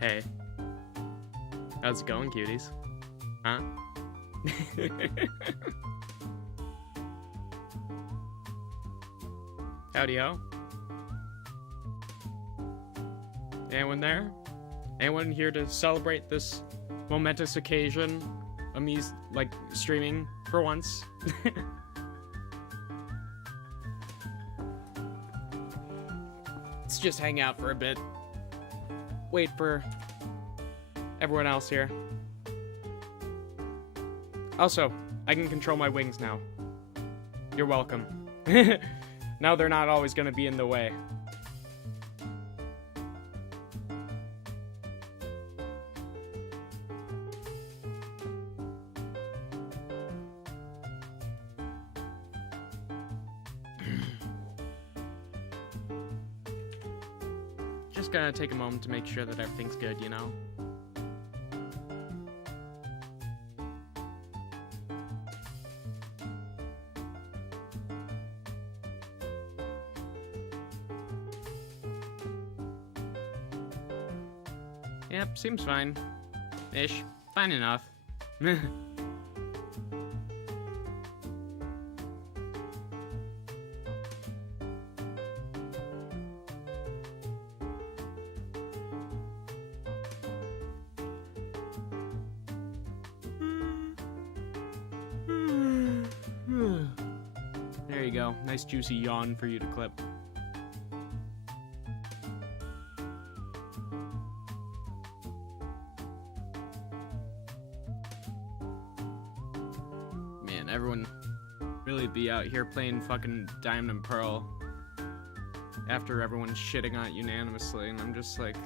Hey. How's it going, cuties? Huh? Howdy ho. Anyone there? Anyone here to celebrate this momentous occasion of me, like, streaming for once? Let's just hang out for a bit. Wait for everyone else here. Also, I can control my wings now. You're welcome. Now they're not always gonna be in the way. Just gonna take a moment to make sure that everything's good, you know? Yep, seems fine. Ish. Fine enough. There you go. Nice juicy yawn for you to clip. Man, everyone really be out here playing fucking Diamond and Pearl after everyone's shitting on it unanimously, and I'm just like,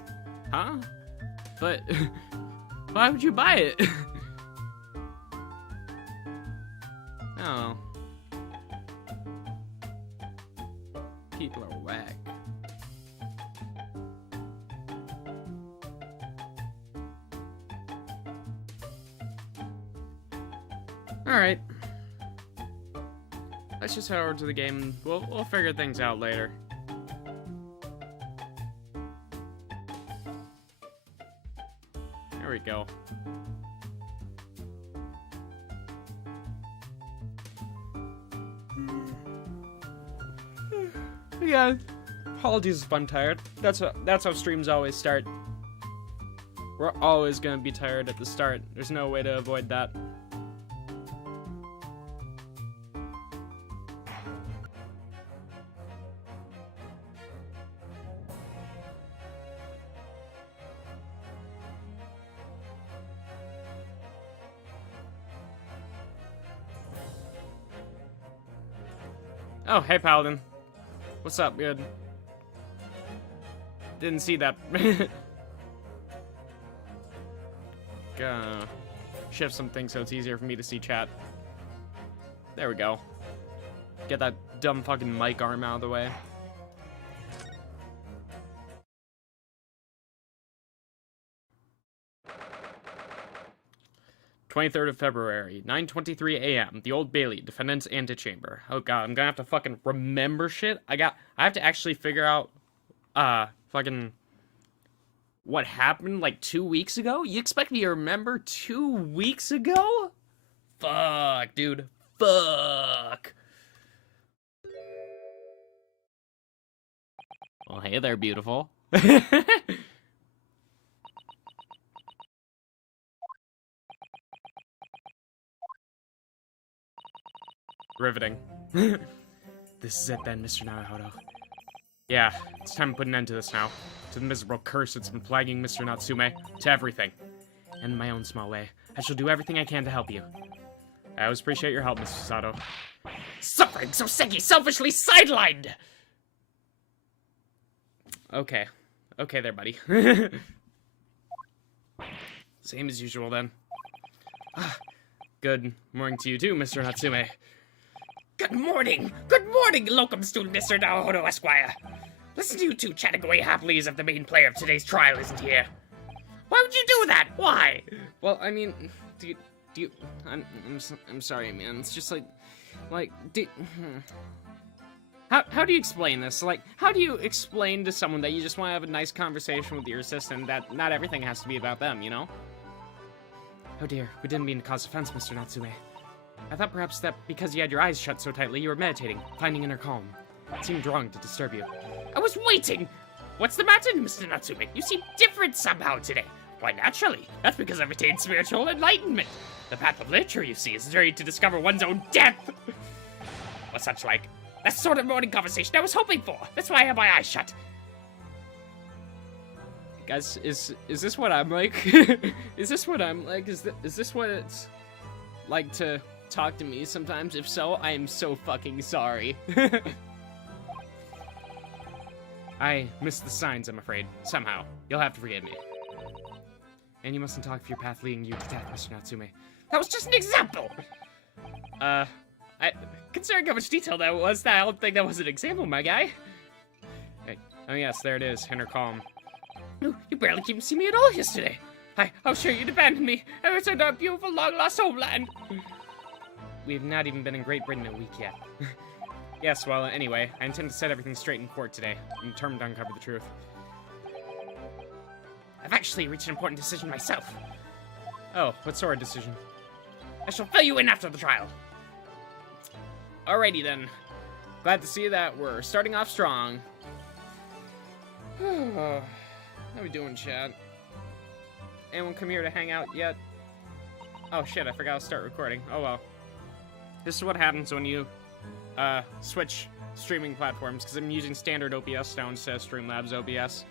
huh? But why would you buy it? Oh. People are whack. Alright. Let's just head over to the game and we'll figure things out later. There we go. Yeah, apologies if I'm tired. That's how streams always start. We're always gonna be tired at the start. There's no way to avoid that. Oh, hey Paladin. What's up, good? Didn't see that. Gonna shift some things so it's easier for me to see chat. There we go. Get that dumb fucking mic arm out of the way. "23rd of February, 9:23 a.m. The Old Bailey, Defendant's Antechamber." Oh god, I'm gonna have to fucking remember shit. I have to actually figure out, fucking what happened like 2 weeks ago? You expect me to remember 2 weeks ago? Fuck, dude. Fuck. Well, hey there, beautiful. Riveting. This is it then, Mr. Naruhodo. Yeah, it's time to put an end to this now. To the miserable curse that's been plaguing Mr. Natsume. To everything. And in my own small way, I shall do everything I can to help you. I always appreciate your help, Mr. Sato. Suffering so Seki selfishly sidelined! Okay. Okay there, buddy. Same as usual, then. Good morning to you too, Mr. Natsume. Good morning, locum student Mr. Naruhodo Esquire. Listen to you two chatting away happily as if the main player of today's trial isn't here. Why would you do that? Why? Well, I mean, do you, I'm sorry, man. It's just like, How do you explain this? Like, how do you explain to someone that you just want to have a nice conversation with your assistant that not everything has to be about them, you know? Oh dear, we didn't mean to cause offense, Mr. Natsume. I thought perhaps that because you had your eyes shut so tightly, you were meditating, finding inner calm. It seemed wrong to disturb you. I was waiting! What's the matter, Mr. Natsume? You seem different somehow today. Why, naturally. That's because I've attained spiritual enlightenment. The path of literature, you see, is the journey to discover one's own depth. Or such like. That's the sort of morning conversation I was hoping for. That's why I have my eyes shut. Guys, is this what I'm like? Is this what I'm like? Is this what it's like to talk to me sometimes? If so, I am so fucking sorry. I missed the signs, I'm afraid. Somehow. You'll have to forgive me. And you mustn't talk of your path leading you to death, Mr. Natsume. That was just an example! Considering how much detail that was, I don't think that was an example, my guy. Hey, oh yes, there it is, inner calm. You barely came to see me at all yesterday. I was sure you'd abandon me and return to our beautiful long-lost homeland. We've not even been in Great Britain a week yet. Yes, well, anyway, I intend to set everything straight in court today. I'm determined to uncover the truth. I've actually reached an important decision myself. Oh, what sort of decision? I shall fill you in after the trial. Alrighty then. Glad to see that we're starting off strong. How we doing, chat? Anyone come here to hang out yet? Oh shit, I forgot to start recording. Oh well. This is what happens when you switch streaming platforms, because I'm using standard OBS now instead of Streamlabs OBS.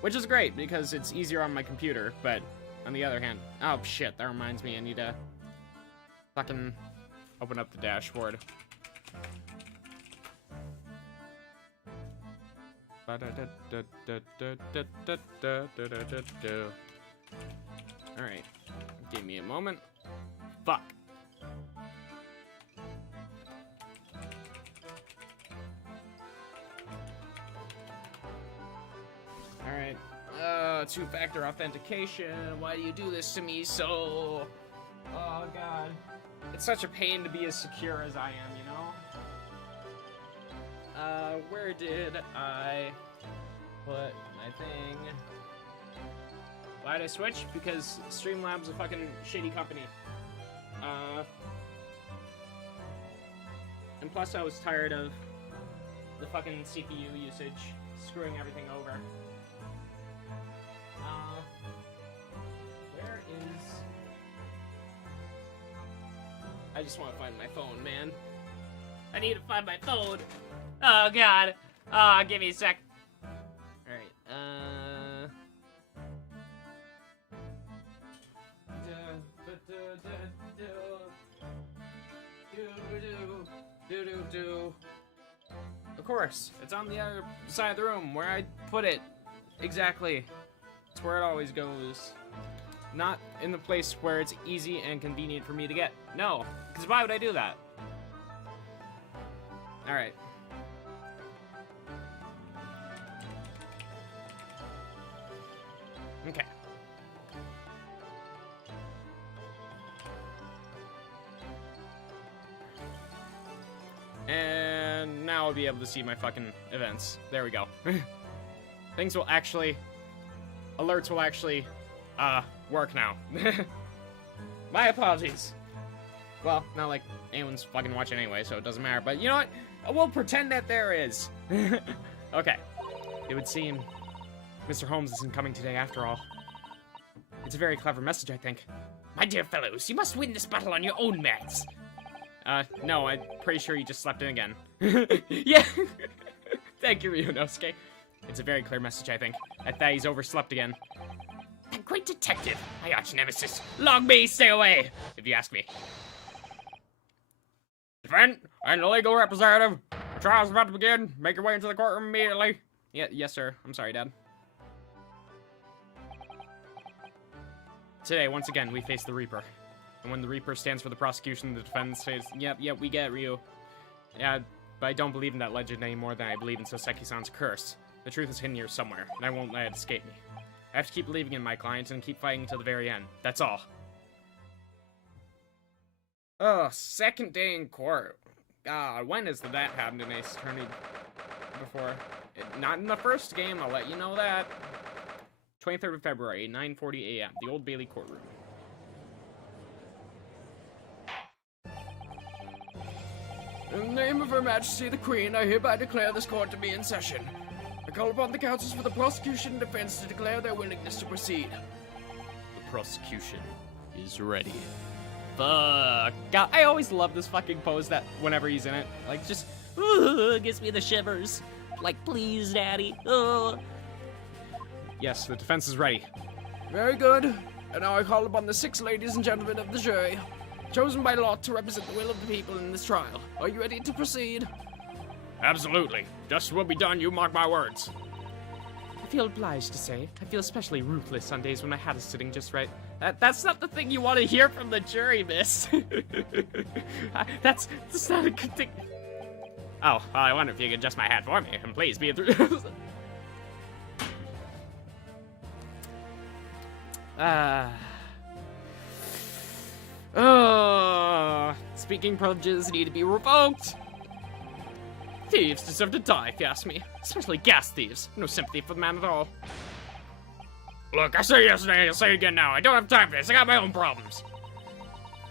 Which is great, because it's easier on my computer, but on the other hand... Oh shit, that reminds me, I need to fucking open up the dashboard. Alright, give me a moment. Fuck. Alright, two-factor authentication. Why do you do this to me so... Oh god. It's such a pain to be as secure as I am, you know? Where did I put my thing? Why did I switch? Because Streamlabs is a fucking shitty company. And plus I was tired of the fucking CPU usage screwing everything over. Where is... I just want to find my phone, man. I need to find my phone. Oh, God. Oh, give me a sec. Alright, Of course, it's on the other side of the room where I put it. Exactly. It's where it always goes. Not in the place where it's easy and convenient for me to get. No, because why would I do that? Alright. Okay. And now I'll be able to see my fucking events. There we go. Things will actually... Alerts will actually, work now. My apologies. Well, not like anyone's fucking watching anyway, so it doesn't matter. But you know what? We'll pretend that there is. Okay. It would seem Mr. Holmes isn't coming today after all. It's a very clever message, I think. My dear fellows, you must win this battle on your own merits. No, I'm pretty sure you just slept in again. Yeah. Thank you, Ryunosuke. It's a very clear message, I think. I thought he's overslept again. That great detective, my arch nemesis. Long may he stay away, if you ask me. Defendant and the legal representative. The trial's about to begin. Make your way into the courtroom immediately. Yeah, yes, sir. I'm sorry, Dad. Today, once again, we face the Reaper. And when the Reaper stands for the prosecution, the defense says, yep, we get Ryu. Yeah, but I don't believe in that legend any more than I believe in Soseki-san's curse. The truth is hidden here somewhere, and I won't let it escape me. I have to keep believing in my clients and keep fighting until the very end. That's all. Oh, second day in court. God, when has that happened in Ace Attorney before? Not in the first game, I'll let you know that. 23rd of February, 9:40 a.m., the Old Bailey courtroom. In the name of Her Majesty the Queen, I hereby declare this court to be in session. I call upon the counsels for the prosecution and defense to declare their willingness to proceed. The prosecution is ready. Fuck. God, I always love this fucking pose that whenever he's in it. Like, just, gives me the shivers. Like, please, Daddy. Yes, the defense is ready. Very good. And now I call upon the 6 ladies and gentlemen of the jury, chosen by lot to represent the will of the people in this trial. Are you ready to proceed? Absolutely. Justice will be done, you mark my words. I feel obliged to say, I feel especially ruthless on days when my hat is sitting just right. That's not the thing you want to hear from the jury, miss. That's not a good thing. Oh, well, I wonder if you could adjust my hat for me, and please be through. Speaking privileges need to be revoked. Thieves deserve to die, if you ask me. Especially gas thieves. No sympathy for the man at all. Look, I said yesterday, I'll say it again now. I don't have time for this. I got my own problems.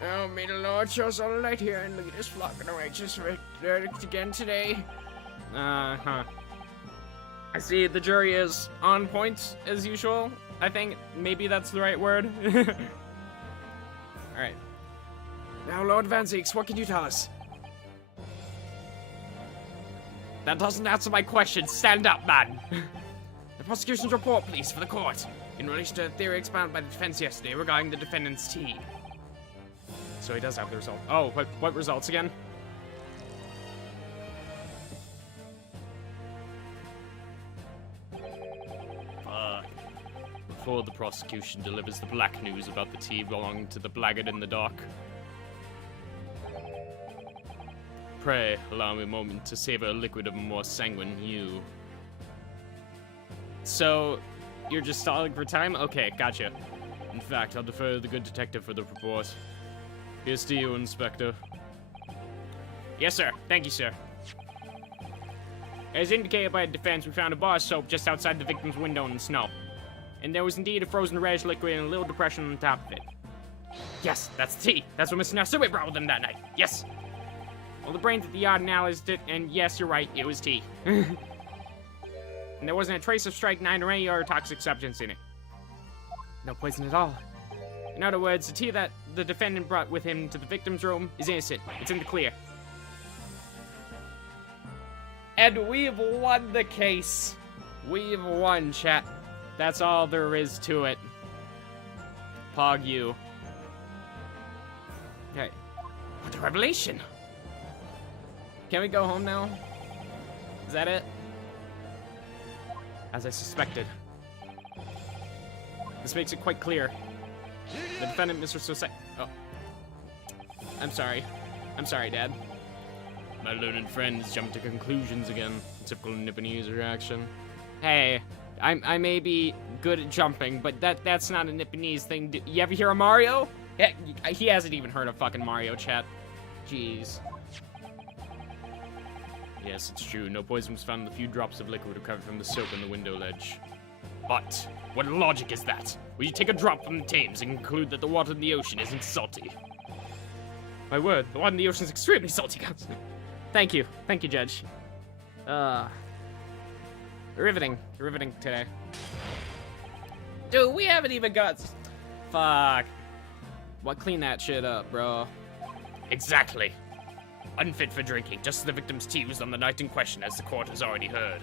Oh, may the Lord show us all the light here and look at this flock of the righteous verdict again today. I see the jury is on point, as usual. I think maybe that's the right word. Alright. Now, Lord Van Zeeks, what can you tell us? That doesn't answer my question. Stand up, man. The prosecution's report, please, for the court. In relation to the theory expounded by the defense yesterday regarding the defendant's tea. So he does have the result. Oh, what results again? Before the prosecution delivers the black news about the tea belonging to the blackguard in the dock. Pray, allow me a moment to savor a liquid of a more sanguine hue. So, you're just stalling for time? Okay, gotcha. In fact, I'll defer to the good detective for the report. Here's to you, Inspector. Yes, sir. Thank you, sir. As indicated by the defense, we found a bar of soap just outside the victim's window in the snow. And there was indeed a frozen reddish liquid and a little depression on the top of it. Yes, that's tea. That's what Mr. Nasui brought with him that night. Yes. Well, the brains at the yard analyzed it, and yes, you're right, it was tea. And there wasn't a trace of strychnine or any other toxic substance in it. No poison at all. In other words, the tea that the defendant brought with him to the victim's room is innocent. It's in the clear. And we've won the case. We've won, chat. That's all there is to it. Pog you. Okay. What a revelation! Can we go home now? Is that it? As I suspected. This makes it quite clear. The defendant, Mr. Sosai. Oh. I'm sorry. I'm sorry, Dad. My learned friends jumped to conclusions again. Typical Nipponese reaction. Hey, I may be good at jumping, but that's not a Nipponese thing. You ever hear of Mario? Yeah, he hasn't even heard of fucking Mario, chat. Jeez. Yes, it's true. No poison was found in the few drops of liquid recovered from the soap in the window ledge. But what logic is that? Will you take a drop from the Thames and conclude that the water in the ocean isn't salty? My word, the water in the ocean is extremely salty. Thank you, Judge. Riveting today. Dude, we haven't even got. Fuck. What? Clean that shit up, bro. Exactly. Unfit for drinking, just as the victim's tea was on the night in question, as the court has already heard.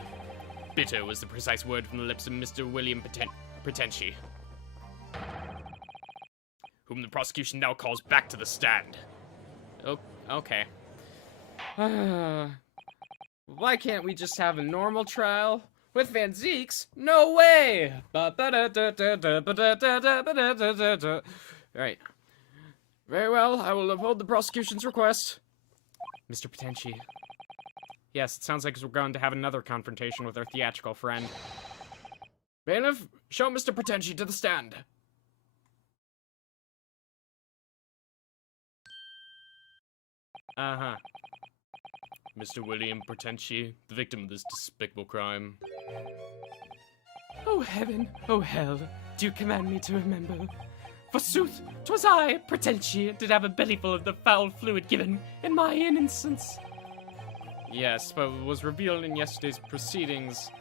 Bitter was the precise word from the lips of Mr. William Pretenci, whom the prosecution now calls back to the stand. Oh, okay. Why can't we just have a normal trial? With Van Zeeks? No way! Alright. Very well, I will uphold the prosecution's request. Mr. Pretenci. Yes, it sounds like we're going to have another confrontation with our theatrical friend. Bailiff, show Mr. Pretenci to the stand. Uh-huh. Mr. William Portenci, the victim of this despicable crime. Oh heaven, oh hell, do you command me to remember? Forsooth, 'twas I, Portenci, did have a bellyful of the foul fluid given in my innocence. Yes, but it was revealed in yesterday's proceedings.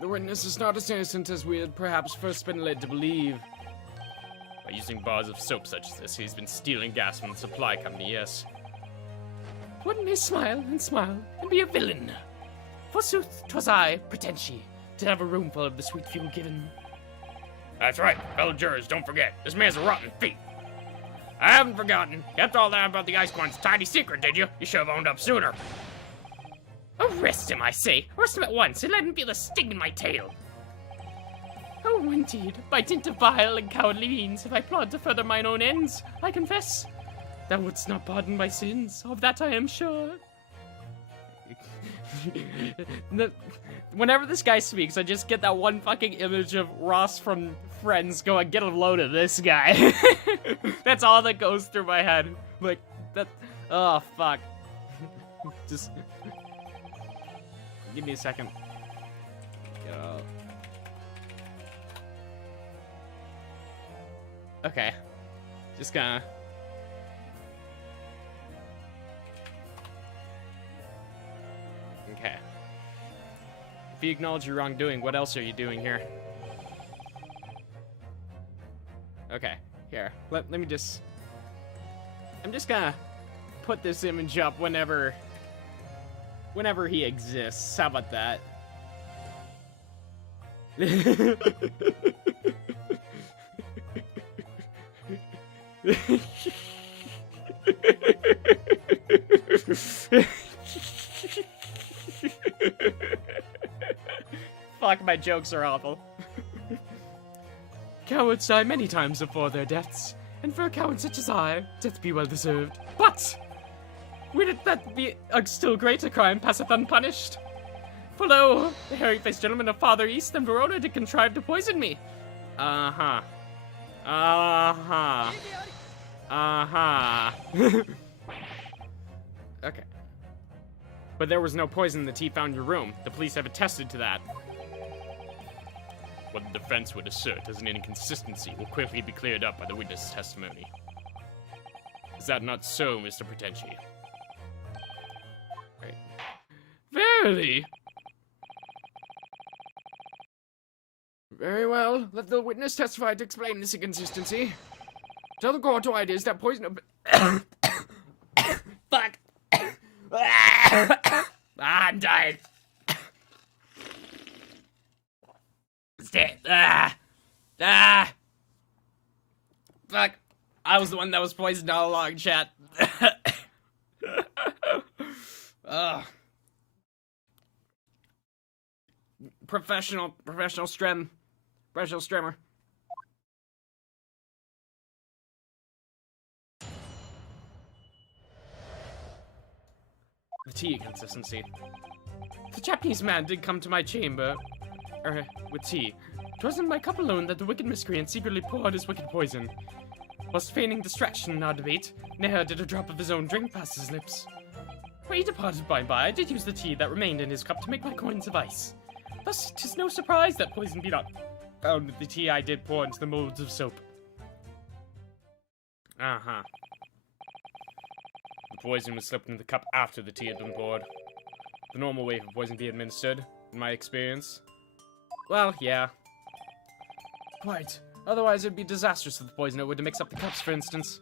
The witness is not as innocent as we had perhaps first been led to believe. By using bars of soap such as this, he's been stealing gas from the supply company, yes. One may smile and be a villain. Forsooth, 'twas I, Portenci, did have a roomful of the sweet fuel given. That's right, fellow jurors, don't forget, this man's a rotten thief. I haven't forgotten. Kept all that about the Ice Queen's tiny secret, did you? You should have owned up sooner. Arrest him, I say. Arrest him at once and let him feel the sting in my tail. Oh, indeed, by dint of vile and cowardly means have I plotted to further mine own ends, I confess. Thou wouldst not pardon my sins, of that I am sure. Whenever this guy speaks, I just get that one fucking image of Ross from Friends going, get a load of this guy. That's all that goes through my head. Like, that, oh, fuck. Just, give me a second. Okay. Just gonna... Okay. If you acknowledge your wrongdoing, what else are you doing here? Okay, here. Let me just... I'm just gonna put this image up whenever he exists. How about that? Fuck, my jokes are awful. Cowards die many times before their deaths, and for a coward such as I, death be well deserved. But would it that be a still greater crime passeth unpunished? For lo, the hairy-faced gentleman of farther east than Verona did contrive to poison me. Uh-huh. Uh-huh. Uh-huh. Okay. But there was no poison in the tea found in your room. The police have attested to that. What the defense would assert as an inconsistency will quickly be cleared up by the witness's testimony. Is that not so, Mr. Portenci? Right. Verily. Very well. Let the witness testify to explain this inconsistency. Tell the court why it is that poison... Fuck! I'm dying. Fuck. I was the one that was poisoned all along, chat. Professional strimmer. The tea consistency. The Japanese man did come to my chamber, with tea. 'Twas in my cup alone that the wicked miscreant secretly poured his wicked poison. Whilst feigning distraction in our debate, ne'er did a drop of his own drink pass his lips. When he departed by and by, I did use the tea that remained in his cup to make my coins of ice. Thus, 'tis no surprise that poison be not found with the tea I did pour into the molds of soap. Uh-huh. The poison was slipped into the cup after the tea had been poured. The normal way for poison to be administered, in my experience. Well, yeah. Quite. Otherwise, it'd be disastrous if the poisoner were to mix up the cups, for instance.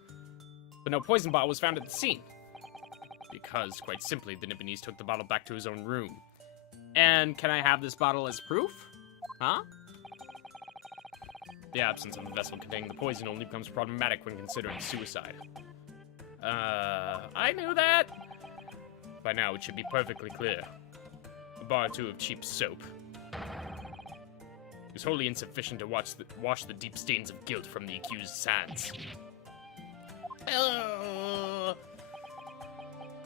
But no poison bottle was found at the scene. Because, quite simply, the Nipponese took the bottle back to his own room. And can I have this bottle as proof? Huh? The absence of the vessel containing the poison only becomes problematic when considering suicide. I knew that! By now, it should be perfectly clear. A bar or two of cheap soap is wholly insufficient to wash the deep stains of guilt from the accused's hands.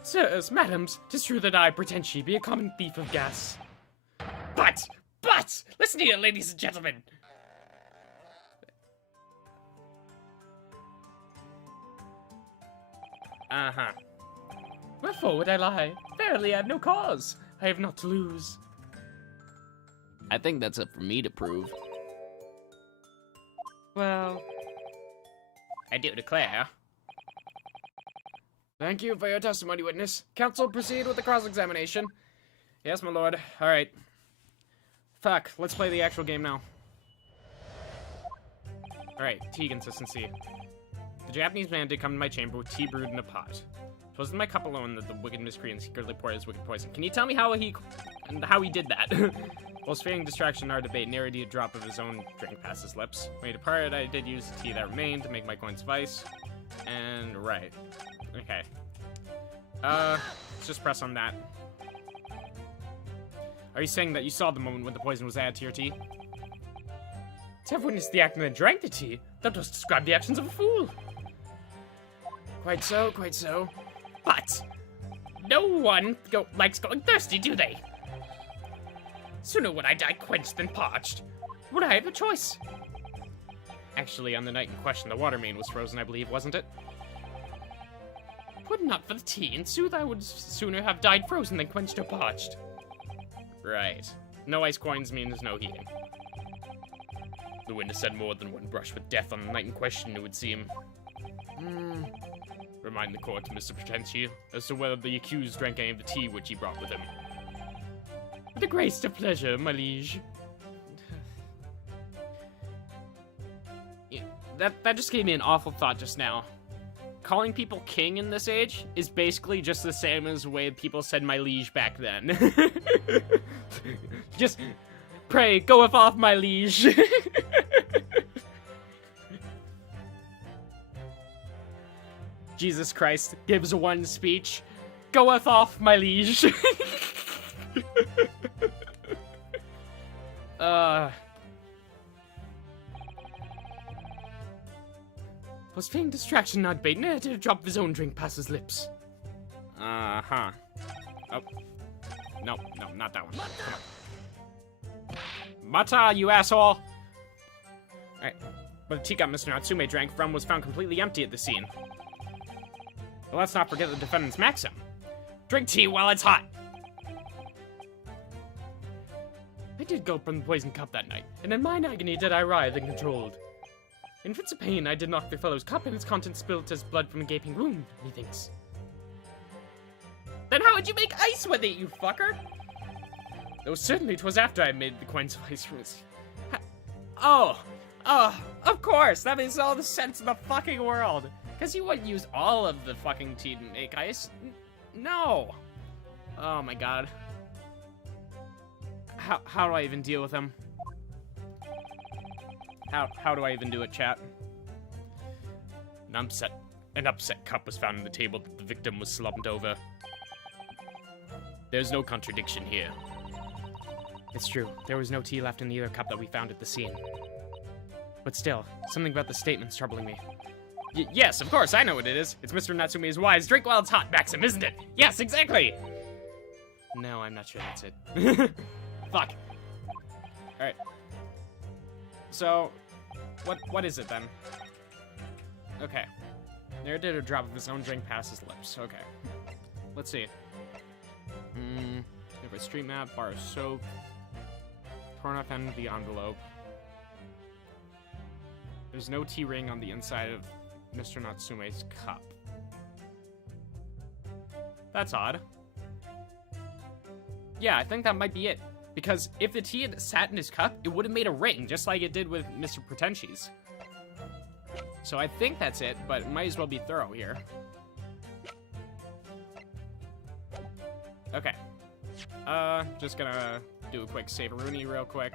Sirs, madams, 'tis true that I, Portenci, be a common thief of gas. But, listen here, ladies and gentlemen. Wherefore would I lie? Apparently I have no cause. I have not to lose. I think that's up for me to prove. Well, I do declare. thank you for your testimony, witness. Counsel, proceed with the cross-examination. Yes, my lord. All right. Fuck, let's play the actual game now. All right, tea consistency. The Japanese man did come to my chamber with tea brewed in a pot. 'Twas in my cup alone that the wicked miscreant secretly poured his wicked poison. Can you tell me how he did that? Whilst feigning distraction in our debate, narrated a drop of his own drink past his lips. When he departed, I did use the tea that remained to make my coin suffice. And right. Okay. Let's just press on that. Are you saying that you saw the moment when the poison was added to your tea? To have witnessed the act and then drank the tea, that does describe the actions of a fool. Quite so, quite so. But no one likes going thirsty, do they? Sooner would I die quenched than parched. Would I have a choice? Actually, on the night in question, the water main was frozen, I believe, wasn't it? Were it not for the tea, in sooth, I would sooner have died frozen than quenched or parched. Right. No ice coins means no heating. The witness had more than one brush with death on the night in question, it would seem. Remind the court, Mr. Pretentious, as to whether the accused drank any of the tea which he brought with him. With the greatest of pleasure, my liege. Yeah, that just gave me an awful thought just now. Calling people king in this age is basically just the same as the way people said my liege back then. Just, pray, goeth off my liege. Jesus Christ gives one speech. Goeth off my liege. Was feigning distraction not bait, and to drop his own drink past his lips. Uh-huh. Oh. No, not that one. Come on. Mata, you asshole! Alright. But the teacup Mr. Natsume drank from was found completely empty at the scene. But let's not forget the defendant's maxim. Drink tea while it's hot! I did gulp from the poisoned cup that night, and in mine agony did I writhe uncontrolled. In fits of pain, I did knock the fellow's cup, and its contents spilt as blood from a gaping wound, methinks. Then how would you make ice with it, you fucker? Though certainly 'twas after I made the coin slice from his... Oh, of course, that makes all the sense in the fucking world. Because you wouldn't use all of the fucking tea to make ice. No. Oh my god. How do I even deal with him? How do I even do it, chat? An upset cup was found on the table that the victim was slumped over. There's no contradiction here. It's true. There was no tea left in either cup that we found at the scene. But still, something about the statement's troubling me. Yes, of course, I know what it is. It's Mr. Natsume's wise drink while it's hot maxim, isn't it? Yes, exactly! No, I'm not sure that's it. Fuck. Alright. So, what is it then? Okay. There did a drop of his own drink past his lips. Okay. Let's see. If a street map, bar of soap, torn off end of the envelope. There's no tea ring on the inside of Mr. Natsume's cup. That's odd. Yeah, I think that might be it. Because if the tea had sat in his cup, it would have made a ring, just like it did with Mr. Pretentious. So I think that's it, but might as well be thorough here. Okay. Just gonna do a quick save-a-rooney real quick.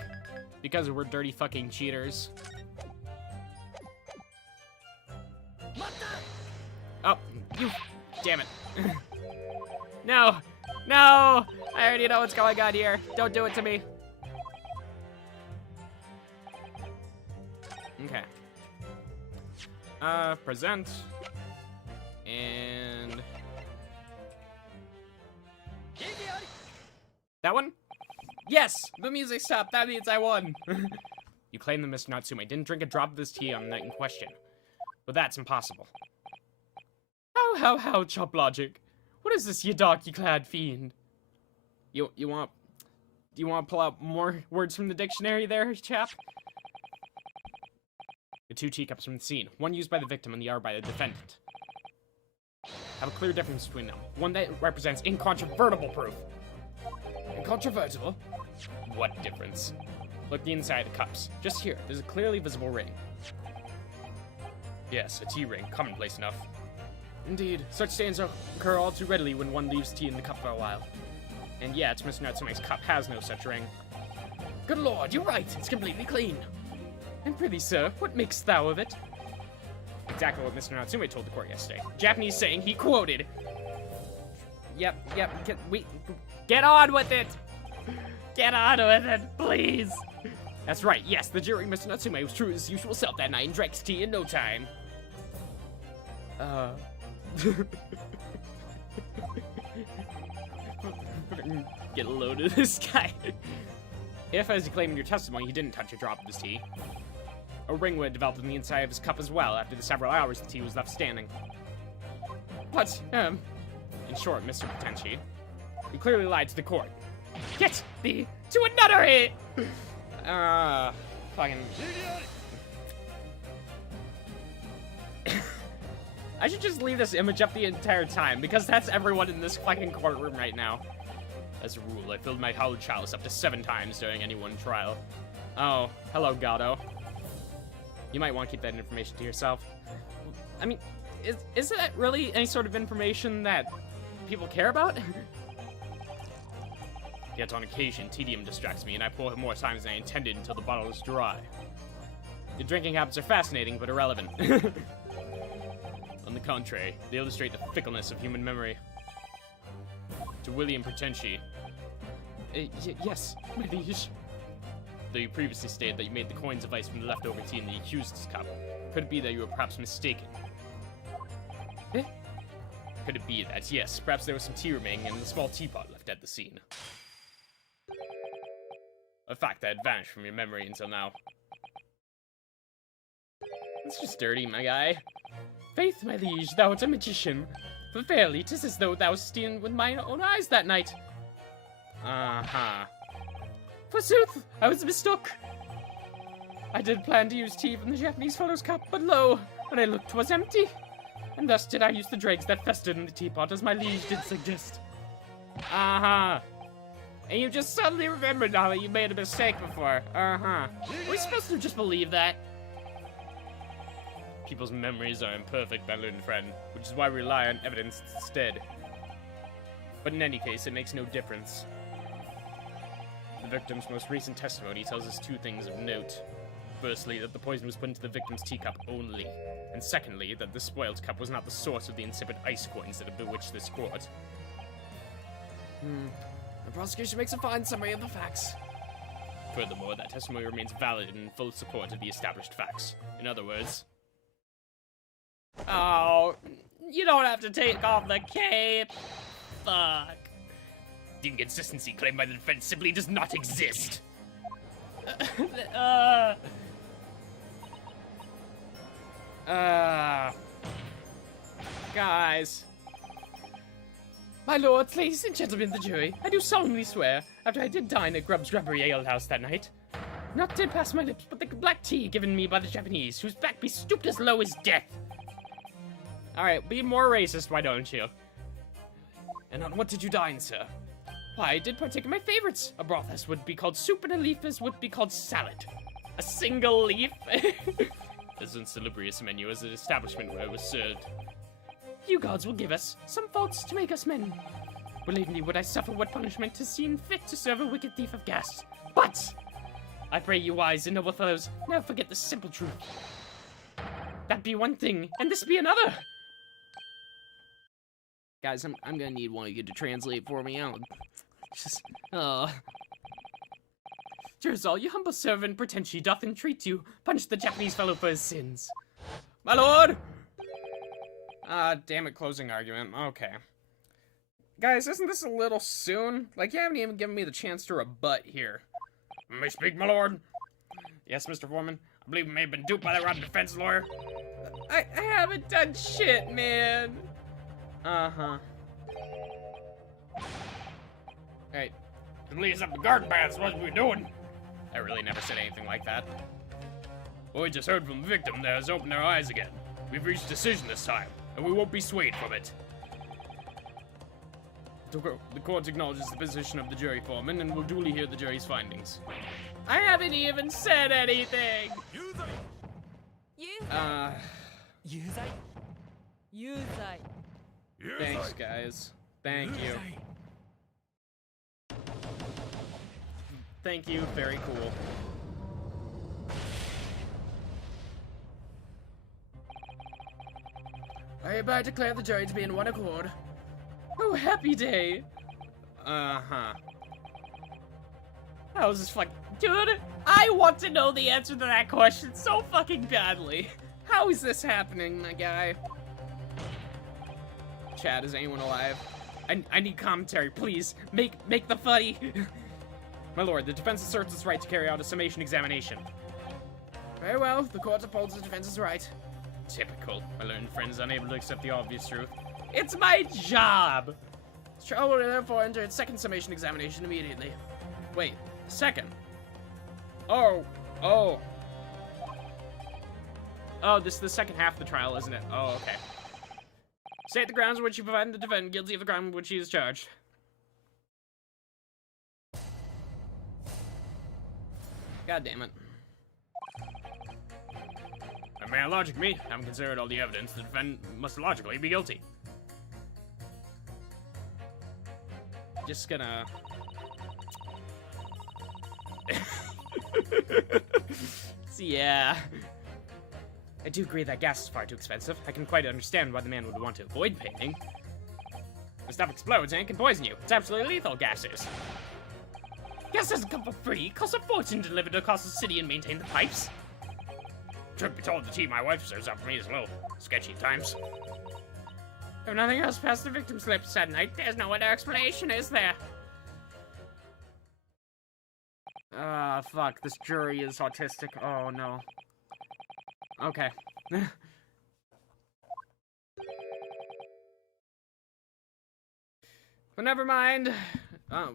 Because we're dirty fucking cheaters. Oh, you... Damn it. No! No! I already know what's going on here. Don't do it to me. Okay. Present. And... That one? Yes! The music stopped. That means I won. You claim that Mr. Natsume didn't drink a drop of this tea on the night in question. But that's impossible. How, chop logic? What is this, you donkey-clad fiend? Do you want to pull out more words from the dictionary there, chap? The 2 teacups from the scene, one used by the victim and the other by the defendant, have a clear difference between them. One that represents incontrovertible proof. Incontrovertible? What difference? Look the inside of the cups. Just here, there's a clearly visible ring. Yes, a tea ring, commonplace enough. Indeed, such stains occur all too readily when one leaves tea in the cup for a while. And yet, Mr. Natsume's cup has no such ring. Good lord, you're right, it's completely clean. And prithee, sir, what makest thou of it? Exactly what Mr. Natsume told the court yesterday. Japanese saying he quoted. Yep, get on with it! Get on with it, please! That's right, yes, the jury, Mr. Natsume, was true to his usual self that night and drank his tea in no time. Get a load of this guy. If, as you claim in your testimony, he didn't touch a drop of his tea, a ring would have developed in the inside of his cup as well after the several hours the tea was left standing. But, in short, Mr. Potenchi, you clearly lied to the court. Get thee to another hit! Fucking... I should just leave this image up the entire time, because that's everyone in this fucking courtroom right now. As a rule, I filled my hallowed chalice up to 7 times during any one trial. Oh, hello, Gato. You might want to keep that information to yourself. I mean, is that really any sort of information that people care about? Yet on occasion, tedium distracts me, and I pour more times than I intended until the bottle is dry. Your drinking habits are fascinating, but irrelevant. On the contrary, they illustrate the fickleness of human memory. To William Potenchi. Yes, my liege. Though you previously stated that you made the coins of ice from the leftover tea in the accused's cup, could it be that you were perhaps mistaken? Eh? Could it be that, yes, perhaps there was some tea remaining in the small teapot left at the scene? A fact that had vanished from your memory until now. It's just dirty, my guy. Faith, my liege, thou art a magician. For verily, 'tis as though thou wast seen with mine own eyes that night. Uh-huh. Forsooth, I was mistook. I did plan to use tea from the Japanese fellow's cup, but lo, when I looked, 'twas empty. And thus did I use the dregs that festered in the teapot, as my liege did suggest. Uh-huh. And you just suddenly remembered now that you made a mistake before. Uh-huh. Are we supposed to just believe that? People's memories are imperfect, my learned friend, which is why we rely on evidence instead. But in any case, it makes no difference. The victim's most recent testimony tells us 2 things of note. Firstly, that the poison was put into the victim's teacup only. And secondly, that the spoiled cup was not the source of the insipid ice coins that have bewitched this court. The prosecution makes a fine summary of the facts. Furthermore, that testimony remains valid and in full support of the established facts. In other words... Oh, you don't have to take off the cape. Fuck. The inconsistency claimed by the defense simply does not exist. Guys. My lords, ladies and gentlemen of the jury, I do solemnly swear, after I did dine at Grubb's Grubbery Ale House that night, not did pass my lips but the black tea given me by the Japanese, whose back be stooped as low as death. Alright, be more racist, why don't you? And on what did you dine, sir? Why, I did partake of my favorites. A broth as would be called soup and a leaf as would be called salad. A single leaf? As unsalubrious a menu as an establishment where it was served. You gods will give us some faults to make us men. Willingly would I suffer what punishment 'tis seen fit to serve a wicked thief of gas. But I pray you wise and noble fellows, never forget the simple truth. That be one thing, and this be another. Guys, I'm gonna need one of you to translate for me. I'll just, Jersal, your humble servant Potenchi doth entreat you, punish the Japanese fellow for his sins. My lord! Damn it, closing argument. Okay. Guys, isn't this a little soon? Like, you haven't even given me the chance to rebut here. May I speak, my lord? Yes, Mr. Foreman? I believe we may have been duped by that rotten defense lawyer. I haven't done shit, man. Uh-huh. Alright. It leads up the garden paths. What are we doing? I really never said anything like that. Well, we just heard from the victim that has opened their eyes again. We've reached a decision this time, and we won't be swayed from it. The court acknowledges the position of the jury foreman and will duly hear the jury's findings. I haven't even said anything! Thanks, guys. Thank you. Thank you, very cool. I hereby declare the jury to be in one accord. Oh, happy day! Uh-huh. How is this fucking... Dude, I want to know the answer to that question so fucking badly. How is this happening, my guy? Chad, is anyone alive? I need commentary, please. Make the funny. My lord, the defense asserts its right to carry out a summation examination. Very well, the court upholds the defense's right. Typical. My learned friend is unable to accept the obvious truth. It's my job! The trial will therefore enter its second summation examination immediately. Wait, second? Oh. Oh, this is the second half of the trial, isn't it? Oh, okay. State the grounds on which you find the defendant guilty of the crime with which he is charged. God damn it. May I logic me? Having considered all the evidence, the defendant must logically be guilty. Just gonna... Yeah. I do agree that gas is far too expensive. I can quite understand why the man would want to avoid paying. The stuff explodes and it can poison you. It's absolutely lethal, gas is. Gas doesn't come for free. It costs a fortune to deliver it across the city and maintain the pipes. Truth be told, the tea my wife serves up for me is low. Sketchy at times. If nothing else past the victim's lips at night, there's no other explanation, is there? Ah, fuck. This jury is autistic. Oh, no. Okay. But never mind.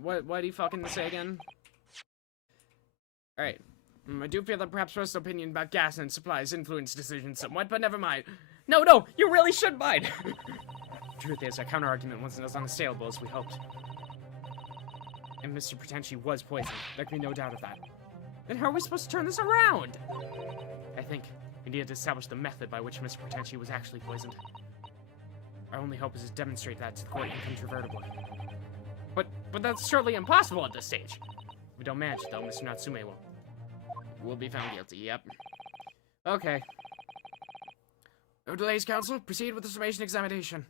What do you fucking say again? Alright. I do feel that perhaps personal opinion about gas and supplies influence decisions somewhat, but never mind. No, you really should mind! Truth is, our counter-argument wasn't as unassailable as we hoped. And Mr. Pretenci was poisoned. There can be no doubt of that. Then how are we supposed to turn this around? I think we need to establish the method by which Mr. Pretenci was actually poisoned. Our only hope is to demonstrate that to the court incontrovertibly. But that's surely impossible at this stage. If we don't manage it, though, Mr. Natsume will be found guilty, yep. Okay. No delays, counsel. Proceed with the summation examination.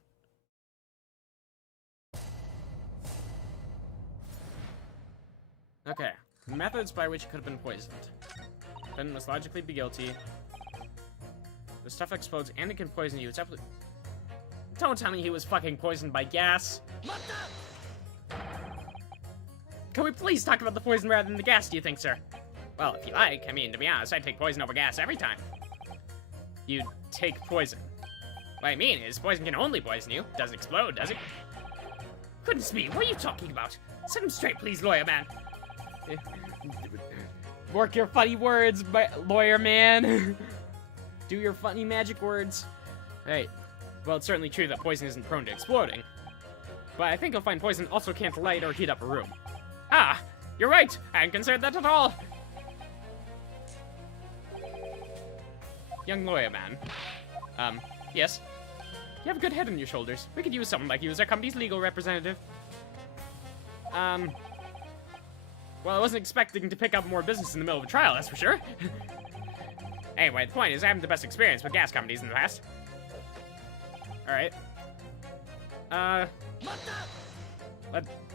Okay. Methods by which it could have been poisoned. Defendant must logically be guilty. The stuff explodes and it can poison you. It's absolutely... Don't tell me he was fucking poisoned by gas. Can we please talk about the poison rather than the gas, do you think, sir? Well, if you like. I mean, to be honest, I'd take poison over gas every time. You'd take poison. What I mean is, poison can only poison you. It doesn't explode, does it? Goodness me, what are you talking about? Set him straight, please, lawyer man. Work your funny words, lawyer man. Do your funny magic words. Hey, well, it's certainly true that poison isn't prone to exploding. But I think you'll find poison also can't light or heat up a room. Ah, you're right. I hadn't considered that at all. Young lawyer man. Yes? You have a good head on your shoulders. We could use someone like you as our company's legal representative. Well, I wasn't expecting to pick up more business in the middle of a trial, that's for sure. Anyway, the point is I haven't the best experience with gas companies in the past. Alright.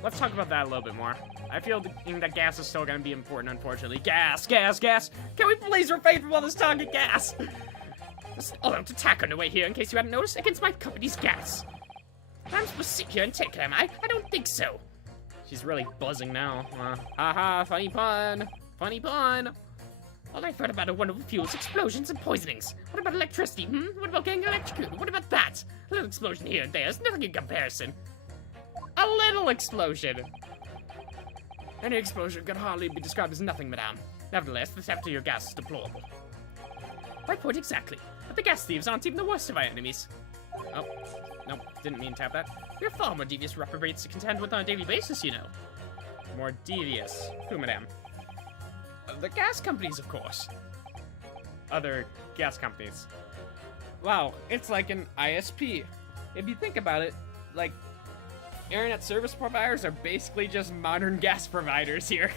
Let's talk about that a little bit more. I feel that gas is still gonna be important, unfortunately. Gas! Can we please refrain from all this talk of gas? There's an all-out attack underway here, in case you hadn't noticed, against my company's gas. I'm supposed to sit here and take it, am I? I don't think so. She's really buzzing now. Haha, funny pun. Funny pun. All I've heard about are wonderful fuels, explosions, and poisonings. What about electricity, What about getting electrocuted? What about that? A little explosion here and there is nothing in comparison. A little explosion. Any explosion can hardly be described as nothing, madame. Nevertheless, the theft of your gas is deplorable. My point exactly. But the gas thieves aren't even the worst of our enemies. Oh, nope, didn't mean to tap that. We have far more devious reprobates to contend with on a daily basis, you know. More devious. Who, madame? The gas companies, of course. Other gas companies. Wow, it's like an ISP. If you think about it, like, internet service providers are basically just modern gas providers here.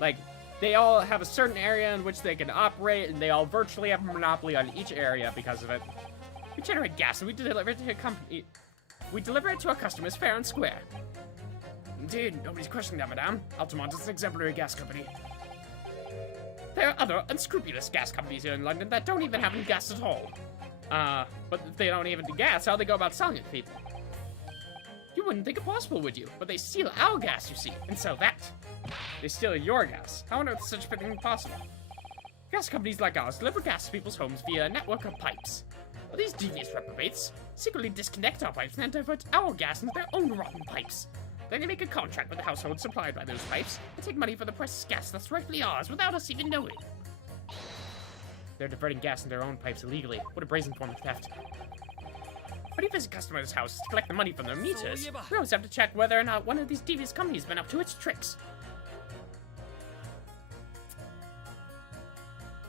Like, they all have a certain area in which they can operate, and they all virtually have a monopoly on each area because of it. We generate gas and we deliver it to a company. We deliver it to our customers fair and square. Indeed, nobody's questioning that, madame. Altamont is an exemplary gas company. There are other unscrupulous gas companies here in London that don't even have any gas at all. But if they don't even do gas, how do they go about selling it to people? You wouldn't think it possible, would you? But they steal our gas, you see, and sell that. They steal your gas. How on earth is such a thing possible? Gas companies like ours deliver gas to people's homes via a network of pipes. But these devious reprobates secretly disconnect our pipes and then divert our gas into their own rotten pipes. Then they make a contract with the household supplied by those pipes and take money for the precious gas that's rightfully ours without us even knowing. They're diverting gas into their own pipes illegally. What a brazen form of theft. When you visit customers' houses to collect the money from their meters, we always have to check whether or not one of these devious companies has been up to its tricks.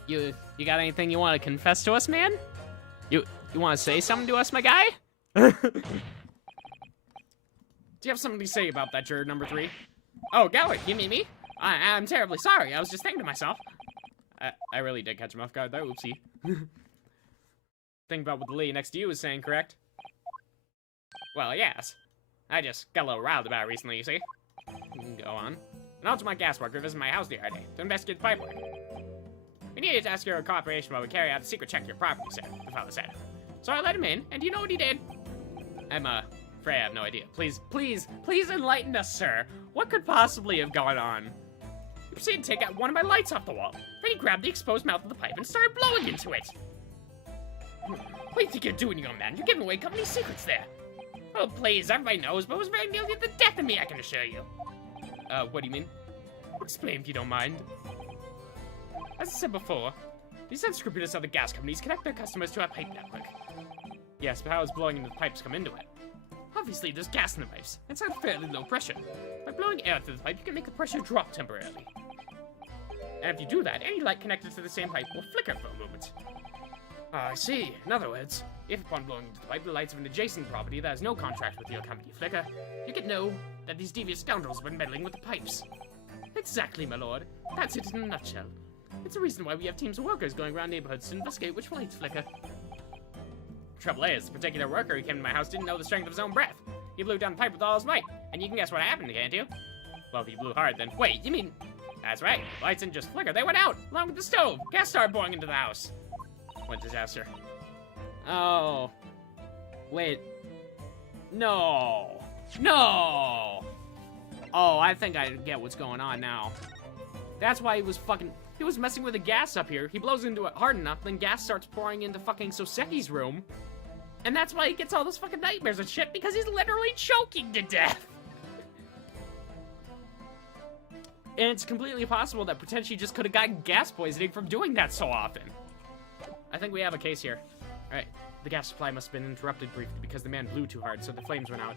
You got anything you want to confess to us, man? You want to say something to us, my guy? Do you have something to say about that, juror number 3? Oh, Gellert, you mean me? I'm terribly sorry. I was just thinking to myself. I really did catch him off guard there, oopsie. Think about what the lady next to you was saying, correct? Well, yes. I just got a little riled about it recently, you see. Go on. An Altamont gas worker visited my house the other day to investigate the pipe work. We needed to ask your cooperation while we carry out a secret check of your property, sir, the fellow said. So I let him in, and you know what he did? I'm afraid I have no idea. Please enlighten us, sir. What could possibly have gone on? He proceeded to take out one of my lights off the wall. Then he grabbed the exposed mouth of the pipe and started blowing into it. What do you think you're doing, young man? You're giving away company secrets there. Oh, please, everybody knows, but it was very nearly the death of me, I can assure you. What do you mean? Explain if you don't mind. As I said before, these unscrupulous other gas companies connect their customers to our pipe network. Yes, but how is blowing into the pipes come into it? Obviously, there's gas in the pipes. It's at fairly low pressure. By blowing air through the pipe, you can make the pressure drop temporarily. And if you do that, any light connected to the same pipe will flicker for a moment. I see. In other words, if upon blowing into the pipe, the lights of an adjacent property that has no contract with your company flicker, you can know that these devious scoundrels have been meddling with the pipes. Exactly, my lord. That's it in a nutshell. It's the reason why we have teams of workers going around neighborhoods to investigate which lights flicker. Trouble is, the particular worker who came to my house didn't know the strength of his own breath. He blew down the pipe with all his might, and you can guess what happened, can't you? Well, if he blew hard, then... Wait, you mean... That's right. Lights didn't just flicker, they went out, along with the stove. Gas started pouring into the house. What disaster. Oh. Wait. No. No! Oh, I think I get what's going on now. That's why he was messing with the gas up here. He blows into it hard enough, then gas starts pouring into fucking Soseki's room. And that's why he gets all those fucking nightmares and shit, because he's literally choking to death. And it's completely possible that potentially just could have gotten gas poisoning from doing that so often. I think we have a case here. Alright, the gas supply must have been interrupted briefly because the man blew too hard, so the flames went out.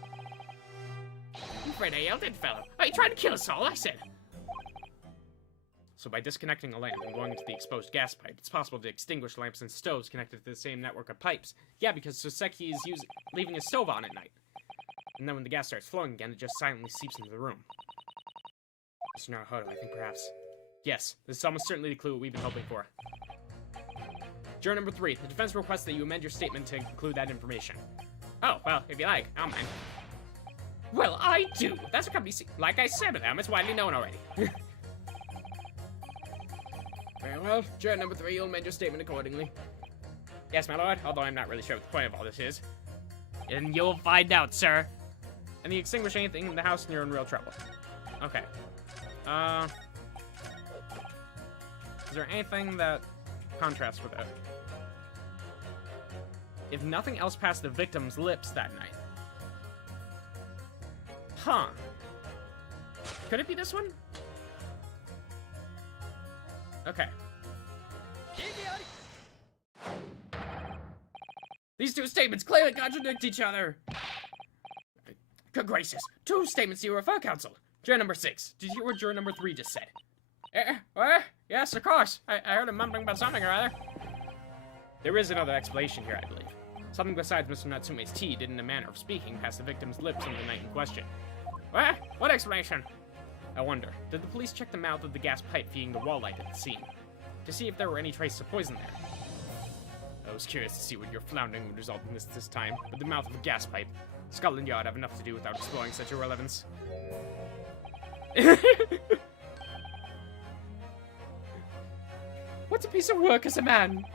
I'm afraid I yelled at, fellow. Are you trying to kill us all? I said. So by disconnecting a lamp and going into the exposed gas pipe, it's possible to extinguish lamps and stoves connected to the same network of pipes. Yeah, because Soseki is leaving his stove on at night. And then when the gas starts flowing again, it just silently seeps into the room. Mr. Naruhodo, I think perhaps... Yes, this is almost certainly the clue we've been hoping for. Juror number 3, the defense requests that you amend your statement to include that information. Oh, well, if you like, I don't mind. Well, I do. That's a company like I said, madame, it's widely known already. Very well, juror number 3, you'll amend your statement accordingly. Yes, my lord, although I'm not really sure what the point of all this is. And you'll find out, sir. And you extinguish anything in the house and you're in real trouble. Okay. Is there anything that contrasts with it? If nothing else passed the victim's lips that night, Huh. Could it be this one? Okay. These two statements clearly contradict each other. Good gracious. Two statements to your refer, counsel. Juror number 6. Did you hear what juror number 3 just said? What? Yes, of course. I heard him mumbling about something or other. There is another explanation here, I believe. Something besides Mr. Natsume's tea did in a manner of speaking past the victim's lips on the night in question. What? What explanation? I wonder, did the police check the mouth of the gas pipe feeding the wall light at the scene? To see if there were any traces of poison there? I was curious to see what your floundering would result in this time, but the mouth of a gas pipe. Scotland Yard have enough to do without exploring such irrelevance. What's a piece of work as a man?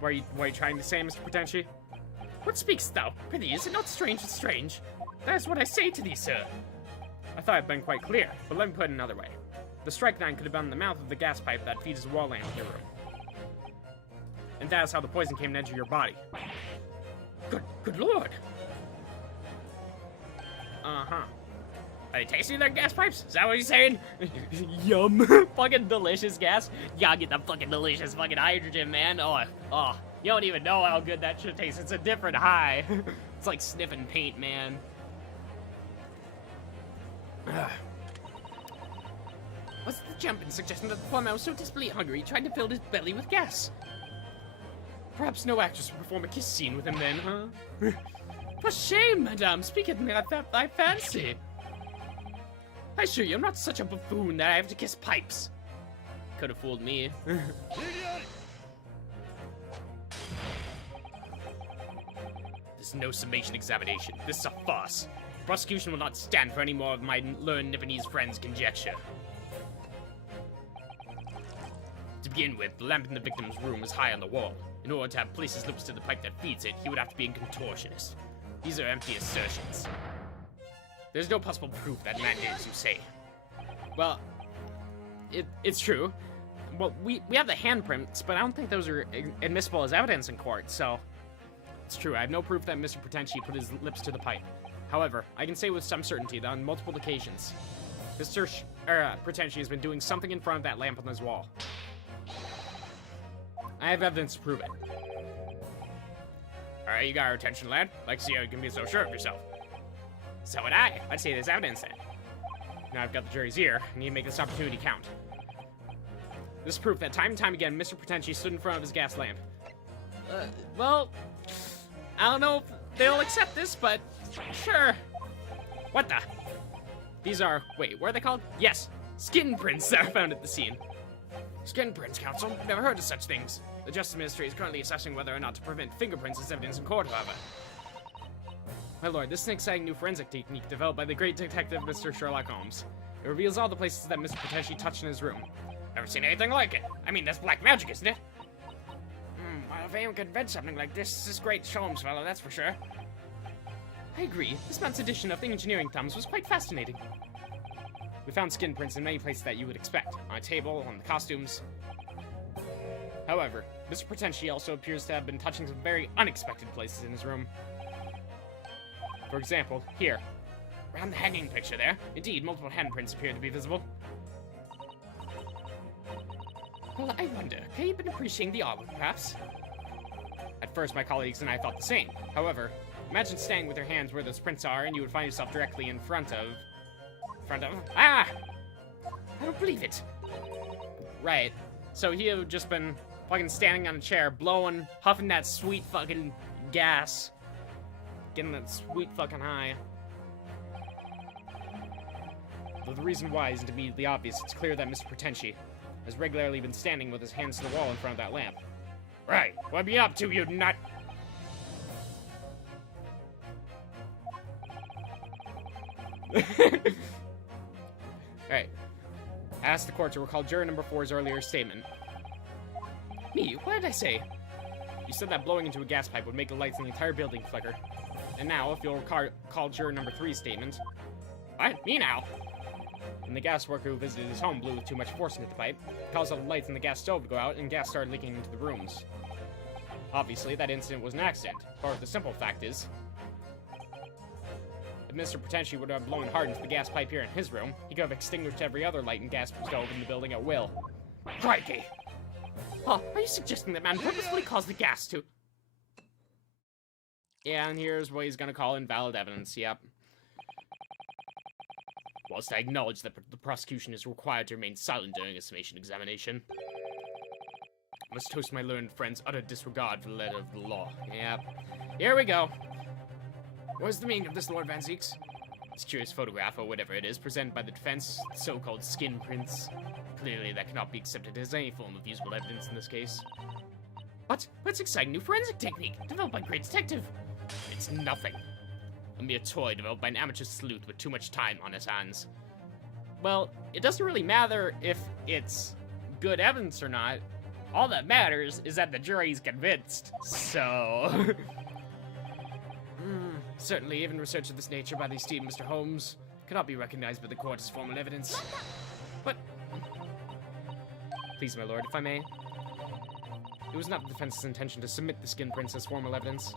What are you trying to say, Mr. Potenchi? What speakst thou? Prithee, is it not strange and strange? That is what I say to thee, sir. I thought I'd been quite clear, but let me put it another way. The strike line could have been the mouth of the gas pipe that feeds the wall lamp in your room. And that is how the poison came to enter your body. Good lord. Uh-huh. Are they tasty, their gas pipes? Is that what you're saying? Yum. Fucking delicious gas. You gotta get the fucking delicious fucking hydrogen, man. Oh. You don't even know how good that shit tastes. It's a different high. It's like sniffing paint, man. What's the jump in suggesting that the poor man was so desperately hungry he tried to fill his belly with gas? Perhaps no actress would perform a kiss scene with him then, huh? For shame, madame. Speak of me, I fancy. I assure you, I'm not such a buffoon that I have to kiss pipes. Could have fooled me. This is no summation examination. This is a farce. The prosecution will not stand for any more of my learned Nipponese friend's conjecture. To begin with, the lamp in the victim's room was high on the wall. In order to have placed his lips to the pipe that feeds it, he would have to be a contortionist. These are empty assertions. There's no possible proof that man did as you say. Well, it's true. Well, we have the handprints, but I don't think those are admissible as evidence in court, so... It's true, I have no proof that Mr. Potenchi put his lips to the pipe. However, I can say with some certainty that on multiple occasions, Mr. Potenchi has been doing something in front of that lamp on his wall. I have evidence to prove it. Alright, you got our attention, lad. Like to see how you can be so sure of yourself. So would I. I'd say there's evidence then. Now I've got the jury's ear. I need to make this opportunity count. This is proof that time and time again, Mr. Potenchi stood in front of his gas lamp. Well, I don't know if they'll accept this, but sure. What the? These are, wait, what are they called? Yes, skin prints that are found at the scene. Skin prints, counsel? I've never heard of such things. The Justice Ministry is currently assessing whether or not to prevent fingerprints as evidence in court, however. My lord, this is an exciting new forensic technique developed by the great detective Mr. Sherlock Holmes. It reveals all the places that Mr. Potenchi touched in his room. Never seen anything like it. I mean, that's black magic, isn't it? Well, if anyone could invent something like this is great Holmes fellow, that's for sure. I agree. This month's edition of the Engineering Thumbs was quite fascinating. We found skin prints in many places that you would expect. On a table, on the costumes. However, Mr. Potenchi also appears to have been touching some very unexpected places in his room. For example, here. Around the hanging picture there. Indeed, multiple handprints appear to be visible. Well, I wonder, can you have been appreciating the artwork, perhaps? At first, my colleagues and I thought the same. However, imagine standing with your hands where those prints are, and you would find yourself directly in front of... Ah! I don't believe it. Right. So he had just been fucking standing on a chair, blowing, huffing that sweet fucking gas. Getting that sweet fucking high. Though the reason why isn't immediately obvious, it's clear that Mr. Potenchi has regularly been standing with his hands to the wall in front of that lamp. Right. What are you up to, you nut? Alright. I asked the court to recall juror number 4's earlier statement. Me? What did I say? You said that blowing into a gas pipe would make the lights in the entire building flicker. And now, if you'll recall juror number 3's statement... What? Me now? When the gas worker who visited his home blew with too much force into the pipe, it caused all the lights in the gas stove to go out, and gas started leaking into the rooms. Obviously, that incident was an accident. However, the simple fact is... If Mr. Potentially would have blown hard into the gas pipe here in his room, he could have extinguished every other light and gas stove in the building at will. Crikey! Huh, are you suggesting that man purposefully caused the gas to... Yeah, and here's what he's gonna call invalid evidence, yep. Whilst I acknowledge that the prosecution is required to remain silent during a summation examination, I must toast my learned friend's utter disregard for the letter of the law. Yep. Here we go. What is the meaning of this, Lord Van Zeeks? This curious photograph, or whatever it is, presented by the defense, so-called skin prints. Clearly, that cannot be accepted as any form of usable evidence in this case. What? What's exciting new forensic technique developed by a great detective? It's nothing. A mere toy developed by an amateur sleuth with too much time on his hands. Well, it doesn't really matter if it's good evidence or not. All that matters is that the jury's convinced, so... Certainly, even research of this nature by the esteemed Mr. Holmes cannot be recognized by the court as formal evidence. But... Please, my lord, if I may. It was not the defense's intention to submit the skin prints as formal evidence.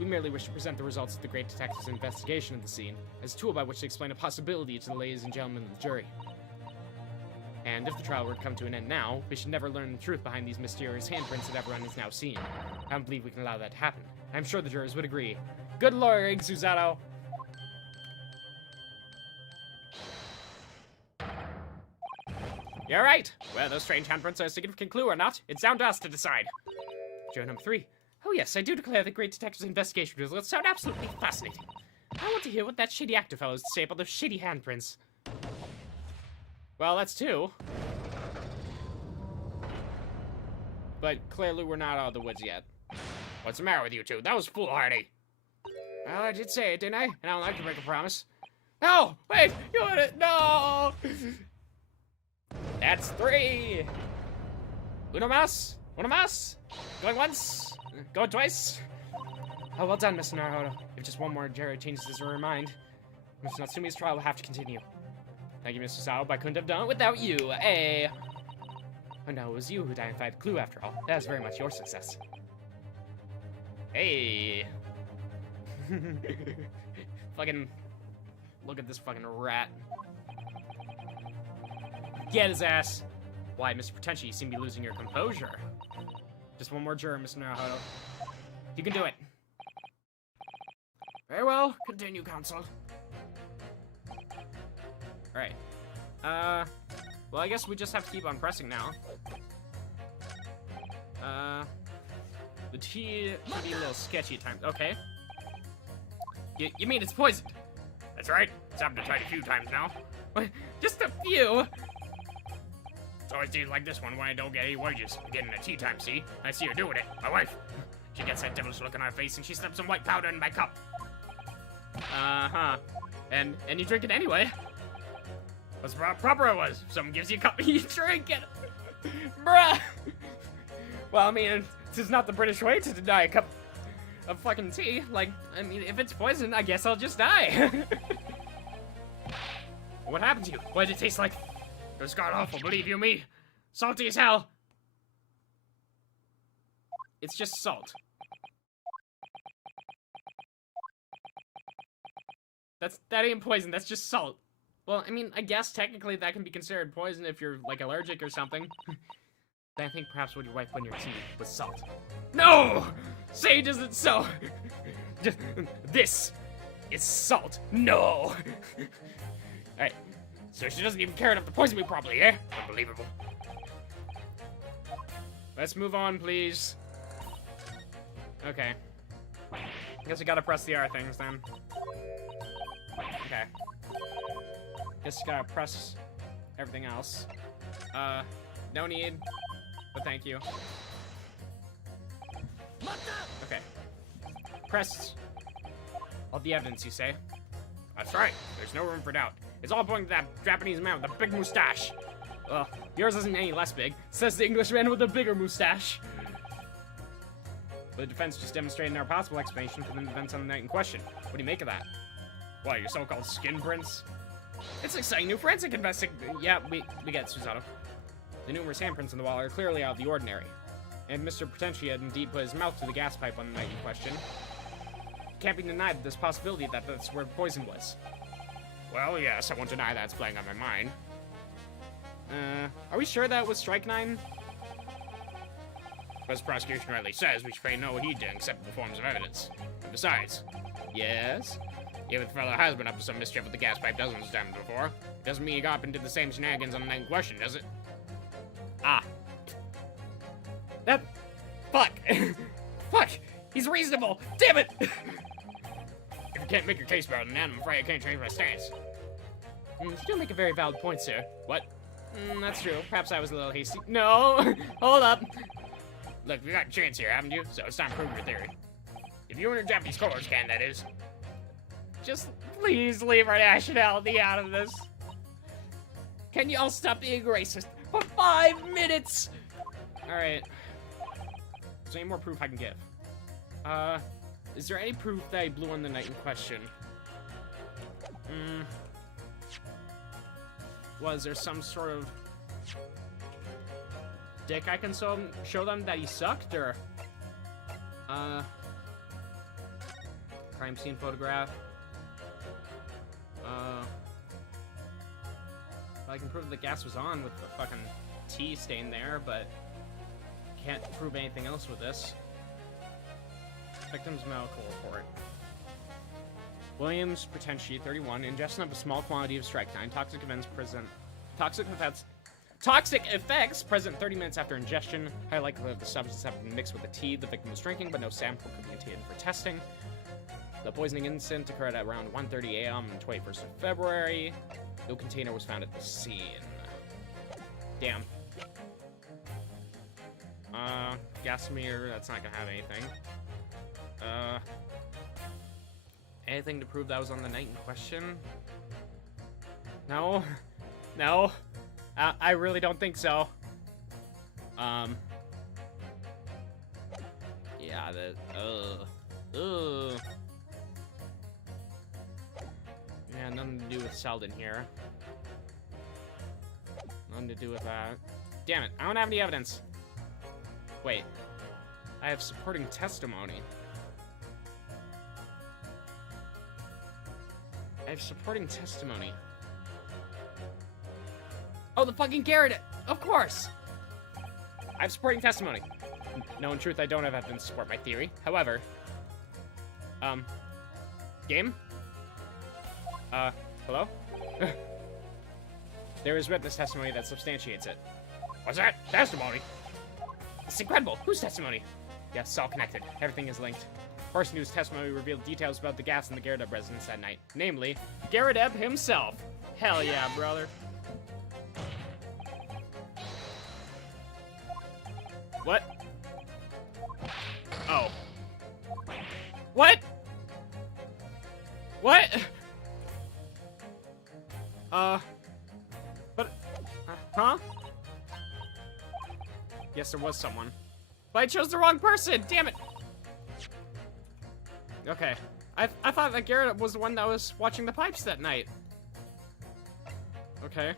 We merely wish to present the results of the great detective's investigation of the scene as a tool by which to explain a possibility to the ladies and gentlemen of the jury. And if the trial were to come to an end now, we should never learn the truth behind these mysterious handprints that everyone has now seen. I don't believe we can allow that to happen. I'm sure the jurors would agree. Good lord, Susato! You're right! Whether those strange handprints are a significant clue or not, it's down to us to decide. Juror number 3. Oh yes, I do declare the great detective's investigation results sound absolutely fascinating. I want to hear what that shady actor fellow has to say about those shady handprints. Well, that's 2. But clearly we're not out of the woods yet. What's the matter with you two? That was foolhardy. Well, I did say it, didn't I? And I don't like to break a promise. No! Wait! You want it? No! That's 3! Uno mas! Uno mas! Going once! Going twice! Oh, well done, Mr. Naruto. If just one more jury changes his mind, Mr. Natsumi's trial will have to continue. Thank you, Mr. Sao, but I couldn't have done it without you. Hey! Oh no, it was you who identified the clue after all. That is very much your success. Hey! Fucking... Look at this fucking rat. Get his ass! Why, Mr. Potential, you seem to be losing your composure. Just one more juror, Mr. Naruto. You can do it. Very well. Continue, counsel. Alright. Well, I guess we just have to keep on pressing now. The tea can be a little sketchy at times. Okay. You mean it's poisoned? That's right. It's happened to try it a few times now. What? Just a few? It's always days like this one when I don't get any wages. I'm getting a tea time, see? I see her doing it. My wife. She gets that devilish look on her face and she slips some white powder in my cup. Uh-huh. And you drink it anyway. That's how proper it was. If someone gives you a cup, you drink it. Bruh! Well, I mean, this is not the British way to deny a cup of fucking tea. Like, I mean, if it's poison, I guess I'll just die. What happened to you? What did it taste like? It was god-awful, believe you me. Salty as hell. It's just salt. That ain't poison, that's just salt. Well, I mean, I guess technically that can be considered poison if you're, like, allergic or something. But I think perhaps what your wife put in your tea was salt. No! Sage isn't so. This is salt. No! Alright, so she doesn't even care enough to poison me properly, eh? Unbelievable. Let's move on, please. Okay. Guess we gotta press the R things then. Okay. Guess you gotta press everything else. No need, but thank you. Okay. Press all the evidence, you say? That's right. There's no room for doubt. It's all pointing to that Japanese man with the big mustache. Well, yours isn't any less big, says the Englishman with a bigger mustache. The defense just demonstrated our possible explanation for the events on the night in question. What do you make of that? Why, your so-called skin prints? It's exciting new forensic investigation. Yeah, we get it, Susato. The numerous handprints on the wall are clearly out of the ordinary. And Mr. Potentia had indeed put his mouth to the gas pipe on the night in question. can't be denied that there's a possibility that that's where the poison was. Well, yes, I won't deny that's playing on my mind. Are we sure that was Strike 9? As the prosecution rightly says, we should pay no heed to acceptable forms of evidence. And besides, yes? Even if the fellow has been up to some mischief with the gas pipe dozens of times before, it doesn't mean he got up and did the same shenanigans on the night in question, does it? Ah. Fuck! Fuck! He's reasonable! Damn it! If you can't make your case better than that, I'm afraid I can't change my stance. You do make a very valid point, sir. What? That's true. Perhaps I was a little hasty. No! Hold up! Look, you got a chance here, haven't you? So it's time to prove your theory. If you and your Japanese cohorts can, that is. Just please leave our nationality out of this. Can you all stop being racist for 5 minutes? Alright. Is there any more proof I can give? Is there any proof that I blew on the night in question? Was there some sort of dick I can show them that he sucked, or crime scene photograph? I can prove the gas was on with the fucking tea stain there, but can't prove anything else with this. Victim's medical report. Williams, Pretenci, 31, ingestion of a small quantity of strychnine. Toxic effects present 30 minutes after ingestion. High likelihood of the substance having been mixed with the tea the victim was drinking, but no sample could be obtained for testing. The poisoning incident occurred at around 1:30 a.m. on the 21st of February. No container was found at the scene. Damn. Gas meter, that's not gonna have anything. Anything to prove that was on the night in question? No? No? I really don't think so. Yeah, yeah, nothing to do with Sheldon here. Nothing to do with that. Damn it, I don't have any evidence. Wait. I have supporting testimony. Oh, the fucking Garrett! Of course! I have supporting testimony. No, in truth, I don't have evidence to support my theory. However, game? Hello? There is witness testimony that substantiates it. What's that? Testimony? It's incredible. Whose testimony? Yes, it's all connected. Everything is linked. Person whose testimony revealed details about the gas in the Garrett residence that night. Namely, Garrett himself. Hell yeah, brother. What? Oh. What? What? But, huh? Yes, there was someone. But I chose the wrong person, damn it! Okay. I thought that Garrett was the one that was watching the pipes that night. Okay.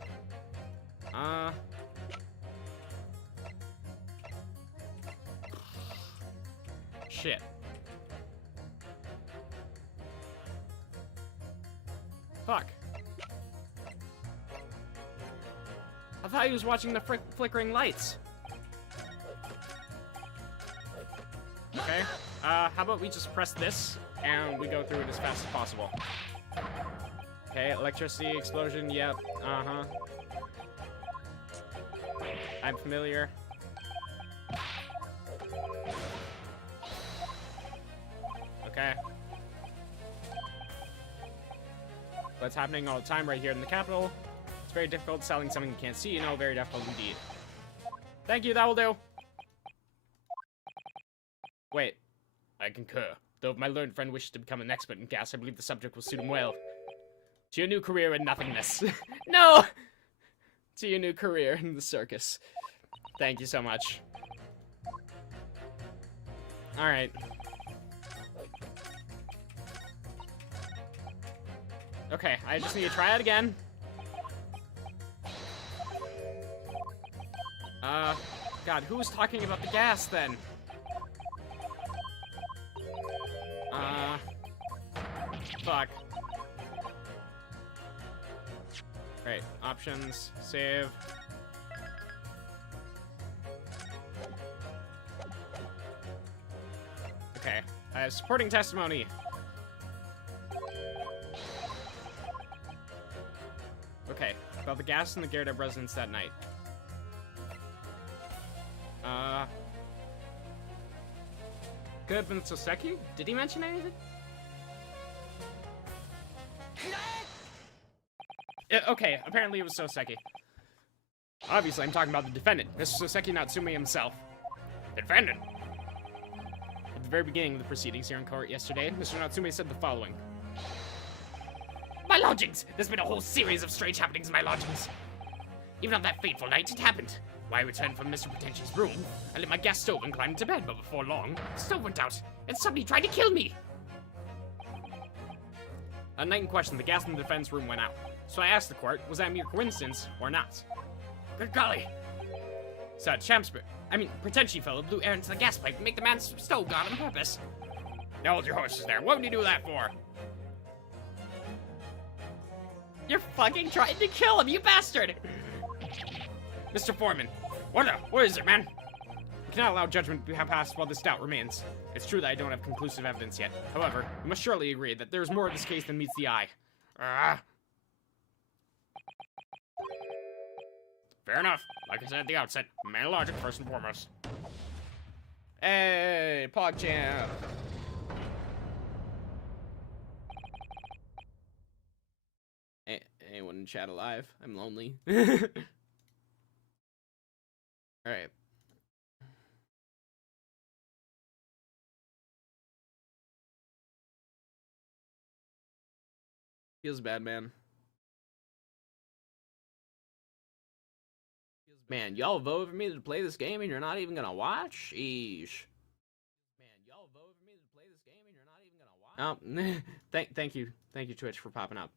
Shit. Fuck. I thought he was watching the flickering lights. Okay. How about we just press this and we go through it as fast as possible. Okay, electricity, explosion, yep, uh-huh. I'm familiar. Okay. That's happening all the time right here in the capital. It's very difficult selling something you can't see, you know, very difficult indeed. Thank you, that will do. Wait, I concur. Though if my learned friend wishes to become an expert in gas, I believe the subject will suit him well. To your new career in nothingness. No! To your new career in the circus. Thank you so much. Alright. Okay, I just need to try it again. God, who was talking about the gas then? Fuck. Right, options, save. Okay, I have supporting testimony. Okay, about the gas in the Gyarados residence that night. Could have been Soseki? Did he mention anything? Okay, apparently it was Soseki. Obviously, I'm talking about the defendant, Mr. Soseki Natsume himself. Defendant? At the very beginning of the proceedings here in court yesterday, Mr. Natsume said the following. My lodgings! There's been a whole series of strange happenings in my lodgings. Even on that fateful night, it happened. Why, I returned from Mr. Potential's room. I lit my gas stove and climbed into bed, but before long, the stove went out, and somebody tried to kill me. On the night in question, the gas in the defense room went out. So I asked the court, was that a mere coincidence or not? Good golly. So Potential fellow blew air into the gas pipe to make the man's stove go out on purpose. Now hold your horses there. What would you do that for? You're fucking trying to kill him, you bastard! Mr. Foreman, what is it, man? We cannot allow judgment to be passed while this doubt remains. It's true that I don't have conclusive evidence yet. However, we must surely agree that there is more of this case than meets the eye. Fair enough. Like I said at the outset, man of logic first and foremost. Hey, PogChamp. Anyone in chat alive? I'm lonely. Alright. Feels bad, man. Man, y'all voted for me to play this game and you're not even gonna watch? Sheesh. Man, y'all voted for me to play this game and you're not even gonna watch? Oh, thank you. Thank you, Twitch, for popping up.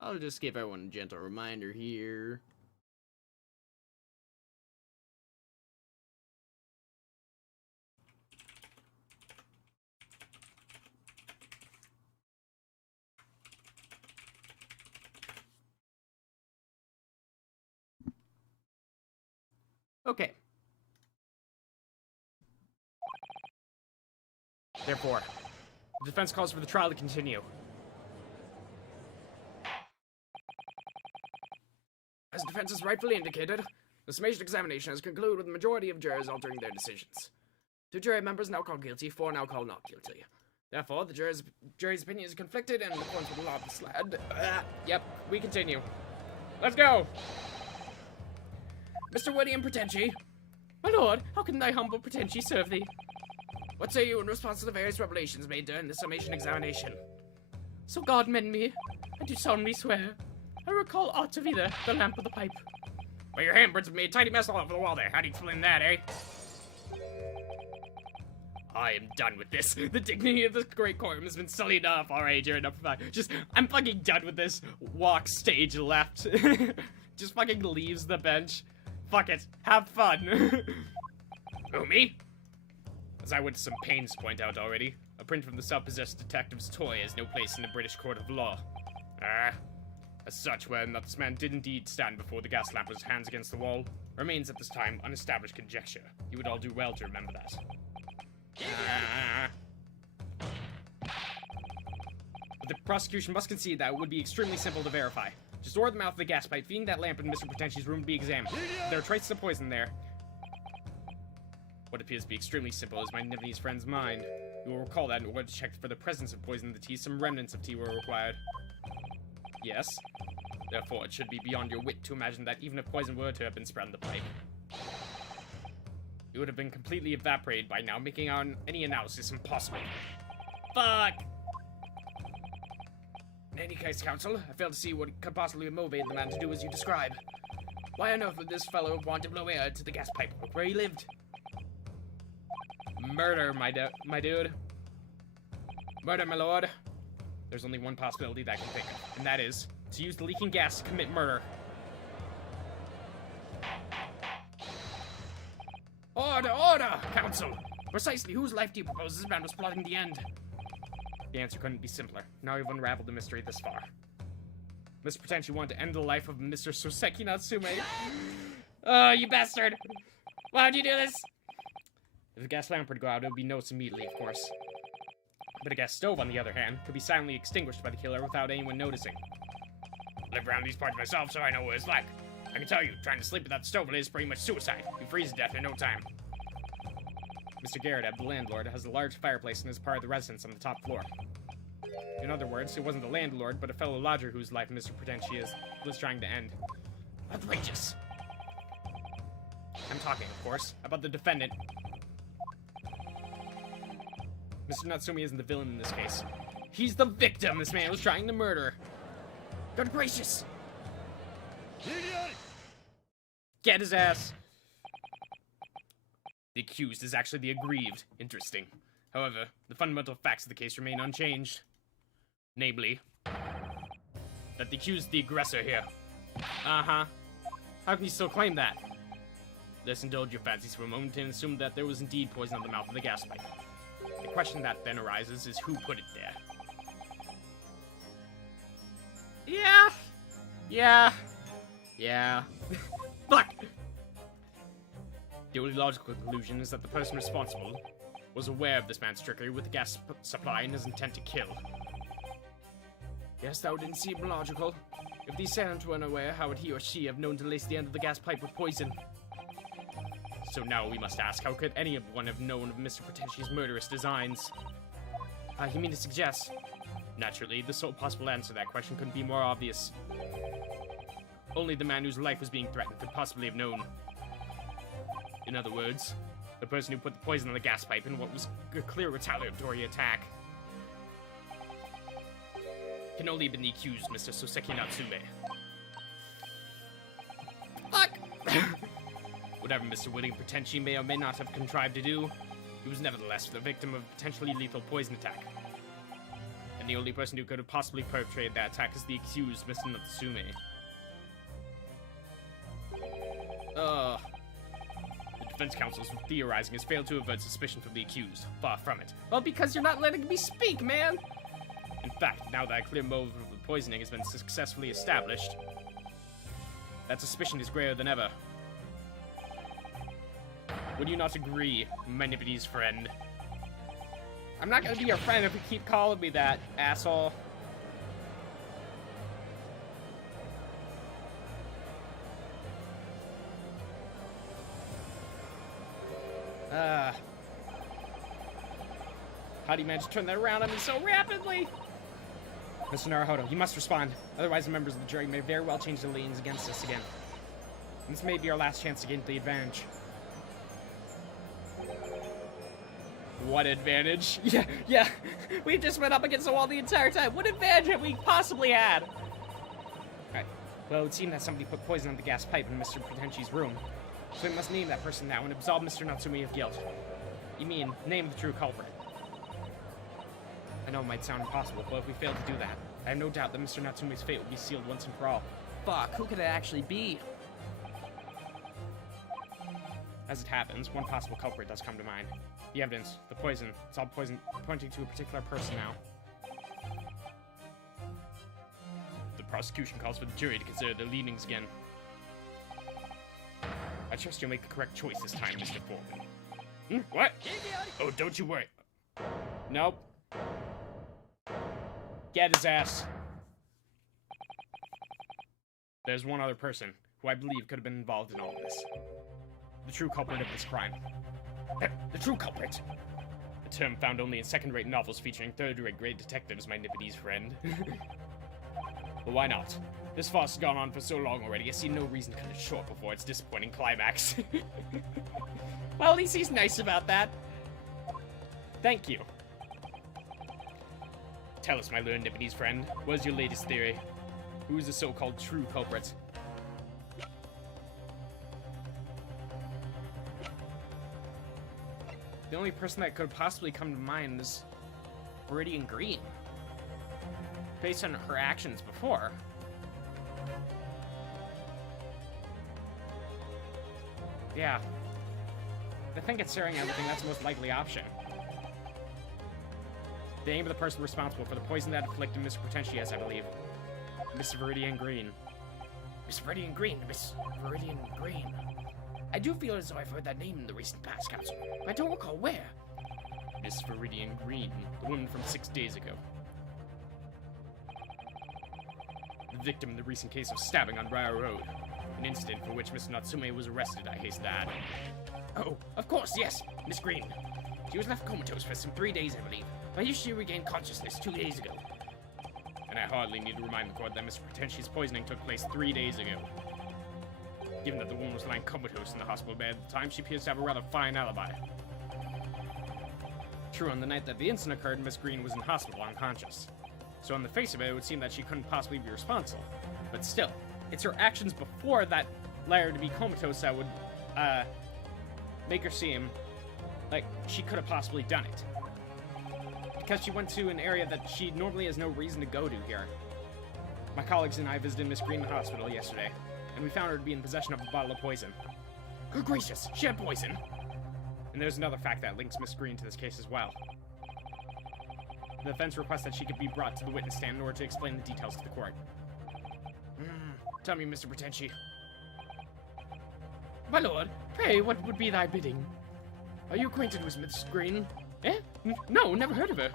I'll just give everyone a gentle reminder here. Okay. Therefore, the defense calls for the trial to continue. As defense has rightfully indicated, the summation examination has concluded with the majority of jurors altering their decisions. 2 jury members now called guilty, 4 now called not guilty. Therefore, the jury's opinion is conflicted and in accordance with the law of this land. Yep, we continue. Let's go! Mr. William Potenchi. My lord, how can thy humble Potenchi serve thee? What say you in response to the various revelations made during the summation examination? So God mend me, I do solemnly swear, I recall aught of either the lamp or the pipe. Well, your handprints have made a tiny mess all over the wall there. How do you explain that, eh? I am done with this. The dignity of this great courtroom has been sullied enough already during number 5. I'm fucking done with this. Walk stage left. Just fucking leaves the bench. Fuck it. Have fun. Who, me? As I went to some pains to point out already, a print from the self-possessed detective's toy has no place in the British court of law. As such, whether or not this man did indeed stand before the gas lamp with his hands against the wall, remains at this time unestablished conjecture. You would all do well to remember that. But the prosecution must concede that it would be extremely simple to verify. Just order the mouth of the gas pipe, feeding that lamp in Mr. Potenchi's room to be examined. If there are traces of poison there, what appears to be extremely simple is my Nivnese friend's mind. You will recall that in order to check for the presence of poison in the tea, some remnants of tea were required. Yes. Therefore, it should be beyond your wit to imagine that even if poison were to have been spread in the pipe, it would have been completely evaporated by now, making any analysis impossible. Fuck! In any case, counsel, I fail to see what could possibly have motivated the man to do as you describe. Why on earth would this fellow want to blow air to the gas pipe where he lived? Murder, my dude. Murder, my lord. There's only one possibility that I can think of, and that is to use the leaking gas to commit murder. Order, order, Council! Precisely whose life do you propose this man was plotting the end? The answer couldn't be simpler. Now we've unraveled the mystery this far. Mr. Potentially wanted to end the life of Mr. Soseki Natsume. Oh, you bastard! Why'd you do this? If the gas lamp were to go out, it would be noticed immediately, of course. But a gas stove, on the other hand, could be silently extinguished by the killer without anyone noticing. I live around these parts myself, so I know what it's like. I can tell you, trying to sleep without the stove is pretty much suicide. You freeze to death in no time. Mr. Garrett, the landlord, has a large fireplace in his part of the residence on the top floor. In other words, it wasn't the landlord, but a fellow lodger whose life Mr. Prudential was trying to end. Outrageous. I'm talking, of course, about the defendant. Mr. Natsume isn't the villain in this case. He's the victim this man was trying to murder. Good gracious! Get his ass! The accused is actually the aggrieved. Interesting. However, the fundamental facts of the case remain unchanged. Namely, that the accused is the aggressor here. Uh-huh. How can you still claim that? Let's indulge your fancies for a moment and assume that there was indeed poison on the mouth of the gas pipe. The question that then arises is who put it there? Yeah. Fuck! The only logical conclusion is that the person responsible was aware of this man's trickery with the gas supply and his intent to kill. Yes, that wouldn't seem logical. If the assailant were unaware, how would he or she have known to lace the end of the gas pipe with poison? So now we must ask, how could anyone have known of Mr. Potential's murderous designs? You mean to suggest? Naturally, the sole possible answer to that question couldn't be more obvious. Only the man whose life was being threatened could possibly have known. In other words, the person who put the poison on the gas pipe in what was a clear retaliatory attack can only have been the accused, Mr. Soseki Natsume. Fuck! Whatever Mr. William Potentially may or may not have contrived to do, he was nevertheless the victim of a potentially lethal poison attack. And the only person who could have possibly perpetrated that attack is the accused, Mr. Natsume. The defense counsel's theorizing has failed to avert suspicion from the accused. Far from it. Well, because you're not letting me speak, man! In fact, now that a clear motive of the poisoning has been successfully established, that suspicion is greater than ever. Would you not agree, my Nippity's friend? I'm not gonna be your friend if you keep calling me that, asshole. How do you manage to turn that around on me so rapidly? Mr. Naruhodo, you must respond. Otherwise, the members of the jury may very well change their leanings against us again. And this may be our last chance to gain the advantage. What advantage? Yeah. We've just been up against the wall the entire time. What advantage have we possibly had? Right. Well, it would seem that somebody put poison on the gas pipe in Mr. Potential's room. So we must name that person now and absolve Mr. Natsume of guilt. You mean, name the true culprit. I know it might sound impossible, but if we fail to do that, I have no doubt that Mr. Natsume's fate will be sealed once and for all. Fuck, who could it actually be? As it happens, one possible culprit does come to mind. The evidence, the poison, it's all poison pointing to a particular person now. The prosecution calls for the jury to consider their leanings again. I trust you'll make the correct choice this time, Mr. Foreman. What? Oh, don't you worry. Nope. Get his ass. There's one other person who I believe could have been involved in all of this. The true culprit of this crime. The true culprit! A term found only in second-rate novels featuring third-rate great detectives, my Nippity's friend. But why not? This farce has gone on for so long already, I see no reason to cut it short before its disappointing climax. Well, at least he's nice about that. Thank you. Tell us, my learned Nippity's friend, what is your latest theory? Who is the so-called true culprit? The only person that could possibly come to mind is Meridian Green. Based on her actions before, Yeah. I think it's sharing everything. That's the most likely option. The name of the person responsible for the poison that afflicted Mr. Pretentious, I believe. Miss Viridian Green. Miss Viridian Green, Miss Viridian Green. I do feel as though I've heard that name in the recent past, Council. I don't recall where. Miss Viridian Green, the woman from 6 days ago. The victim in the recent case of stabbing on Briar Road. An incident for which Miss Natsume was arrested, I hasten to add. Oh, of course, yes, Miss Green. She was left comatose for some 3 days, I believe. But she regained consciousness 2 days ago. And I hardly need to remind the court that Mr. Pretentious' poisoning took place 3 days ago. Given that the woman was lying comatose in the hospital bed at the time, she appears to have a rather fine alibi. True, on the night that the incident occurred, Miss Green was in hospital unconscious. So on the face of it, it would seem that she couldn't possibly be responsible. But still, it's her actions before that led her to be comatose that would, make her seem like she could have possibly done it. Because she went to an area that she normally has no reason to go to here. My colleagues and I visited Miss Green in the hospital yesterday, and we found her to be in possession of a bottle of poison. Good gracious, she had poison. And there's another fact that links Miss Green to this case as well. The defense requests that she could be brought to the witness stand in order to explain the details to the court. Tell me, Mr. Pretentious. My lord, pray, what would be thy bidding? Are you acquainted with Miss Green? Eh? No, never heard of her.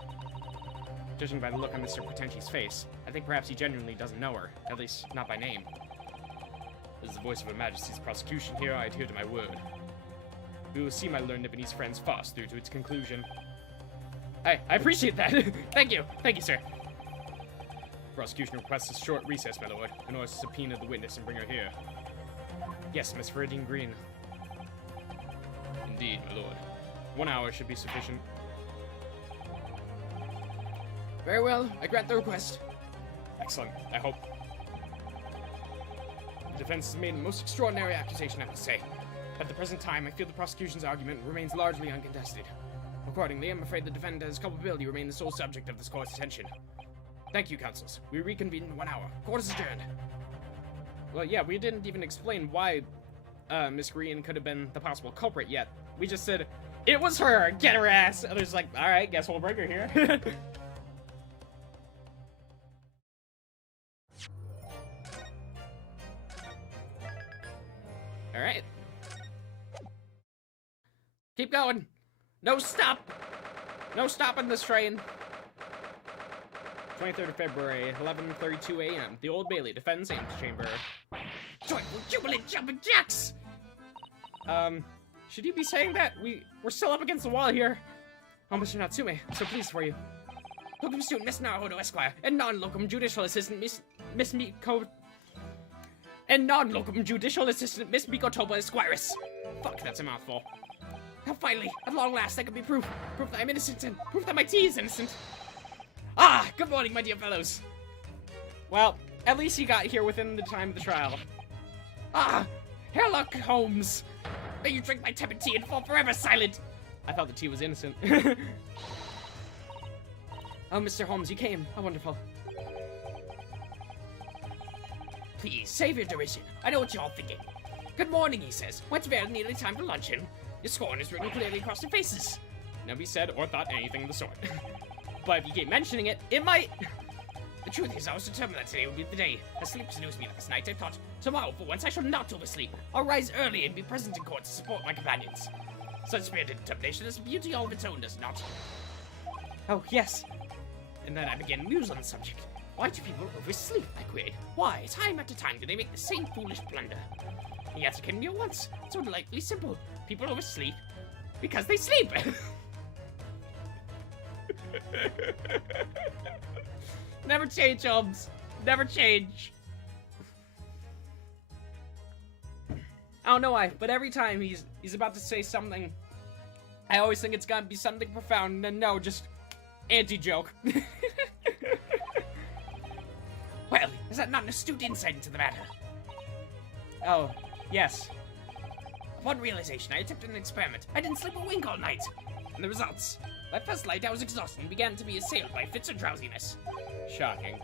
Judging by the look on Mr. Pretentious' face, I think perhaps he genuinely doesn't know her, at least not by name. As the voice of Her Majesty's prosecution here, I adhere to my word. We will see my learned Nipponese friends farce through to its conclusion. I appreciate that. Thank you, sir. Prosecution requests a short recess, my lord, in order to subpoena the witness and bring her here. Yes, Miss Viridian Green. Indeed, my lord. 1 hour should be sufficient. Very well, I grant the request. Excellent, I hope. The defense has made the most extraordinary accusation, I must say. At the present time, I feel the prosecution's argument remains largely uncontested. Accordingly, I'm afraid the defendant's culpability remain the sole subject of this court's attention. Thank you, counsels. We reconvene in 1 hour. Court is adjourned. Well, yeah, we didn't even explain why Miss Green could have been the possible culprit yet. We just said, it was her! Get her ass! Others like, alright, guess we'll bring her here. Alright. Keep going! No stop! No stopping this train! 23rd of February, 11:32 a.m. The Old Bailey Defense Antechamber. Joyful, jubilant, jumping jacks! Should you be saying that? We're still up against the wall here. Oh, Mr. Natsume, I'm so pleased for you. Locum student Miss Naruhodo Esquire, and non-locum judicial assistant Miss Miko... And non-locum judicial assistant Miss Mikotoba Esquires. Fuck, that's a mouthful. Now finally, at long last, there can be proof. Proof that I'm innocent and proof that my tea is innocent. Ah, good morning, my dear fellows. Well, at least you got here within the time of the trial. Ah, Sherlock Holmes. May you drink my tepid tea and fall forever silent. I thought the tea was innocent. Oh, Mr. Holmes, you came. How wonderful. Please, save your derision. I know what you're all thinking. Good morning, he says. What's very nearly time for luncheon? Your scorn is written clearly across your faces. Nobody said or thought anything of the sort. But if you keep mentioning it, it might... The truth is, I was determined that today would be the day. As sleep seduced me last night, I thought, tomorrow, for once, I shall not oversleep. I'll rise early and be present in court to support my companions. Such spirited determination has beauty all of its own, does it not? Oh, yes. And then I began to muse on the subject. Why do people oversleep, I queried? Why, time after time, do they make the same foolish blunder? And the answer came to me at once. So delightfully simple. People oversleep because they sleep. Never change, Holmes. Never change. I don't know why, but every time he's about to say something, I always think it's gonna be something profound, and then no, just anti-joke. Well, is that not an astute insight into the matter? Oh, yes. Upon realization, I attempted an experiment. I didn't sleep a wink all night. And the results. At first light, I was exhausted and began to be assailed by fits of drowsiness. Shocking.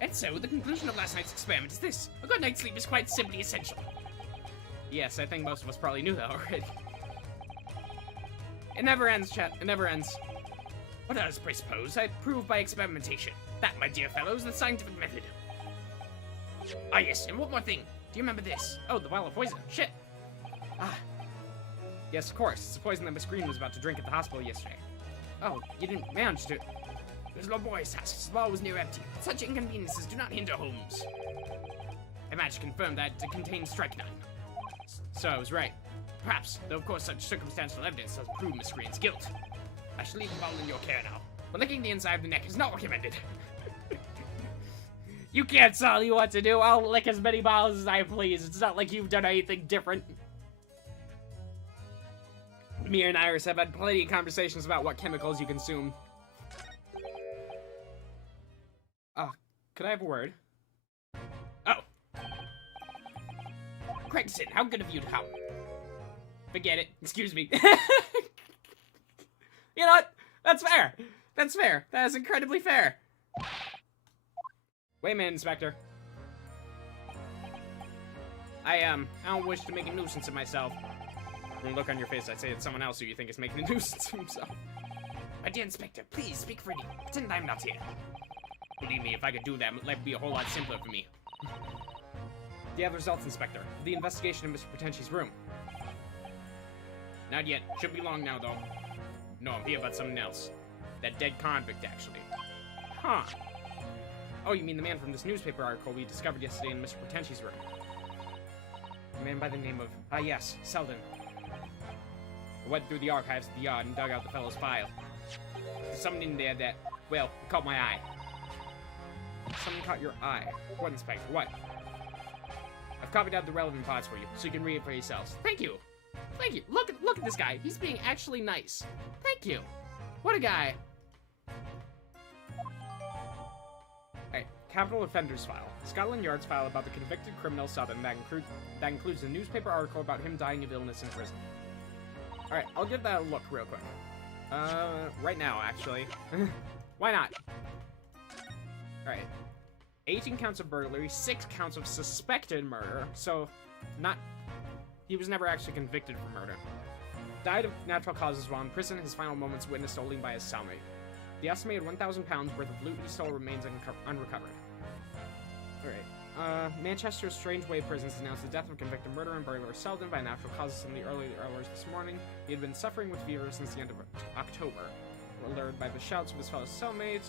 And so, the conclusion of last night's experiment is this. A good night's sleep is quite simply essential. Yes, I think most of us probably knew that already. It never ends, chat. It never ends. What else presuppose I prove by experimentation? That, my dear fellow, is the scientific method. Ah, yes, and one more thing. Do you remember this? Oh, the vial of poison. Shit. Ah. Yes, of course. It's the poison that Miss Green was about to drink at the hospital yesterday. Oh, you didn't manage to... It was laborious tasks. The ball was near empty. Such inconveniences do not hinder Holmes. I managed to confirm that it contained strychnine. So I was right. Perhaps, though of course such circumstantial evidence doesn't prove Miss Green's guilt. I shall leave the ball in your care now. But licking the inside of the neck is not recommended. You can't tell me what to do. I'll lick as many bottles as I please. It's not like you've done anything different. Me and Iris have had plenty of conversations about what chemicals you consume. Could I have a word? Oh. Gregson, how good of you to come. Forget it. Excuse me. You know what? That's fair. That's fair. That is incredibly fair. Wait a minute, Inspector. I don't wish to make a nuisance of myself. From the look on your face, I'd say it's someone else who you think is making a nuisance of himself. My dear Inspector, please speak freely. Pretend I'm not here. Believe me, if I could do that, life would be a whole lot simpler for me. Do you have results, Inspector? The investigation in Mr. Potenchi's room. Not yet. Should be long now, though. No, I'm here about something else. That dead convict, actually. Huh. Oh, you mean the man from this newspaper article we discovered yesterday in Mr. Potenchi's room? A man by the name of, yes, Selden. I went through the archives of the yard and dug out the fellow's file. There's something in there that, well, it caught my eye. Something caught your eye. What, Inspector? What? I've copied out the relevant parts for you, so you can read it for yourselves. Thank you! Thank you! Look at this guy. He's being actually nice. Thank you! What a guy! Alright, Capital Offenders File. Scotland Yard's file about the convicted criminal Southern that includes a newspaper article about him dying of illness in prison. Alright, I'll give that a look real quick. Right now, actually. Why not? Alright. 18 counts of burglary, 6 counts of suspected murder, so he was never actually convicted for murder. Died of natural causes while in prison, his final moments witnessed only by his cellmate. The estimated 1,000 pounds worth of loot he stole remains unrecovered. Alright. Manchester's Strange-Way Prisons announced the death of convicted murderer and burglar Selden by natural causes in the early hours this morning. He had been suffering with fever since the end of October. Alerted by the shouts of his fellow cellmates,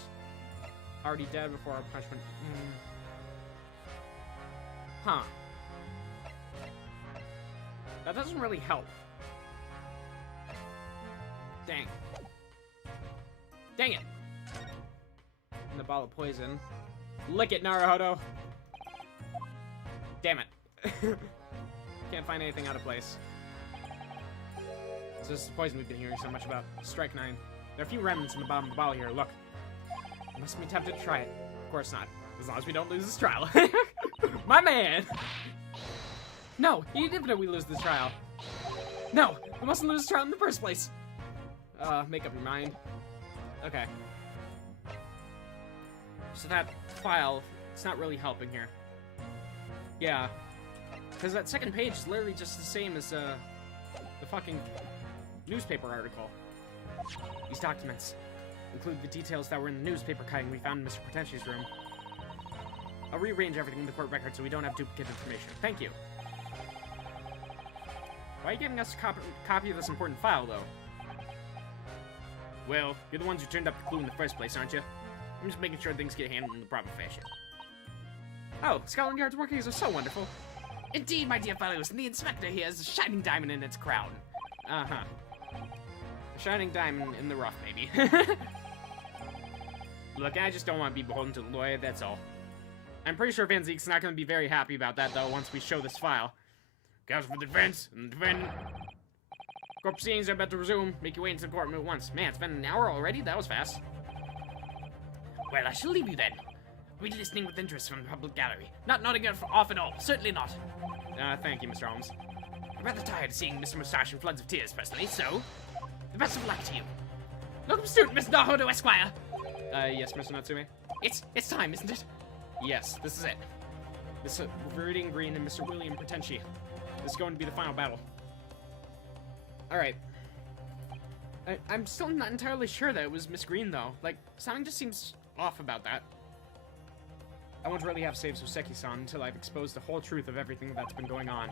already dead before our punishment. Huh. That doesn't really help. Dang. Dang it! And the ball of poison. Lick it, Naruhodo! Damn it. Can't find anything out of place. So this is the poison we've been hearing so much about. Strychnine. There are a few remnants in the bottom of the bottle here, look. I must be tempted to try it. Of course not. As long as we don't lose this trial. My man! No, even if we lose this trial. No, we mustn't lose this trial in the first place. Make up your mind. Okay. So that file, it's not really helping here. Yeah. Because that second page is literally just the same as, the fucking newspaper article. These documents include the details that were in the newspaper cutting we found in Mr. Potenchi's room. I'll rearrange everything in the court record so we don't have duplicate information. Thank you. Why are you giving us a copy of this important file, though? Well, you're the ones who turned up the clue in the first place, aren't you? I'm just making sure things get handled in the proper fashion. Oh, Scotland Yard's workings are so wonderful. Indeed, my dear fellows, and the inspector here has a shining diamond in its crown. Uh-huh. A shining diamond in the rough, maybe. Look, I just don't want to be beholden to the lawyer, that's all. I'm pretty sure Van Zeek's not going to be very happy about that, though, once we show this file. Counsel for the defense, and the defendant. Court proceedings are about to resume. Make your way into the courtroom at once. Man, it's been an hour already? That was fast. Well, I shall leave you then. We'll be listening with interest from the public gallery. Not nodding off at all. Certainly not. Thank you, Mr. Holmes. I'm rather tired of seeing Mr. Mustache in floods of tears, personally, so the best of luck to you. Welcome, student, Mr. Naruhodo, Esquire. Yes, Mr. Natsume? It's time, isn't it? Yes, this is it. Mr. Viridian Green and Mr. William Potenchi. This is going to be the final battle. Alright. I'm still not entirely sure that it was Miss Green, though. Like, something just seems off about that. I won't really have saves with Seki-san until I've exposed the whole truth of everything that's been going on.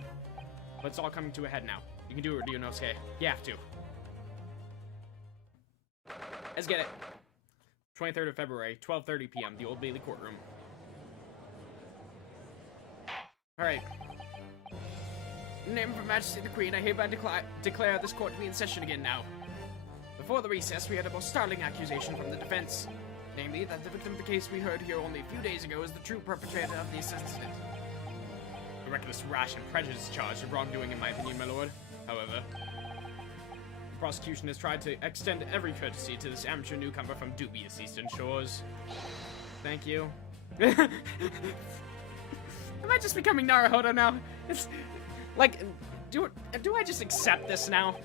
But it's all coming to a head now. You can do it, Ryunosuke. You have to. Let's get it. 23rd of February, 12:30 p.m., the Old Bailey courtroom. Alright. In the name of Her Majesty the Queen, I hereby declare this court to be in session again now. Before the recess, we had a most startling accusation from the defense. Namely, that the victim of the case we heard here only a few days ago is the true perpetrator of this incident. A reckless, rash, and prejudiced charge of wrongdoing, in my opinion, my lord. However, the prosecution has tried to extend every courtesy to this amateur newcomer from dubious eastern shores. Thank you. Am I just becoming Naruhodo now? It's like, do I just accept this now?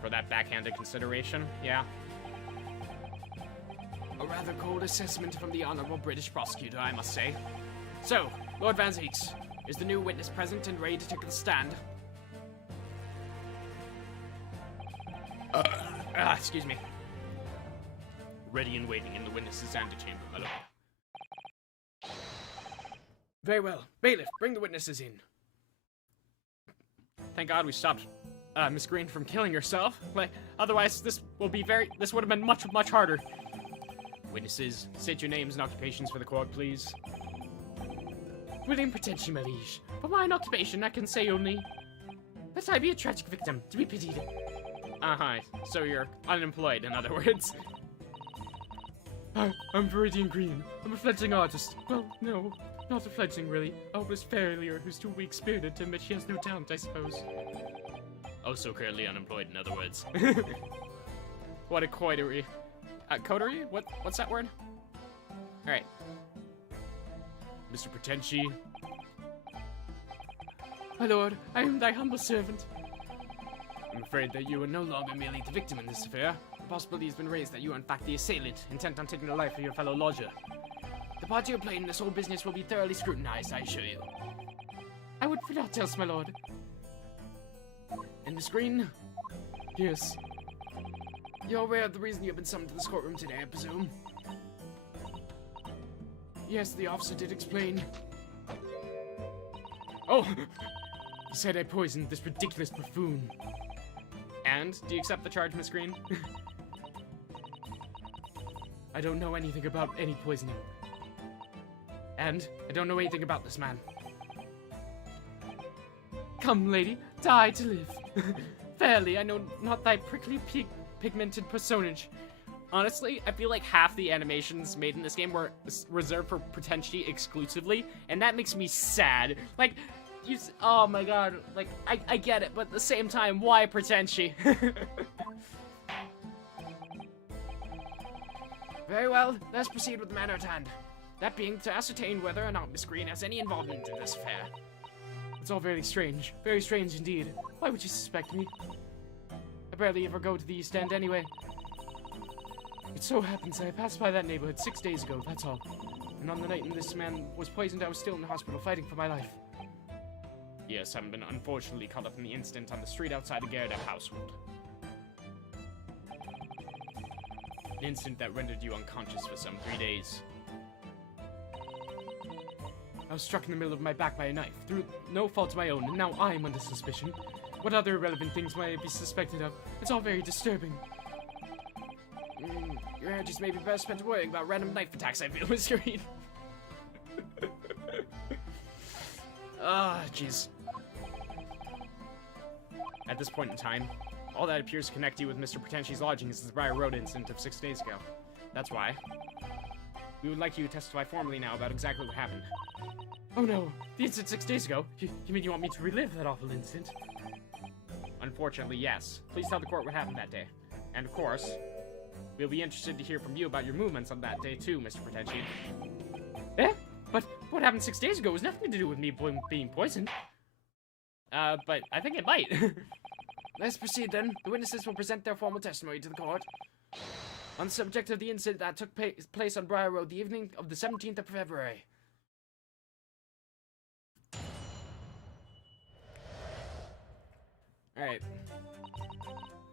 For that backhanded consideration, yeah. A rather cold assessment from the honorable British prosecutor, I must say. So, Lord Van Zieks, is the new witness present and ready to take the stand? Excuse me. Ready and waiting in the witness's antechamber, my lord. Very well. Bailiff, bring the witnesses in. Thank God we stopped Miss Green from killing herself. Like, otherwise this would have been much, much harder. Witnesses, state your names and occupations for the court, please. William Pretenci, my liege. For mine occupation, I can say only that I be a tragic victim, to be pitied. Uh-huh, so you're unemployed, in other words. I'm Viridian Green. I'm a fledgling artist. Well, no, not a fledgling, really. A hopeless failure who's too weak-spirited to admit she has no talent, I suppose. Oh, so currently unemployed, in other words. What a coterie. Coterie? What's that word? Alright. Mr. Pretenci. My lord, I am thy humble servant. I'm afraid that you are no longer merely the victim in this affair. The possibility has been raised that you are in fact the assailant, intent on taking the life of your fellow lodger. The part you played in this whole business will be thoroughly scrutinized, I assure you. I would not else, my lord. And Miss Green? Yes. You're aware of the reason you've been summoned to this courtroom today, I presume? Yes, the officer did explain. Oh! He said I poisoned this ridiculous buffoon. And? Do you accept the charge, Miss Green? I don't know anything about any poisoning. And I don't know anything about this man. Come, lady, die to live. Fairly, I know not thy prickly pigmented personage. Honestly, I feel like half the animations made in this game were reserved for Pretenci exclusively, and that makes me sad. Like, oh my god, like, I get it, but at the same time, why Pretenci? Very well, let's proceed with the matter at hand. That being to ascertain whether or not Miss Green has any involvement in this affair. It's all very strange indeed. Why would you suspect me? I barely ever go to the East End anyway. It so happens I passed by that neighborhood 6 days ago, that's all. And on the night when this man was poisoned, I was still in the hospital fighting for my life. Yes, I've been unfortunately caught up in the incident on the street outside the Garrett household. An incident that rendered you unconscious for some 3 days. I was struck in the middle of my back by a knife, through no fault of my own, and now I am under suspicion. What other irrelevant things might I be suspected of? It's all very disturbing. Your energies may be best spent worrying about random knife attacks, I feel, Miss Green. Ah, jeez. At this point in time, all that appears to connect you with Mr. Pretenci's lodging is the Briar Road incident of 6 days ago. That's why. We would like you to testify formally now about exactly what happened. Oh no, the incident 6 days ago? You mean you want me to relive that awful incident? Unfortunately, yes. Please tell the court what happened that day. And of course, we'll be interested to hear from you about your movements on that day too, Mr. Pretenci. Eh? But what happened 6 days ago was nothing to do with me being poisoned. But I think it might. Let's proceed then. The witnesses will present their formal testimony to the court. On the subject of the incident that took place on Briar Road the evening of the 17th of February. Alright.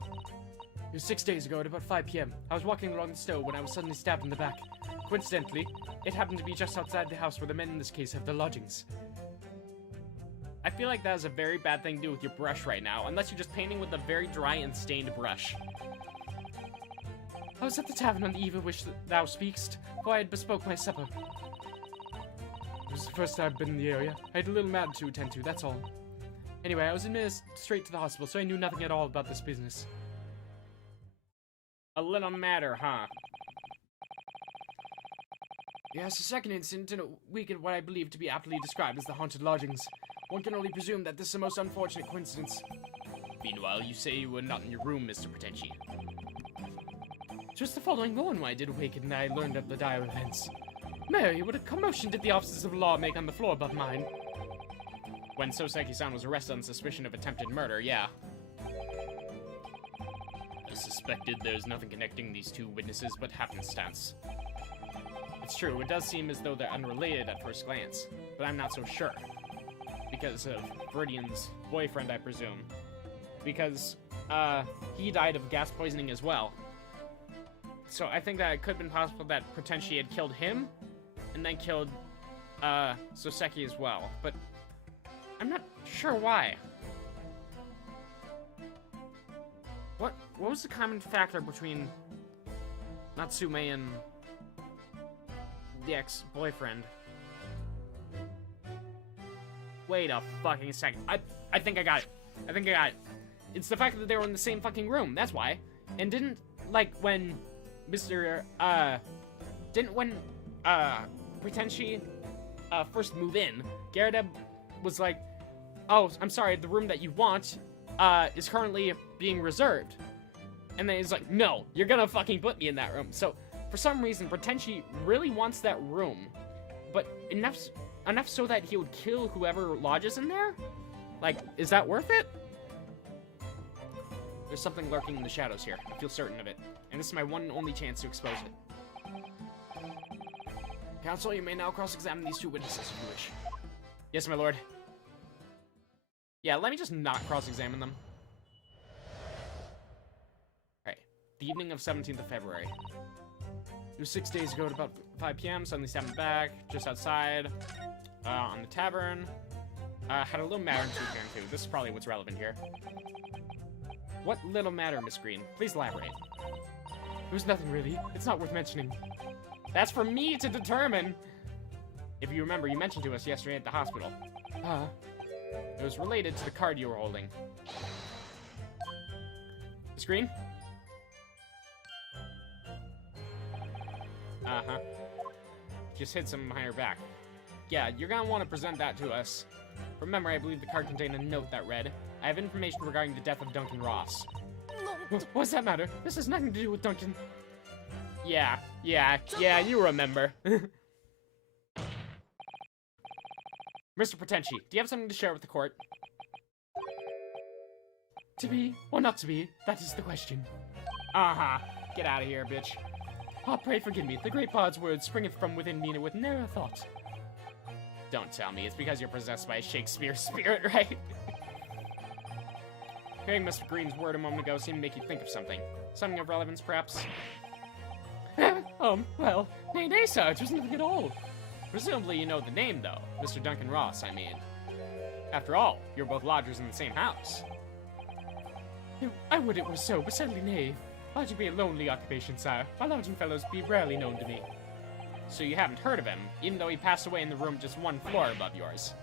It was 6 days ago at about 5 p.m. I was walking along the stove when I was suddenly stabbed in the back. Coincidentally, it happened to be just outside the house where the men in this case have their lodgings. I feel like that is a very bad thing to do with your brush right now, unless you're just painting with a very dry and stained brush. I was at the tavern on the eve of which thou speakst, for I had bespoke my supper. It was the first time I've been in the area. I had a little matter to attend to, that's all. Anyway, I was admitted straight to the hospital, so I knew nothing at all about this business. A little matter, huh? Yes, the second incident in a week at what I believe to be aptly described as the haunted lodgings. One can only presume that this is a most unfortunate coincidence. Meanwhile, you say you were not in your room, Mr. Potenchi. Just the following morning when I did awaken and I learned of the dire events. Mary, what a commotion did the officers of law make on the floor above mine? When Soseki-san was arrested on suspicion of attempted murder, yeah. I suspected there's nothing connecting these two witnesses but happenstance. It's true, it does seem as though they're unrelated at first glance, but I'm not so sure. Because of Viridian's boyfriend, I presume. Because, he died of gas poisoning as well. So I think that it could have been possible that Potenchi had killed him, and then killed, Soseki as well, but I'm not sure why. What was the common factor between Natsume and the ex-boyfriend? Wait a fucking second. I think I got it. I think I got it. It's the fact that they were in the same fucking room. That's why. And didn't, like, when Potenchi, first move in, Garrett was like, oh, I'm sorry, the room that you want, is currently being reserved. And then he's like, no, you're gonna fucking put me in that room. So, for some reason, Potenchi really wants that room, but enough so that he would kill whoever lodges in there? Like, is that worth it? There's something lurking in the shadows here. I feel certain of it. And this is my one and only chance to expose it. Counsel, you may now cross-examine these two witnesses if you wish. Yes, my lord. Yeah, let me just not cross-examine them. Alright. The evening of 17th of February. It was 6 days ago at about 5 p.m. Suddenly stabbed in the back, just outside, on the tavern. Had a little matter to attend to. This is probably what's relevant here. What little matter, Miss Green? Please elaborate. It was nothing really. It's not worth mentioning. That's for me to determine. If you remember, you mentioned to us yesterday at the hospital. It was related to the card you were holding. Miss Green? Uh-huh. Just hid something behind her back. Yeah, you're gonna want to present that to us. From memory, I believe the card contained a note that read, I have information regarding the death of Duncan Ross. What's that matter? This has nothing to do with Duncan. Yeah, you remember. Mr. Potenchi, do you have something to share with the court? To be, or not to be, that is the question. Uh-huh. Get out of here, bitch. Oh, pray forgive me. The great bard's words springeth from within me with ne'er a thought. Don't tell me. It's because you're possessed by a Shakespeare spirit, right? Hearing Mr. Green's word a moment ago seemed to make you think of something. Something of relevance, perhaps? Well, nay, sir, it was nothing at all. Presumably you know the name, though. Mr. Duncan Ross, I mean. After all, you're both lodgers in the same house. I would it were so, but sadly nay. Lodging be a lonely occupation, sire. My lodging fellows be rarely known to me. So you haven't heard of him, even though he passed away in the room just one floor above yours.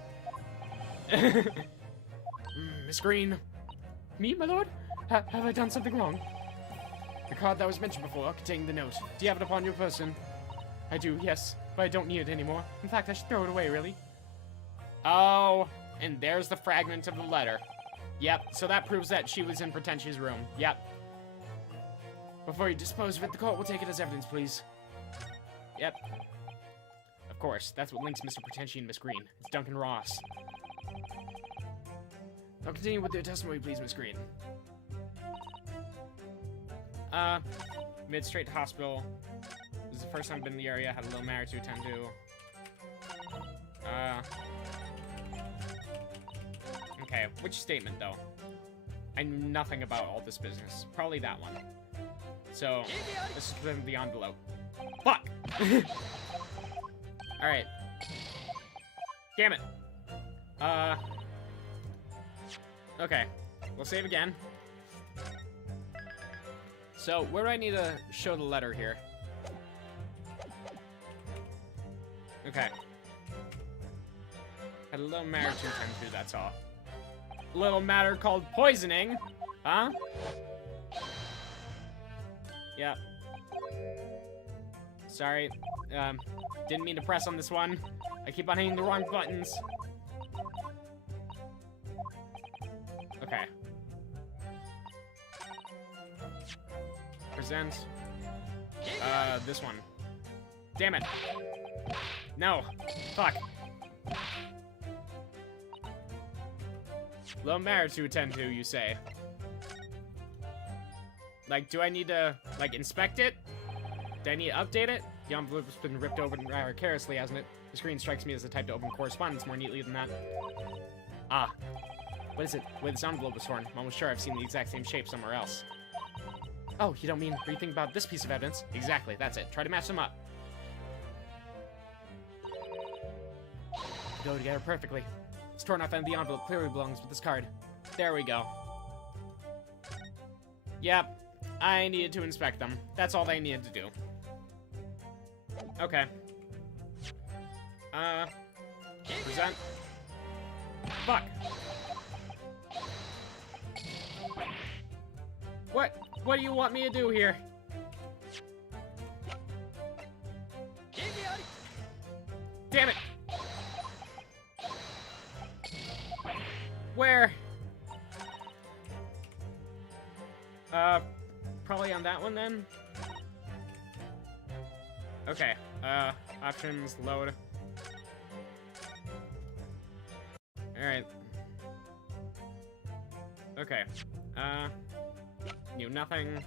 Miss Green. Me, my lord? Have I done something wrong? The card that was mentioned before, containing the note. Do you have it upon your person? I do, yes, but I don't need it anymore. In fact, I should throw it away, really. Oh, and there's the fragment of the letter. Yep, so that proves that she was in Potenchi's room. Yep. Before you dispose of it, the court will take it as evidence, please. Yep. Of course, that's what links Mr. Potenchi and Miss Green. It's Duncan Ross. Now continue with your testimony, please, Miss Green. Mid straight to hospital. This is the first time I've been in the area. Had a little matter to attend to. Okay, which statement, though? I knew nothing about all this business. Probably that one. So, let's just put in the envelope. Fuck! Alright. Damn it. Okay. We'll save again. So, where do I need to show the letter here? Okay. Had a little matter to attend to, that's all. Little matter called poisoning. Huh? Yep. Sorry. Didn't mean to press on this one. I keep on hitting the wrong buttons. Okay. Present. This one. Damn it. No. Fuck. Little matter to attend to, you say. Like, do I need to, like, inspect it? Do I need to update it? The envelope's been ripped open rather carelessly, hasn't it? The screen strikes me as the type to open correspondence more neatly than that. Ah. What is it? The way this envelope was torn. I'm almost sure I've seen the exact same shape somewhere else. Oh, you don't mean rethink about this piece of evidence? Exactly, that's it. Try to match them up. They go together perfectly. This torn off end of the envelope clearly belongs with this card. There we go. Yep. I needed to inspect them. That's all they needed to do. Okay. Present. Fuck. What do you want me to do here? Damn it! Where? Probably on that one then? Okay, options, load. Alright. Okay, new nothing.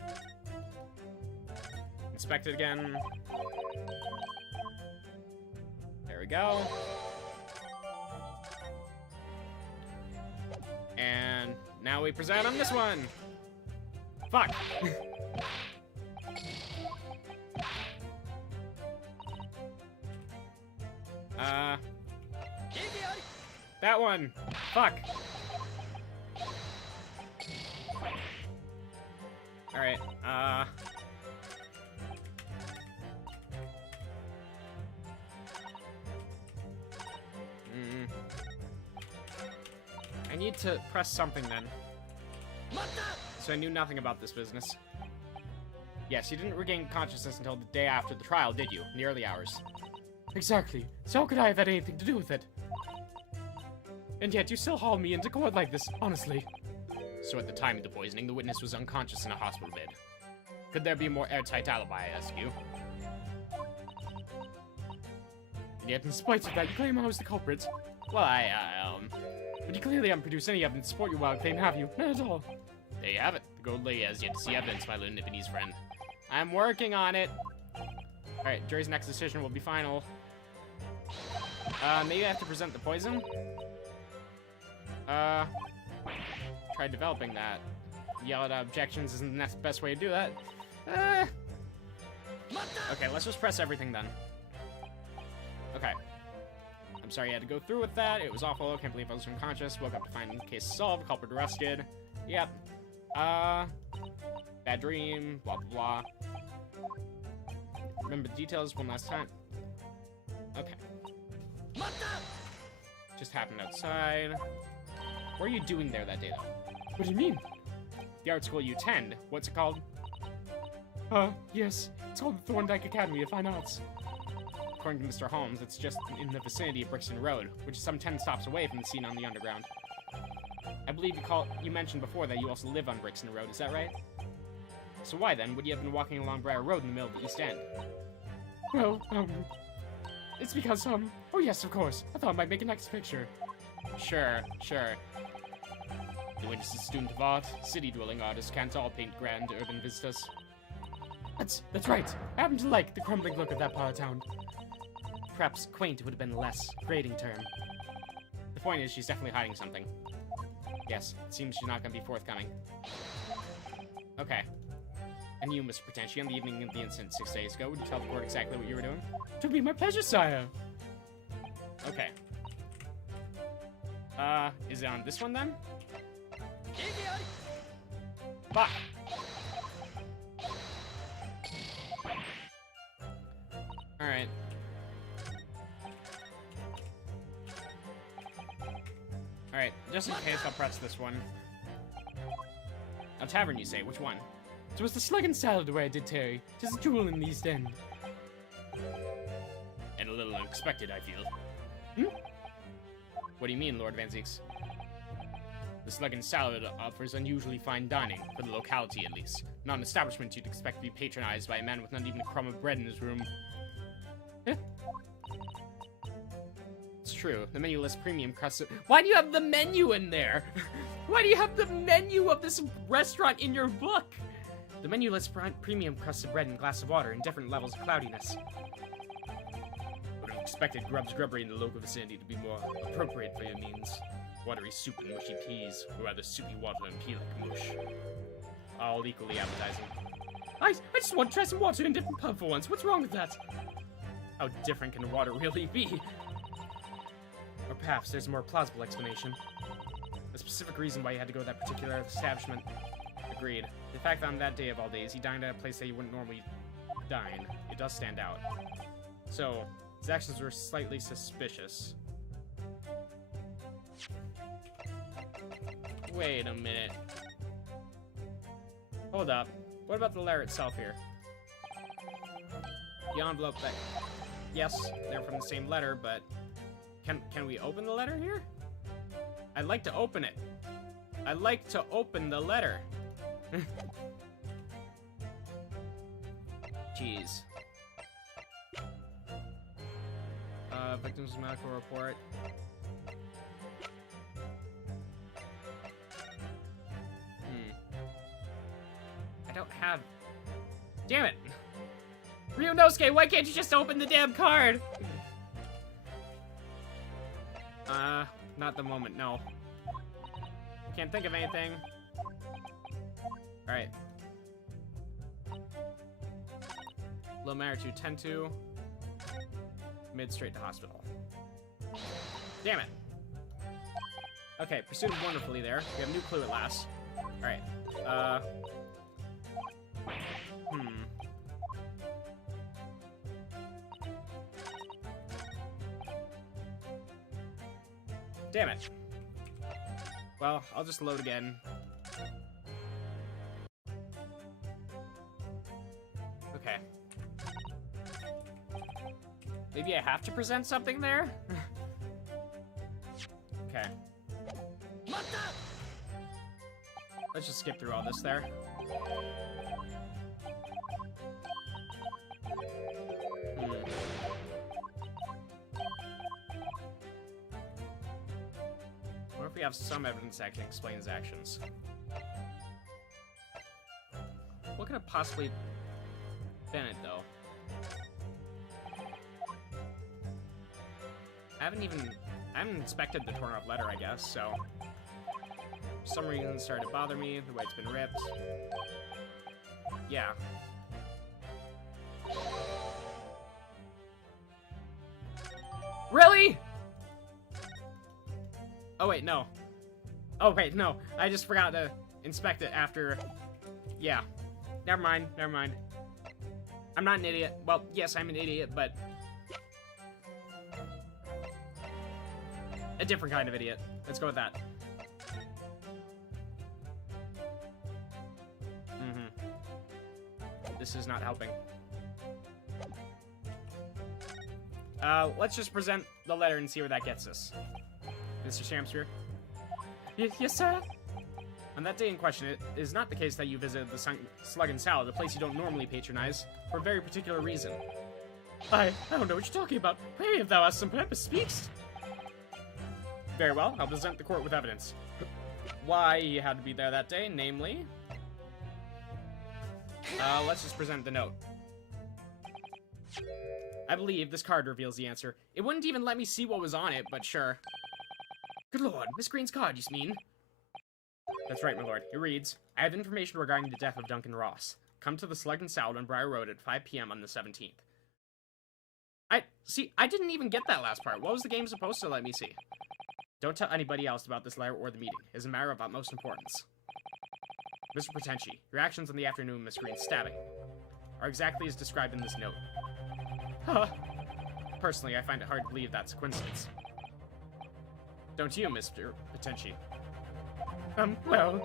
Inspect it again. There we go. And now we present on this one. Fuck. That one. Fuck. Alright, I need to press something then. So I knew nothing about this business. Yes, you didn't regain consciousness until the day after the trial, did you? In the early hours. Exactly. So how could I have had anything to do with it? And yet you still haul me into court like this, honestly. So at the time of the poisoning, the witness was unconscious in a hospital bed. Could there be a more airtight alibi, I ask you? And yet, in spite of that, you claim I was the culprit. Well, but you clearly haven't produced any evidence to support your wild claim, have you? Not at all. There you have it. The gold lady has yet to see evidence, my little Nipponese friend. I'm working on it. Alright, jury's next decision will be final. Maybe I have to present the poison? Try developing that. Yell at objections isn't the best way to do that. Okay, let's just press everything then. Okay. I'm sorry you had to go through with that. It was awful. Can't believe I was unconscious. Woke up to find the case solved. Culprit arrested. Yep. Bad dream. Blah, blah, blah. Remember the details one last time. Okay. Just happened outside. What are you doing there that day, though? What do you mean? The art school you attend. What's it called? Yes. It's called the Thorndike Academy of Fine Arts. According to Mr. Holmes, it's just in the vicinity of Brixton Road, which is some 10 stops away from the scene on the Underground. I believe you mentioned before that you also live on Brixton Road, is that right? So why, then, would you have been walking along Briar Road in the middle of the East End? Well, it's because, oh yes, of course. I thought I might make a next picture. Sure. The witness is a student of art. City-dwelling artists can't all paint grand urban vistas. That's right. I happen to like the crumbling look of that part of town. Perhaps quaint would have been a less grating term. The point is, she's definitely hiding something. Yes, it seems she's not gonna be forthcoming. Okay. And you, Mr. Potentia, on the evening of the incident 6 days ago, would you tell the court exactly what you were doing? It would be my pleasure, sire. Okay. Is it on this one then? Fuck! Alright. Alright, just in case, I'll press this one. A tavern, you say? Which one? It was the slug and salad where I did tarry. 'Tis a jewel in the East End. And a little unexpected, I feel. What do you mean, Lord Van Zieks? The Slug and Salad offers unusually fine dining, for the locality at least. Not an establishment you'd expect to be patronized by a man with not even a crumb of bread in his room. It's true, the menu lists premium crusted. Why do you have the menu in there? Why do you have the menu of this restaurant in your book? The menu lists premium crusted bread and a glass of water in different levels of cloudiness. Would have expected grub's grubbery in the local vicinity to be more appropriate for your means. Watery soup and mushy peas, or rather soupy water and pea like mush. All equally appetizing. I just want to try some water in a different pub for once. What's wrong with that? How different can water really be? Or perhaps there's a more plausible explanation. A specific reason why you had to go to that particular establishment. Agreed. The fact that on that day of all days, he dined at a place that you wouldn't normally dine, it does stand out. So, his actions were slightly suspicious. Wait a minute. Hold up. What about the letter itself here? The envelope that... Yes, they're from the same letter, but... Can we open the letter here? I'd like to open it. I'd like to open the letter. Jeez. Victim's medical report. I don't have... Damn it! Ryunosuke, why can't you just open the damn card? Not at the moment, no. Can't think of anything. Alright. Low Maritu, 10-2. Mid straight to hospital. Damn it! Okay, pursued wonderfully there. We have a new clue at last. Alright. Damn it. Well, I'll just load again. Okay. Maybe I have to present something there? Okay. Let's just skip through all this there. What if we have some evidence that can explain his actions? What could have possibly been it, though? I haven't inspected the torn up letter, I guess, so... For some reason it started to bother me, the way it's been ripped. Yeah. Really?! Oh wait, no. Oh wait, no. I just forgot to inspect it after... Yeah. Never mind, never mind. I'm not an idiot. Well, yes, I'm an idiot, but... A different kind of idiot. Let's go with that. This is not helping. Let's just present the letter and see where that gets us. Mr. Shamsphere? Yes, sir? On that day in question, it is not the case that you visited the Slug and Salad, a place you don't normally patronize, for a very particular reason. I don't know what you're talking about. Pray, if thou hast some purpose, speaks. Very well, I'll present the court with evidence. Why he had to be there that day, namely... let's just present the note. I believe this card reveals the answer. It wouldn't even let me see what was on it, but sure. Good lord, Miss Green's card, you mean? That's right, my lord. It reads, I have information regarding the death of Duncan Ross. Come to the Slug and Salad on Briar Road at 5 p.m. on the 17th. I didn't even get that last part. What was the game supposed to let me see? Don't tell anybody else about this letter or the meeting. It is a matter of utmost importance. Mr. Potenchi, your actions on the afternoon Miss Green's stabbing are exactly as described in this note. Huh. Personally, I find it hard to believe that's a coincidence. Don't you, Mr. Potenchi? Well...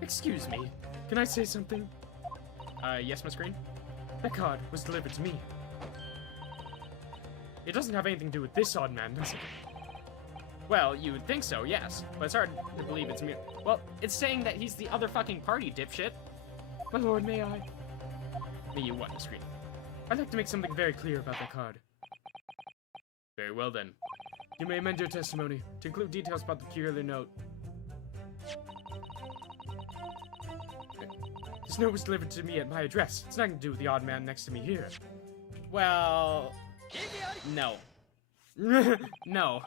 Excuse me. Can I say something? Yes, Miss Green? That card was delivered to me. It doesn't have anything to do with this odd man, does it? Well, you would think so, yes. But it's hard to believe it's me. Well, it's saying that he's the other fucking party, dipshit. My lord, may I? May you what, Miss Green? I'd like to make something very clear about that card. Very well, then. You may amend your testimony to include details about the peculiar note. This note was delivered to me at my address. It's nothing to do with the odd man next to me here. Well... No. No.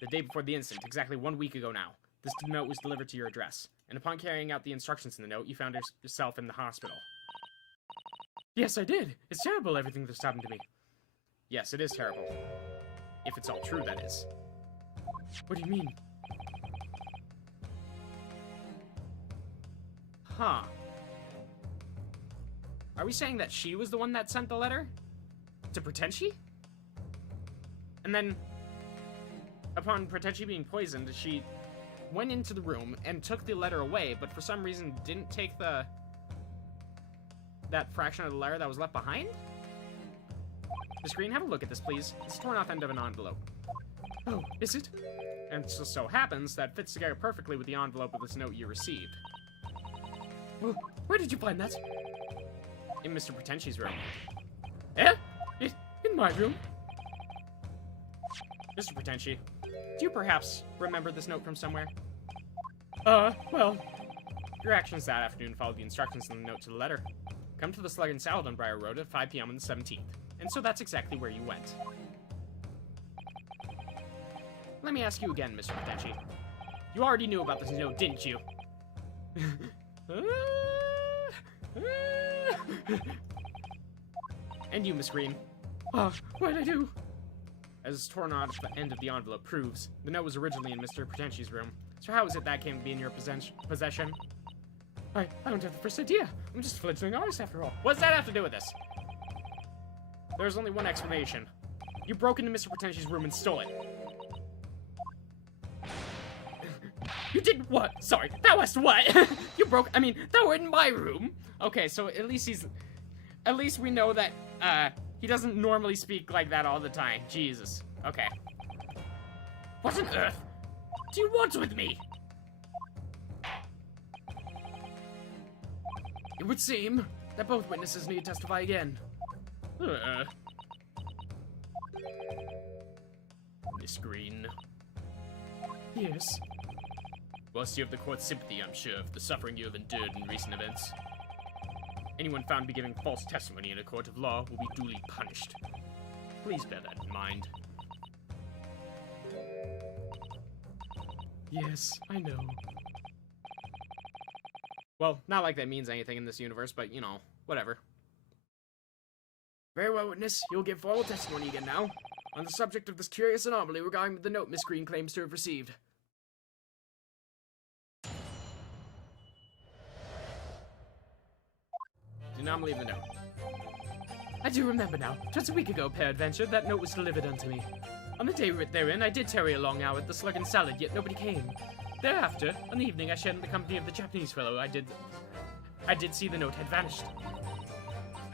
The day before the incident, exactly 1 week ago now, this note was delivered to your address. And upon carrying out the instructions in the note, you found yourself in the hospital. Yes, I did. It's terrible, everything that's happened to me. Yes, it is terrible. If it's all true, that is. What do you mean? Huh. Are we saying that she was the one that sent the letter? To Potenchi? And then, upon Potenchi being poisoned, she went into the room and took the letter away, but for some reason didn't take that fraction of the letter that was left behind? Miss Green, have a look at this, please. It's a torn off end of an envelope. Oh, is it? And it so happens that fits together perfectly with the envelope of this note you received. Well, where did you find that? In Mr. Potenchi's room. Eh? In my room? Mr. Potenchi, do you perhaps remember this note from somewhere? Well... Your actions that afternoon followed the instructions in the note to the letter. Come to the Slug and Salad on Briar Road at 5 p.m. on the 17th. And so that's exactly where you went. Let me ask you again, Mr. Potenchi. You already knew about this note, didn't you? And you, Miss Green. What did I do? As torn out at the end of the envelope proves, the note was originally in Mr. Potenchi's room. So how is it that came to be in your possession? I don't have the first idea. I'm just a fledgling artist after all. What does that have to do with this? There's only one explanation. You broke into Mr. Potenchi's room and stole it. You did what? Sorry, that was what? You broke, that were in my room. Okay, so at least we know that, he doesn't normally speak like that all the time. Jesus. Okay. What on earth do you want with me? It would seem that both witnesses need to testify again. Miss Green. Yes. Whilst you have the court's sympathy, I'm sure, for the suffering you have endured in recent events. Anyone found to be giving false testimony in a court of law will be duly punished. Please bear that in mind. Yes, I know. Well, not like that means anything in this universe, but, you know, whatever. Very well, witness. You'll give formal testimony again now, on the subject of this curious anomaly regarding the note Miss Green claims to have received. Do not believe the note. I do remember now. Just a week ago, peradventure, that note was delivered unto me. On the day therein, I did tarry a long hour at the Slug and Salad, yet nobody came. Thereafter, on the evening I shared in the company of the Japanese fellow, I did see the note had vanished.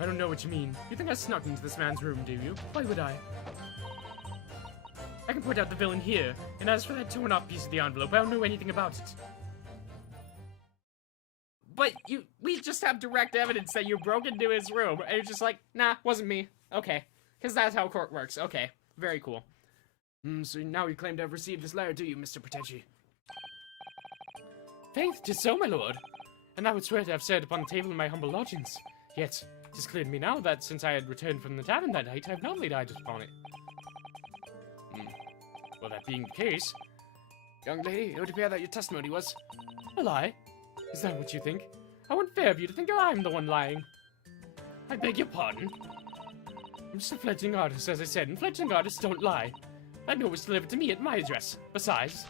I don't know what you mean. You think I snuck into this man's room, do you? Why would I? I can point out the villain here, and as for that torn off piece of the envelope, I don't know anything about it. But we just have direct evidence that you broke into his room, and you're just like, nah, wasn't me. Okay. Because that's how court works. Okay. Very cool. So now you claim to have received this letter, do you, Mr. Potenchi? Faith, 'tis so, my lord. And I would swear to have set it upon the table in my humble lodgings. Yet, 'tis clear to me now that since I had returned from the tavern that night, I have not laid eyes upon it. Well, that being the case, Young lady, it would appear that your testimony was a lie. Is that what you think? How unfair of you to think I'm the one lying. I beg your pardon. I'm just a fledgling artist, as I said, and fledgling artists don't lie. That note was delivered to me at my address. Besides,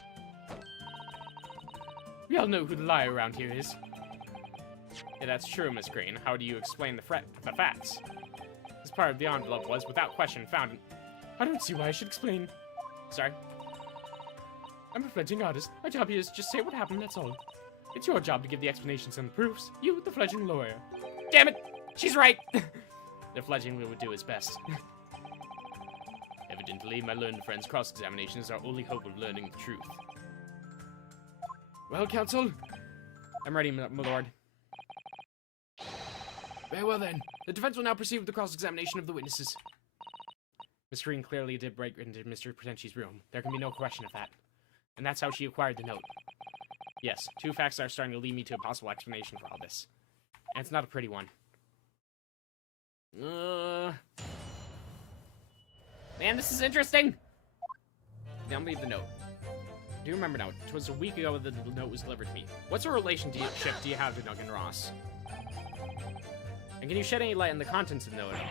we all know who the liar around here is. Yeah, that's true, Miss Green. How do you explain the facts? This part of the envelope was, without question, found in... I don't see why I should explain. Sorry? I'm a fledgling artist. My job here is just say what happened, that's all. It's your job to give the explanations and the proofs. You, the fledgling lawyer. Damn it! She's right! The fledgling will do his best. Evidently, my learned friend's cross-examination is our only hope of learning the truth. Well, counsel? I'm ready, my lord. Very well then. The defense will now proceed with the cross-examination of the witnesses. Miss Green clearly did break into Mr. Potenti's room. There can be no question of that. And that's how she acquired the note. Yes, two facts are starting to lead me to a possible explanation for all this. And it's not a pretty one. Man, this is interesting! Now leave the note. Do you remember now? It was a week ago that the note was delivered to me. What sort of relationship do you have to Duncan Ross? And can you shed any light on the contents of the note at all?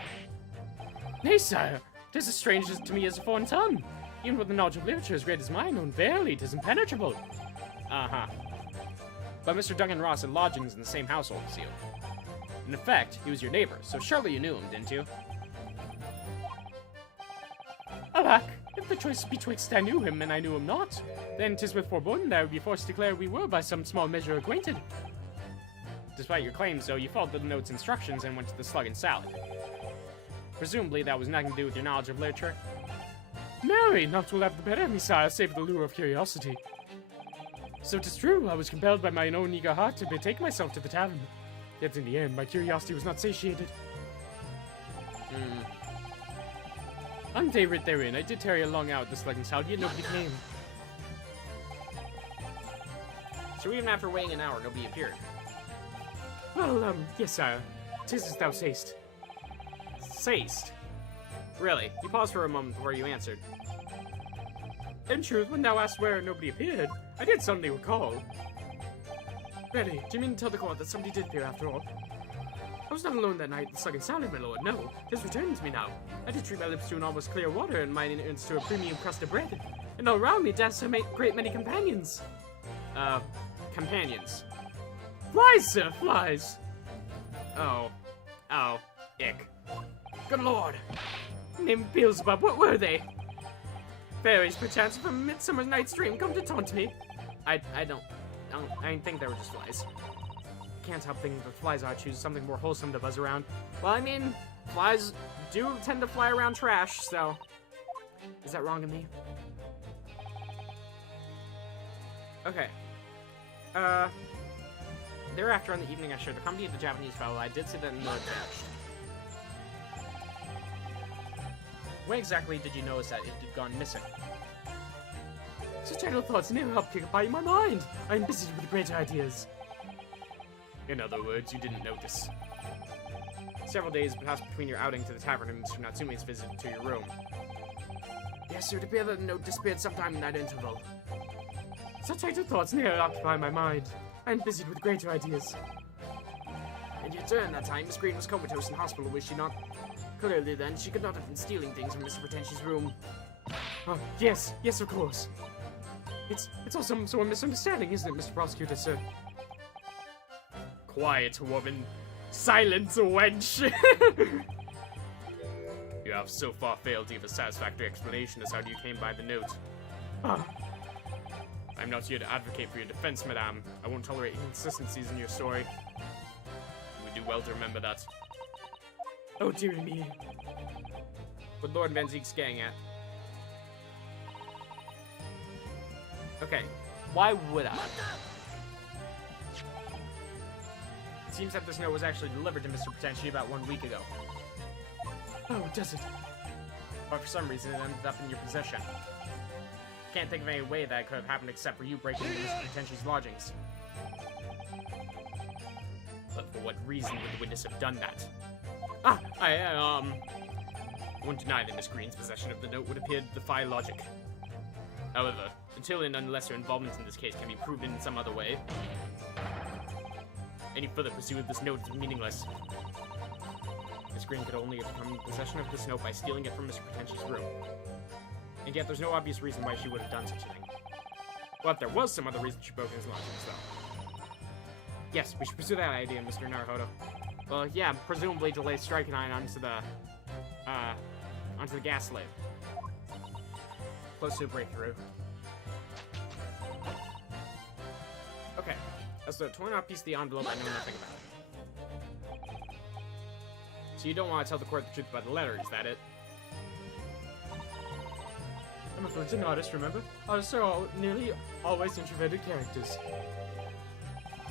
Nay, sire. 'Tis as strange to me as a foreign tongue. Even with a knowledge of literature as great as mine, unverily 'tis impenetrable. Uh-huh. But Mr. Duncan Ross had lodgings in the same household as you. In effect, he was your neighbor, so surely you knew him, didn't you? Alack, if the choice betwixt I knew him and I knew him not, then 'tis with foreboding that I would be forced to declare we were by some small measure acquainted. Despite your claims, though, you followed the note's instructions and went to the Slug and Salad. Presumably that was nothing to do with your knowledge of literature? Marry, naught will have the better of me, sire, save the lure of curiosity. So 'tis true, I was compelled by mine own eager heart to betake myself to the tavern. Yet in the end, my curiosity was not satiated. On day writ therein, I did tarry along out the Slug and Salad, yet nobody came. So even after waiting an hour, nobody appeared? Well, yes, sire. 'Tis as thou sayst. Sayst? Really? You paused for a moment before you answered. In truth, when thou asked where nobody appeared, I did suddenly recall. Really, do you mean to tell the court that somebody did appear after all? I was not alone that night, the Slug and Salad, my lord, no. 'Tis returning to me now. I did treat my lips to an almost clear water and mine innards to a premium crust of bread. And all around me danced a great many companions. Companions? Flies, sir, flies! Oh. Oh. Ick. Good lord! Named Beelzebub, what were they? Fairies, perchance, from a midsummer night's dream, come to taunt me. I don't think they were just flies. Can't help thinking that flies ought to choose something more wholesome to buzz around. Well, I mean, flies do tend to fly around trash, so... Is that wrong of me? Okay. Thereafter, on the evening I shared the company of the Japanese fellow, I did see that no one vanished. When exactly did you notice that it had gone missing? Such idle thoughts never occupy my mind. I am busy with great ideas. In other words, you didn't notice. Several days passed between your outing to the tavern and Mr. Natsume's visit to your room. Yes, it would appear that the note disappeared sometime in that interval. Such idle thoughts never occupy my mind. I am busied with greater ideas. And yet during that time, Miss Green was comatose in hospital, was she not? Clearly then, she could not have been stealing things from Mr. Potenti's room. Oh, yes, of course. It's all some sort of misunderstanding, isn't it, Mr. Prosecutor, sir? Quiet, woman. Silence, wench! You have so far failed to give a satisfactory explanation as how you came by the note. I'm not here to advocate for your defense, madame. I won't tolerate inconsistencies in your story. You would do well to remember that. Oh, dearie me. What Lord Van Zeek's getting at. Okay, why would I? It seems that this note was actually delivered to Mr. Potentially about 1 week ago. Oh, does it? But for some reason it ended up in your possession. Can't think of any way that could have happened except for you breaking into Mr. Potentially's lodgings. But for what reason would the witness have done that? I won't deny that Miss Green's possession of the note would appear to defy logic. However, until and unless her involvement in this case can be proven in some other way. Any further pursuit of this note is meaningless. Miss Green could only have come in possession of this note by stealing it from Mr. Potential's room. And yet there's no obvious reason why she would have done such a thing. Well, if there was some other reason she broke his lodgings, though. Yes, we should pursue that idea, Mr. Naruhodo. Well, yeah, presumably to lay strychnine onto the gas lid. Close to a breakthrough. Okay, that's the torn off piece of the envelope I know nothing about. So you don't want to tell the court the truth about the letter, is that it? I'm a virgin artist, remember? Artists are nearly always introverted characters.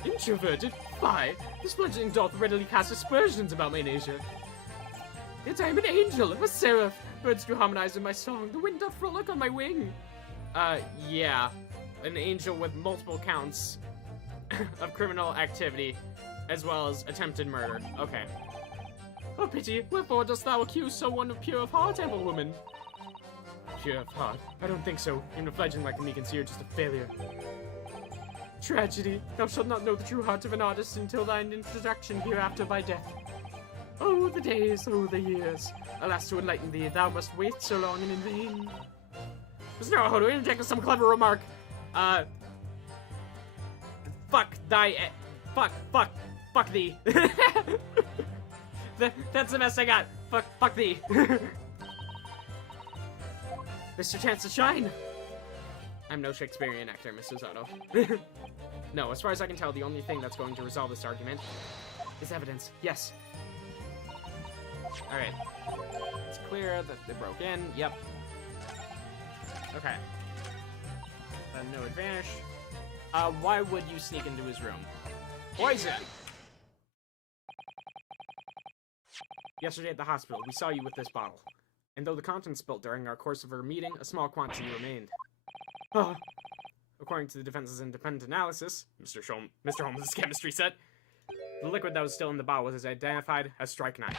Introverted? Why? This fledgling doth readily cast aspersions about my nature. Yet I am an angel, a seraph. Birds do harmonize in my song. The wind doth frolic on my wing. Yeah. An angel with multiple counts of criminal activity, as well as attempted murder. Okay. Oh, pity. Wherefore dost thou accuse so one of pure of heart, Ember woman? Pure of heart? I don't think so. Even a fledgling like me can see her just a failure. Tragedy. Thou shalt not know the true heart of an artist until thine introduction hereafter by death. Oh, the days, oh, the years. Alas, to enlighten thee, thou must wait so long and in vain. Mr. Naruhodo, interject with some clever remark. Fuck thee. That's the best I got. Fuck thee. Mr. Chance to shine. I'm no Shakespearean actor, Mrs. Otto. No, as far as I can tell, the only thing that's going to resolve this argument is evidence. Yes. Alright. It's clear that they broke in. Yep. Okay. No advantage. Why would you sneak into his room? Poison! Yesterday at the hospital, we saw you with this bottle. And though the contents spilled during our course of our meeting, a small quantity remained. According to the defense's independent analysis, Mr. Holmes' chemistry set, the liquid that was still in the bottle was identified as strychnine.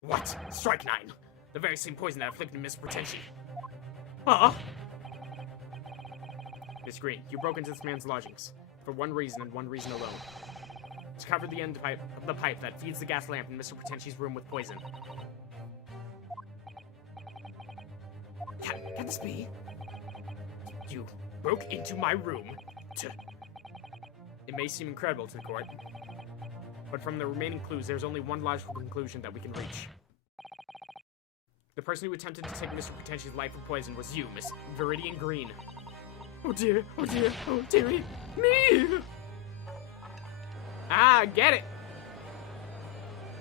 What? Strychnine? The very same poison that afflicted Miss Pretensi. Miss Green, you broke into this man's lodgings. For one reason and one reason alone. To cover the end of the pipe that feeds the gas lamp in Mr. Pretensi's room with poison. Can this be? You broke into my room to... It may seem incredible to the court, but from the remaining clues, there's only one logical conclusion that we can reach. The person who attempted to take Mr. Pretensi's life with poison was you, Miss Viridian Green. Oh dear, oh dear, oh dearie, me! Ah, get it!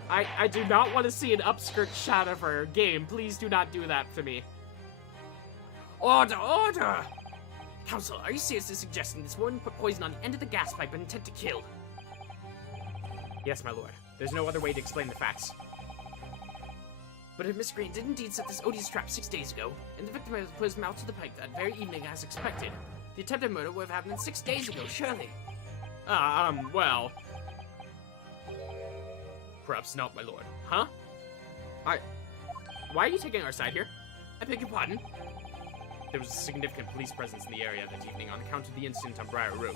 I do not want to see an upskirt shot of her. Game, please do not do that to me. Order, order! Counsel, are you seriously suggesting this woman put poison on the end of the gas pipe and intent to kill? Yes, my lord. There's no other way to explain the facts. But if Miss Green did indeed set this odious trap 6 days ago, and the victim has put his mouth to the pipe that very evening as expected, the attempted murder would have happened 6 days ago, surely. Well... Perhaps not, my lord. Huh? Why are you taking our side here? I beg your pardon? There was a significant police presence in the area that evening on account of the incident on Briar Road.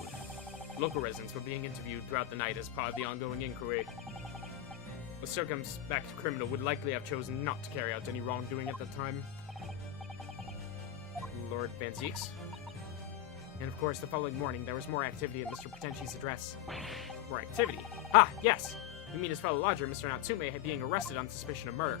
Local residents were being interviewed throughout the night as part of the ongoing inquiry. A circumspect criminal would likely have chosen not to carry out any wrongdoing at the time. Lord Van Zeeks. And of course, the following morning, there was more activity at Mr. Pretensi's address. More activity? Ah, yes! You mean his fellow lodger, Mr. Natsume, being arrested on suspicion of murder.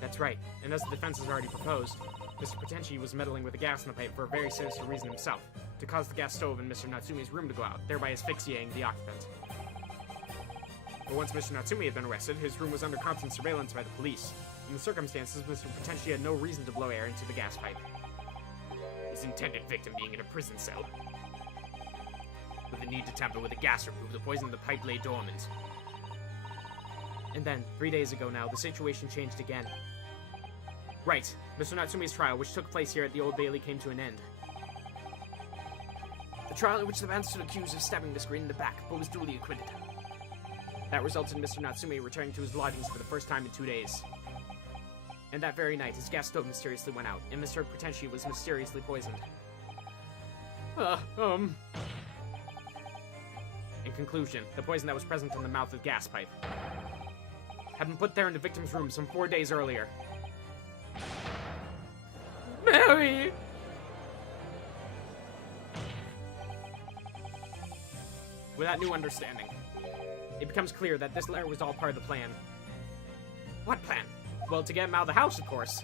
That's right, and as the defense has already proposed, Mr. Pretensi was meddling with the gas in the pipe for a very sinister reason himself, to cause the gas stove in Mr. Natsume's room to go out, thereby asphyxiating the occupant. But once Mr. Natsume had been arrested, his room was under constant surveillance by the police. In the circumstances, Mr. Pretensi had no reason to blow air into the gas pipe. His intended victim being in a prison cell. With the need to tamper with the gas removed, the poison in the pipe lay dormant. And then, 3 days ago now, the situation changed again. Right, Mr. Natsume's trial, which took place here at the Old Bailey, came to an end. The trial in which the man stood accused of stabbing Miss Green in the back, but was duly acquitted. That resulted in Mr. Natsume returning to his lodgings for the first time in 2 days. And that very night, his gas stove mysteriously went out, and Mr. Pretentious was mysteriously poisoned. In conclusion, the poison that was present in the mouth of the gas pipe had been put there in the victim's room some 4 days earlier. Mary! With that new understanding, it becomes clear that this letter was all part of the plan. What plan? Well, to get him out of the house, of course.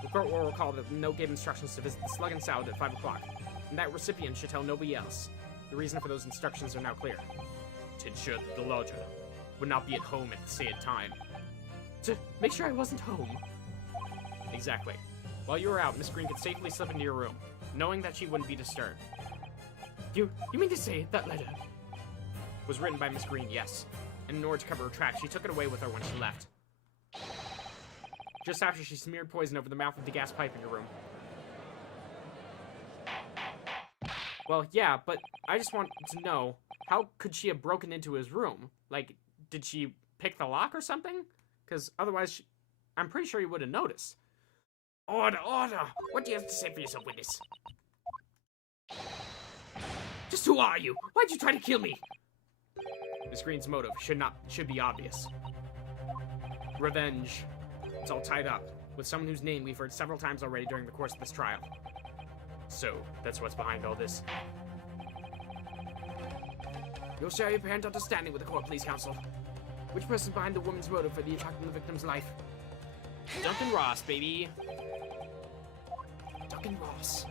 The court will recall that the note gave instructions to visit the Slug and Salad at 5 o'clock, and that recipient should tell nobody else. The reason for those instructions are now clear. To ensure that the lodger would not be at home at the said time. To make sure I wasn't home. Exactly. While you were out, Miss Green could safely slip into your room, knowing that she wouldn't be disturbed. You mean to say that letter Was written by Miss Green, yes. And in order to cover her tracks, she took it away with her when she left. Just after she smeared poison over the mouth of the gas pipe in your room. Well, yeah, but I just want to know, how could she have broken into his room? Like, did she pick the lock or something? Because otherwise, I'm pretty sure he would have noticed. Order, order! What do you have to say for yourself, witness? Just who are you? Why'd you try to kill me? Miss Green's motive should be obvious. Revenge. It's all tied up with someone whose name we've heard several times already during the course of this trial. So, that's what's behind all this. You'll share your apparent understanding with the court, please, counsel. Which person's behind the woman's motive for the attack on the victim's life? Duncan Ross, baby. Duncan Ross.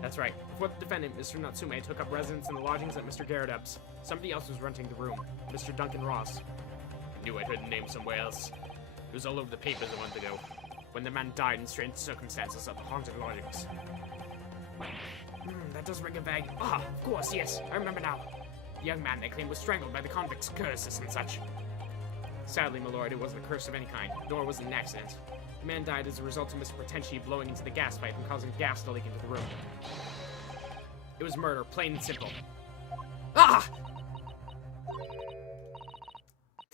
That's right. Before the defendant, Mr. Natsume, took up residence in the lodgings at Mr. Garrett's, somebody else was renting the room. Mr. Duncan Ross. I knew I'd heard the name somewhere else. It was all over the papers a month ago, when the man died in strange circumstances at the haunted lodgings. That does ring a vague. Ah, of course, yes. I remember now. The young man they claim was strangled by the convict's curses and such. Sadly, my lord, it wasn't a curse of any kind, nor was it an accident. The man died as a result of Mr. Pretentious blowing into the gas pipe and causing gas to leak into the room. It was murder, plain and simple. Ah!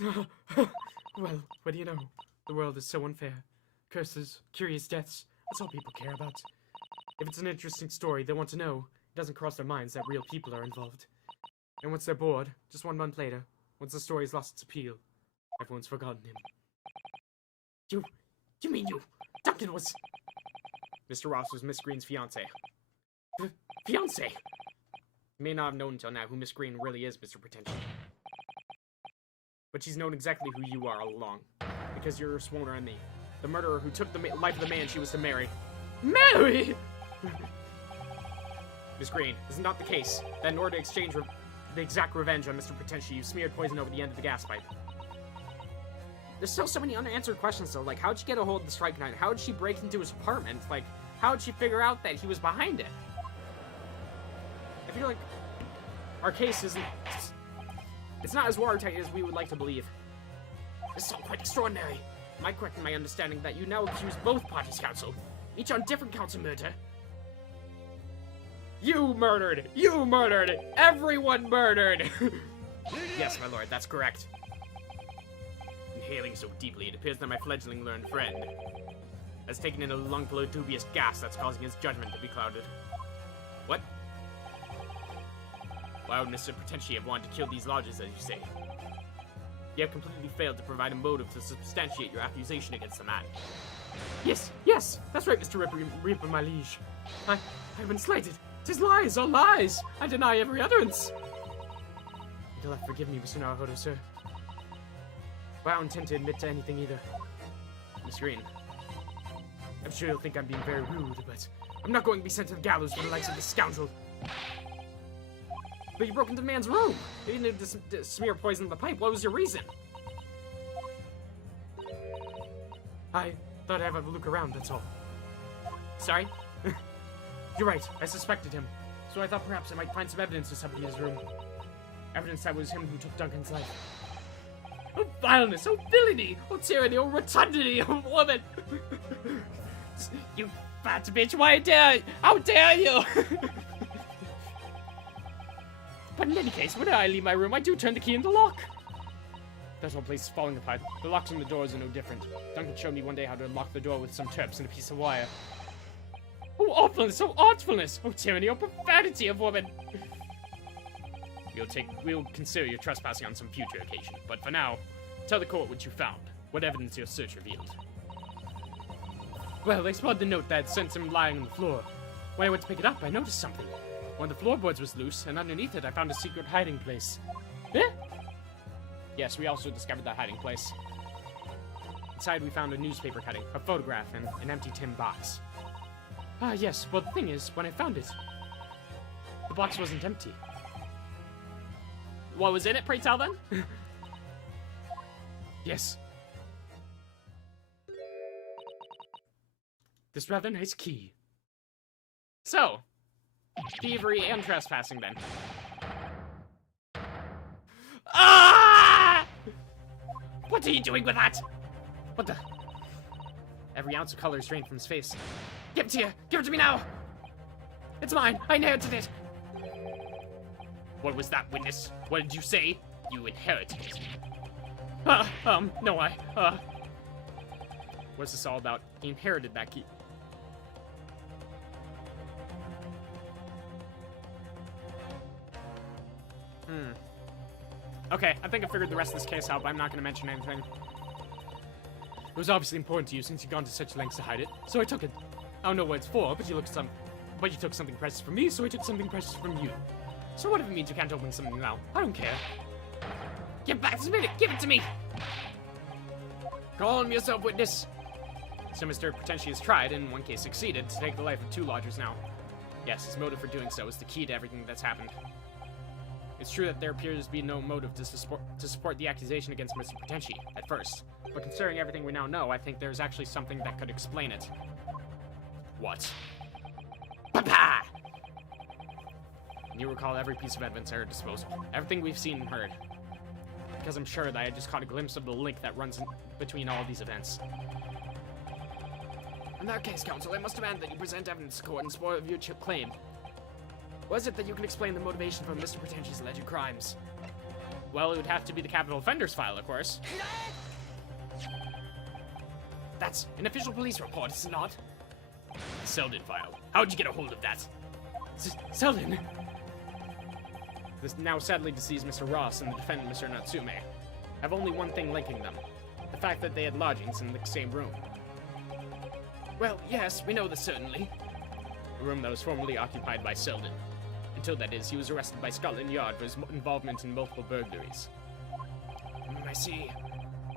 Well, what do you know? The world is so unfair. Curses, curious deaths, that's all people care about. If it's an interesting story they want to know, it doesn't cross their minds that real people are involved. And once they're bored, just 1 month later, once the story's lost its appeal, everyone's forgotten him. You mean you? Duncan was... Mr. Ross was Miss Green's fiancé. Fiancé? You may not have known until now who Miss Green really is, Mr. Pretentious. But she's known exactly who you are all along. Because you're her sworn enemy. The murderer who took the life of the man she was to marry. Mary! Miss Green, this is not the case. That in order to exchange the exact revenge on Mr. Pretentious, you smeared poison over the end of the gas pipe. There's still so many unanswered questions, though. Like, how'd she get a hold of the strike knight? How'd she break into his apartment? Like, how'd she figure out that he was behind it? I feel like our case isn't... It's not as watertight as we would like to believe. This is all quite extraordinary. Am I correct in my understanding that you now accuse both parties, counsel? Each on different counts of murder? You murdered! You murdered! Everyone murdered! Yes, my lord, that's correct. Inhaling so deeply, it appears that my fledgling learned friend has taken in a lungful of dubious gas that's causing his judgment to be clouded. What? Why would Mr. Pretentious have wanted to kill these lodges, as you say? You have completely failed to provide a motive to substantiate your accusation against the man. Yes, that's right, Mr. Reaper, my liege. I've been slighted. 'Tis lies, all lies. I deny every utterance. You'll have to forgive me, Mr. Naruhodo, sir. But I don't intend to admit to anything either. Miss Green, I'm sure you'll think I'm being very rude, but I'm not going to be sent to the gallows for the likes of this scoundrel. But you broke into the man's room. You didn't need to smear poison in the pipe. What was your reason? I thought I'd have a look around, that's all. Sorry? You're right, I suspected him. So I thought perhaps I might find some evidence of something in his room. Evidence that was him who took Duncan's life. Oh vileness, oh villainy, oh tyranny, oh rotundity, oh woman! You fat bitch, how dare you! But in any case, when I leave my room, I do turn the key in the lock. That whole place is falling apart. The locks on the doors are no different. Duncan showed me one day how to unlock the door with some terps and a piece of wire. Oh, awfulness! Oh, artfulness! Oh, tyranny! Oh, profanity of woman! We'll consider your trespassing on some future occasion. But for now, tell the court what you found. What evidence your search revealed. Well, I spotted the note that sent him lying on the floor. When I went to pick it up, I noticed something. One of the floorboards was loose, and underneath it I found a secret hiding place. Eh? Yes, we also discovered that hiding place. Inside we found a newspaper cutting, a photograph, and an empty tin box. Ah, yes, well the thing is, when I found it, the box wasn't empty. What was in it, pray tell then? Yes. This rather nice key. So, thievery and trespassing then. Ah! What are you doing with that? What the? Every ounce of color is drained from his face. Give it to you! Give it to me now! It's mine! I inherited it! What was that, witness? What did you say? You inherited it. No, what's this all about? He inherited that key. Okay, I think I figured the rest of this case out, but I'm not going to mention anything. It was obviously important to you since you'd gone to such lengths to hide it, so I took it. I don't know what it's for, but you took something precious from me, so I took something precious from you. So what if it means you can't open something now? I don't care. Get back this minute! Give it to me! Call on yourself, witness! So Mr. Potentially has tried, and in one case succeeded, to take the life of 2 lodgers now. Yes, his motive for doing so is the key to everything that's happened. It's true that there appears to be no motive to support the accusation against Mr. Potentially, at first. But considering everything we now know, I think there's actually something that could explain it. What? Papa! And you recall every piece of evidence at our disposal. Everything we've seen and heard. Because I'm sure that I just caught a glimpse of the link that runs between all of these events. In that case, counsel, I must demand that you present evidence to court in support of your claim. Was it that you can explain the motivation for Mr. Potential's alleged crimes? Well, it would have to be the capital offenders file, of course. That's an official police report, is it not? The Selden file. How'd you get a hold of that? Selden? This now sadly deceased Mr. Ross and the defendant, Mr. Natsume, have only one thing linking them. The fact that they had lodgings in the same room. Well, yes, we know this certainly. A room that was formerly occupied by Selden. Until, that is, he was arrested by Scotland Yard for his involvement in multiple burglaries. I see.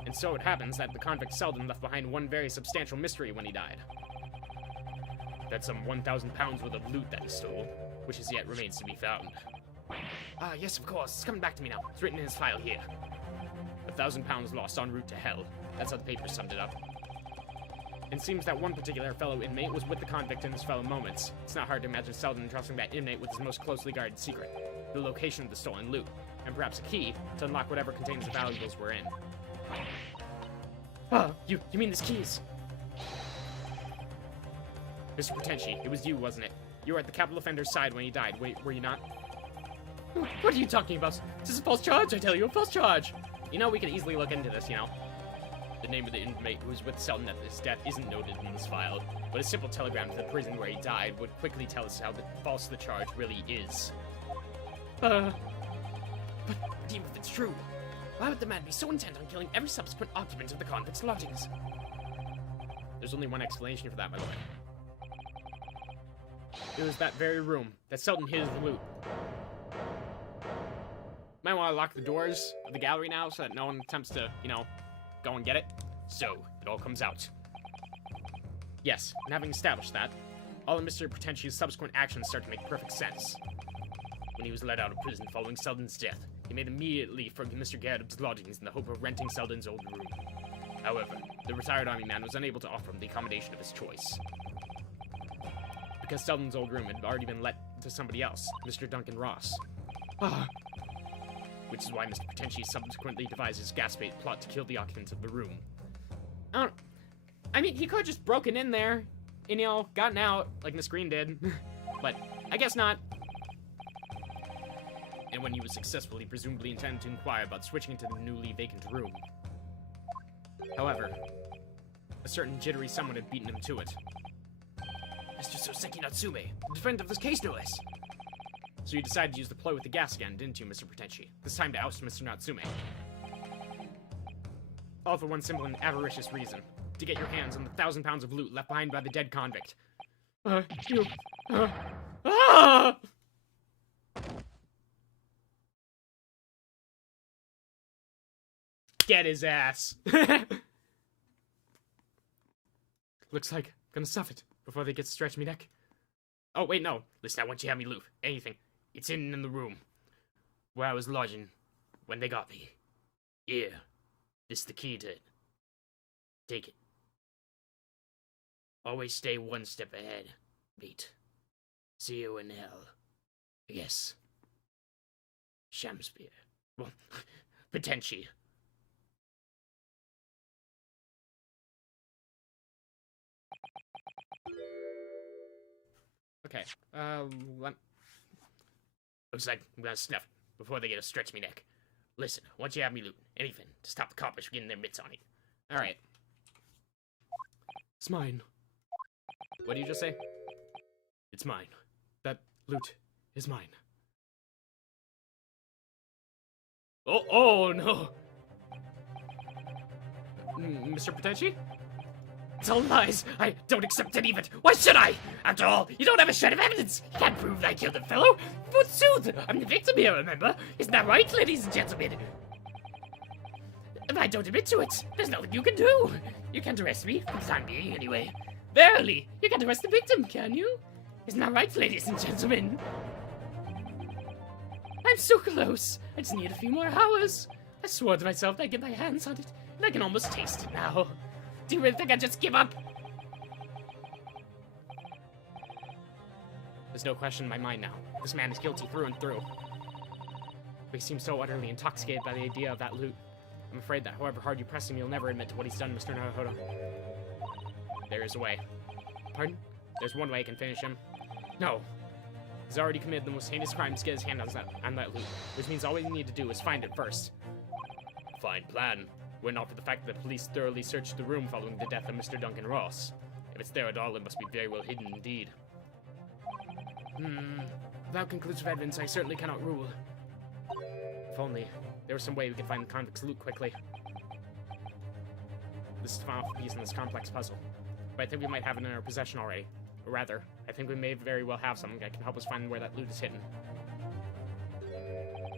And so it happens that the convict Selden left behind one very substantial mystery when he died. That's some 1,000 pounds worth of loot that he stole, which as yet remains to be found. Ah, yes, of course. It's coming back to me now. It's written in his file here. 1,000 pounds lost en route to hell. That's how the paper summed it up. It seems that one particular fellow inmate was with the convict in his fellow moments. It's not hard to imagine Selden entrusting that inmate with his most closely guarded secret, the location of the stolen loot, and perhaps a key to unlock whatever contains the valuables we're in. Oh, you mean these keys? Mr. Potenchi, it was you, wasn't it? You were at the capital offender's side when he died, were you not? What are you talking about? This is a false charge, I tell you, a false charge! You know, we can easily look into this, you know. The name of the inmate who was with Selden at his death isn't noted in this file, but a simple telegram to the prison where he died would quickly tell us how false the charge really is. But even if it's true, why would the man be so intent on killing every subsequent occupant of the convict's lodgings? There's only one explanation for that, my lord. It was that very room that Selden hid his loot. Might want to lock the doors of the gallery now so that no one attempts to, you know, go and get it. So, it all comes out. Yes, and having established that, all of Mr. Potential's subsequent actions start to make perfect sense. When he was let out of prison following Selden's death, he made immediately for Mr. Garrett's lodgings in the hope of renting Selden's old room. However, the retired army man was unable to offer him the accommodation of his choice. Because Selden's old room had already been let to somebody else, Mr. Duncan Ross. Which is why Mr. Potenchi subsequently devised his gas bait plot to kill the occupants of the room. I mean, he could have just broken in there and, you know, gotten out like Miss Green did. But I guess not. And when he was successful, he presumably intended to inquire about switching into the newly vacant room. However, a certain jittery someone had beaten him to it. Mr. Soseki Natsume, the defendant of this case, no less. So you decided to use the ploy with the gas again, didn't you, Mr. Pretenci? This time to oust Mr. Natsume. All for one simple and avaricious reason. To get your hands on the 1,000 pounds of loot left behind by the dead convict. Get his ass. Looks like I'm gonna stuff it before they get to stretch me neck. Oh, wait, no. Listen, I want you to have me loot. Anything. It's in the room where I was lodging when they got me. Yeah. This is the key to it. Take it. Always stay one step ahead, mate. See you in hell. Yes. Shamspeare. Well, Potenchi. Okay, looks like I'm gonna snuff before they get to stretch me neck. Listen, once you have me loot anything to stop the coppers from getting their mitts on it. Alright. It's mine. What did you just say? It's mine. That loot is mine. Oh no! Mr. Potenchi? It's all lies. I don't accept any of it. Why should I? After all, you don't have a shred of evidence. You can't prove that I killed the fellow. Forsooth, I'm the victim here, remember? Isn't that right, ladies and gentlemen? If I don't admit to it, there's nothing you can do. You can't arrest me, for the time being, anyway. Verily, you can't arrest the victim, can you? Isn't that right, ladies and gentlemen? I'm so close. I just need a few more hours. I swore to myself that I'd get my hands on it, and I can almost taste it now. Do you really think I'd just give up? There's no question in my mind now. This man is guilty through and through. But he seems so utterly intoxicated by the idea of that loot. I'm afraid that however hard you press him, you'll never admit to what he's done, Mr. Naruhodo. There is a way. Pardon? There's one way I can finish him. No. He's already committed the most heinous crime to get his hand on that loot, which means all we need to do is find it first. Fine plan. Were not for the fact that the police thoroughly searched the room following the death of Mr. Duncan Ross. If it's there at all, it must be very well hidden indeed. Without conclusive evidence, I certainly cannot rule. If only there was some way we could find the convict's loot quickly. This is the final piece in this complex puzzle. But I think we might have it in our possession already. Or rather, I think we may very well have something that can help us find where that loot is hidden.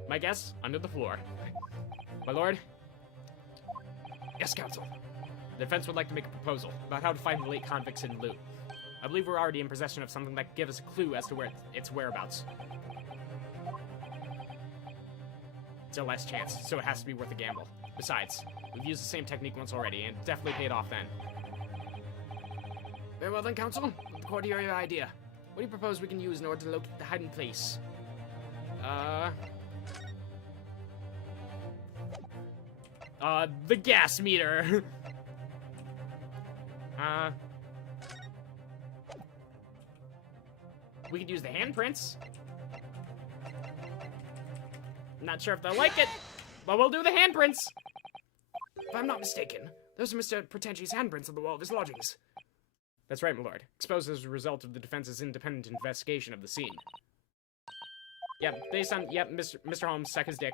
My guess? Under the floor. My lord? Yes, counsel. The defense would like to make a proposal about how to find the late convict's hidden loot. I believe we're already in possession of something that could give us a clue as to where its whereabouts. It's our last chance, so it has to be worth a gamble. Besides, we've used the same technique once already, and it definitely paid off then. Very well then, counsel. Let the court hear your idea. What do you propose we can use in order to locate the hiding place? The gas meter. We could use the handprints. Not sure if they'll like it, but we'll do the handprints. If I'm not mistaken, those are Mr. Pretenci's handprints on the wall of his lodgings. That's right, my lord. Exposed as a result of the defense's independent investigation of the scene. Yep, based on, Mr. Holmes, suck his dick.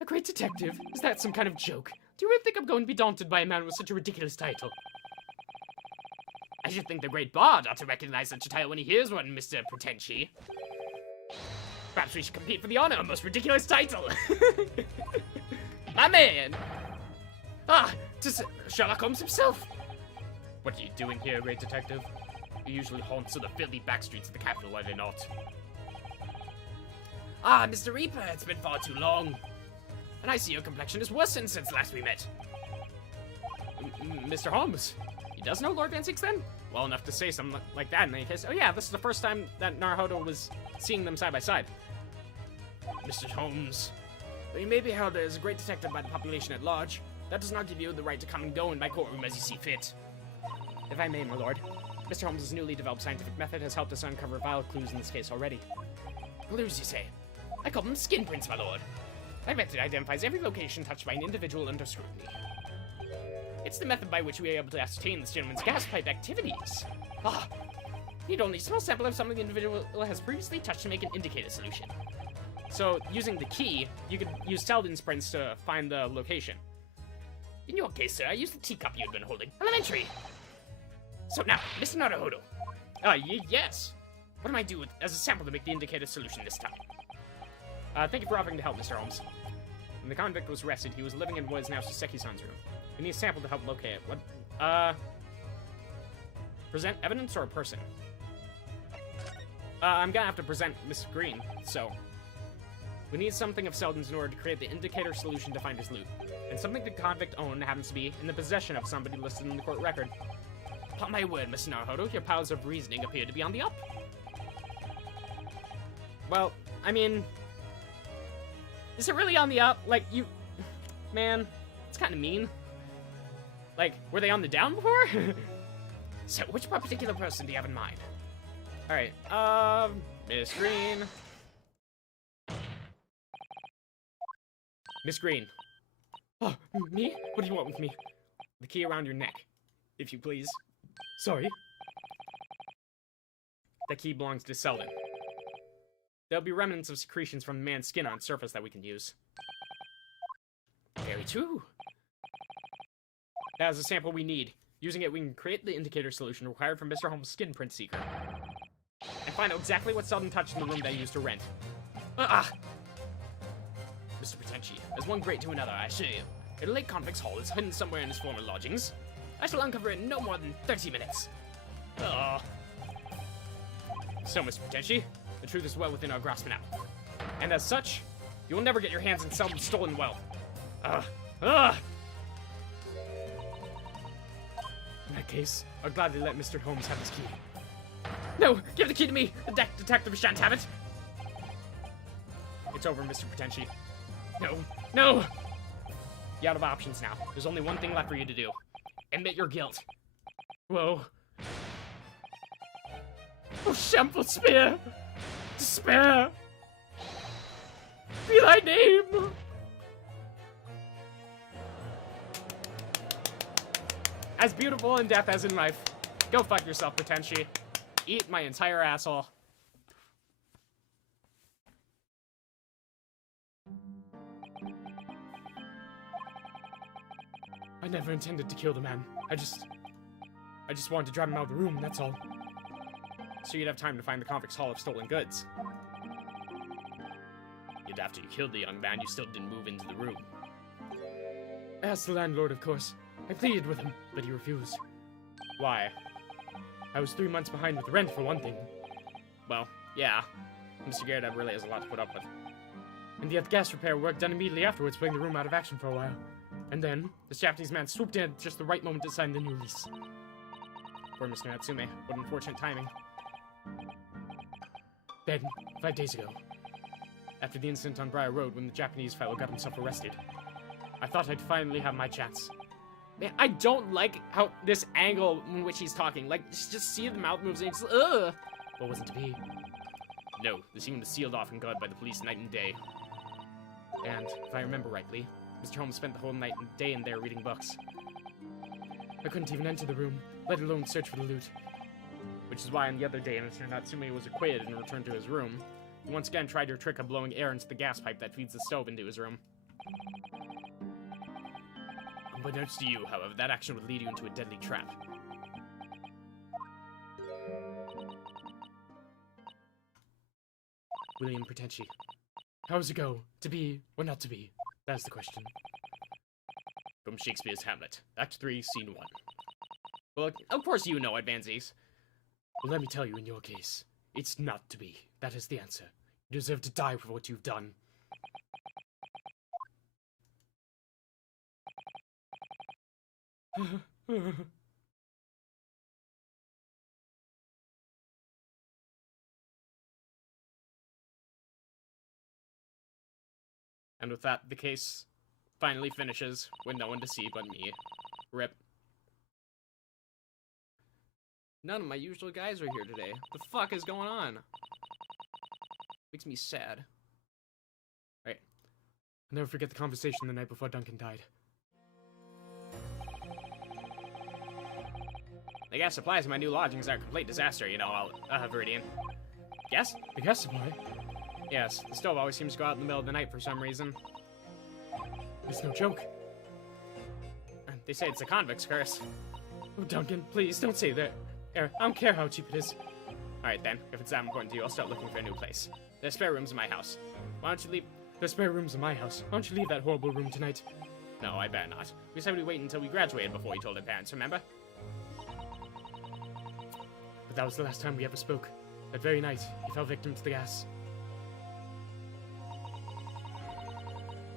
A great detective? Is that some kind of joke? Do you really think I'm going to be daunted by a man with such a ridiculous title? I should think the great bard ought to recognize such a title when he hears one, Mr. Pretenci. Perhaps we should compete for the honor of most ridiculous title. My man! Ah, 'tis Sherlock Holmes himself. What are you doing here, great detective? You usually haunts the filthy back streets of the capital, are they not? Ah, Mr. Reaper, it's been far too long. And I see your complexion has worsened since last we met. Mr. Holmes, he does know Lord Van Six then? Well enough to say something like that in any case. Oh yeah, this is the first time that Naruhodo was seeing them side by side. Mr. Holmes, though you may be held as a great detective by the population at large, that does not give you the right to come and go in my courtroom as you see fit. If I may, my lord, Mr. Holmes' newly developed scientific method has helped us uncover vile clues in this case already. Clues, you say? I call them skin prints, my lord. My method identifies every location touched by an individual under scrutiny. It's the method by which we are able to ascertain this gentleman's gas pipe activities. Ah, need only a small sample of something the individual has previously touched to make an indicator solution. So, using the key, you could use Selden's prints to find the location. In your case, sir, I used the teacup you had been holding. Elementary. So now, Mr. Naruhodo. Yes. What am I do as a sample to make the indicator solution this time? Thank you for offering to help, Mr. Holmes. When the convict was arrested, he was living in what is now Saseki-san's room. We need a sample to help locate it. What? Present evidence or a person? I'm gonna have to present Miss Green, so... We need something of Selden's in order to create the indicator solution to find his loot. And something the convict owned happens to be in the possession of somebody listed in the court record. Upon my word, Mr. Naruhodo, your powers of reasoning appear to be on the up. Well, I mean... Is it really on the up? Like, you... Man, it's kind of mean. Like, were they on the down before? So, which particular person do you have in mind? Alright, Miss Green. Miss Green. Oh, me? What do you want with me? The key around your neck, if you please. Sorry? That key belongs to Selden. There'll be remnants of secretions from the man's skin on surface that we can use. Very true. That is a sample we need. Using it, we can create the indicator solution required from Mr. Holmes' skin print seeker. And find out exactly what Selden touched in the room that he used to rent. Mr. Potenchi, as one great to another, I assure you. A late convict's hall is hidden somewhere in his former lodgings. I shall uncover it in no more than 30 minutes. So, Mr. Potenchi, the truth is well within our grasp now. And as such, you will never get your hands on Selden's stolen wealth. In that case, I'll gladly let Mr. Holmes have his key. No! Give the key to me! The detective shan't have it! It's over, Mr. Potenchi. No! No! You're out of options now. There's only one thing left for you to do. Admit your guilt. Whoa. Oh, shameful spear! Despair! Be thy name! As beautiful in death as in life. Go fuck yourself, Potenchi. Eat my entire asshole. I never intended to kill the man. I just wanted to drive him out of the room, that's all. So you'd have time to find the convict's haul of stolen goods. Yet after you killed the young man, you still didn't move into the room. I asked the landlord, of course. I pleaded with him, but he refused. Why? I was 3 months behind with the rent, for one thing. Well, yeah. Mr. Garrett really has a lot to put up with. And the gas repair work done immediately afterwards, putting the room out of action for a while. And then, this Japanese man swooped in at just the right moment to sign the new lease. Poor Mr. Natsume. What unfortunate timing. Then, 5 days ago, after the incident on Briar Road when the Japanese fellow got himself arrested, I thought I'd finally have my chance. Man, I don't like how this angle in which he's talking. Like, just see the mouth moves and it's ugh. What wasn't to be? No, the scene was sealed off and guarded by the police night and day. And, if I remember rightly, Mr. Holmes spent the whole night and day in there reading books. I couldn't even enter the room, let alone search for the loot. Which is why on the other day, Mr. Natsume was acquitted and returned to his room. He once again tried your trick of blowing air into the gas pipe that feeds the stove into his room. Unbeknownst to you, however, that action would lead you into a deadly trap. William Potenchi. How does it go? To be or not to be? That's the question. From Shakespeare's Hamlet, Act 3, Scene 1. Well, of course you know Advances. Well, let me tell you, in your case, it's not to be. That is the answer. You deserve to die for what you've done. And with that, the case finally finishes with no one to see but me. Rip. None of my usual guys are here today. The fuck is going on? Makes me sad. never forget the conversation the night before Duncan died. The gas supplies in my new lodgings are a complete disaster, you know, Viridian. Gas? The gas supply? Yes, the stove always seems to go out in the middle of the night for some reason. It's no joke. They say it's a convict's curse. Oh, Duncan, please, don't say that. I don't care how cheap it is. Alright then, if it's that important to you, I'll start looking for a new place. There's spare rooms in my house. Why don't you leave? There's spare rooms in my house. Why don't you leave that horrible room tonight? No, I better not. We said we'd wait until we graduated before we told our parents, remember? But that was the last time we ever spoke. That very night, he fell victim to the gas.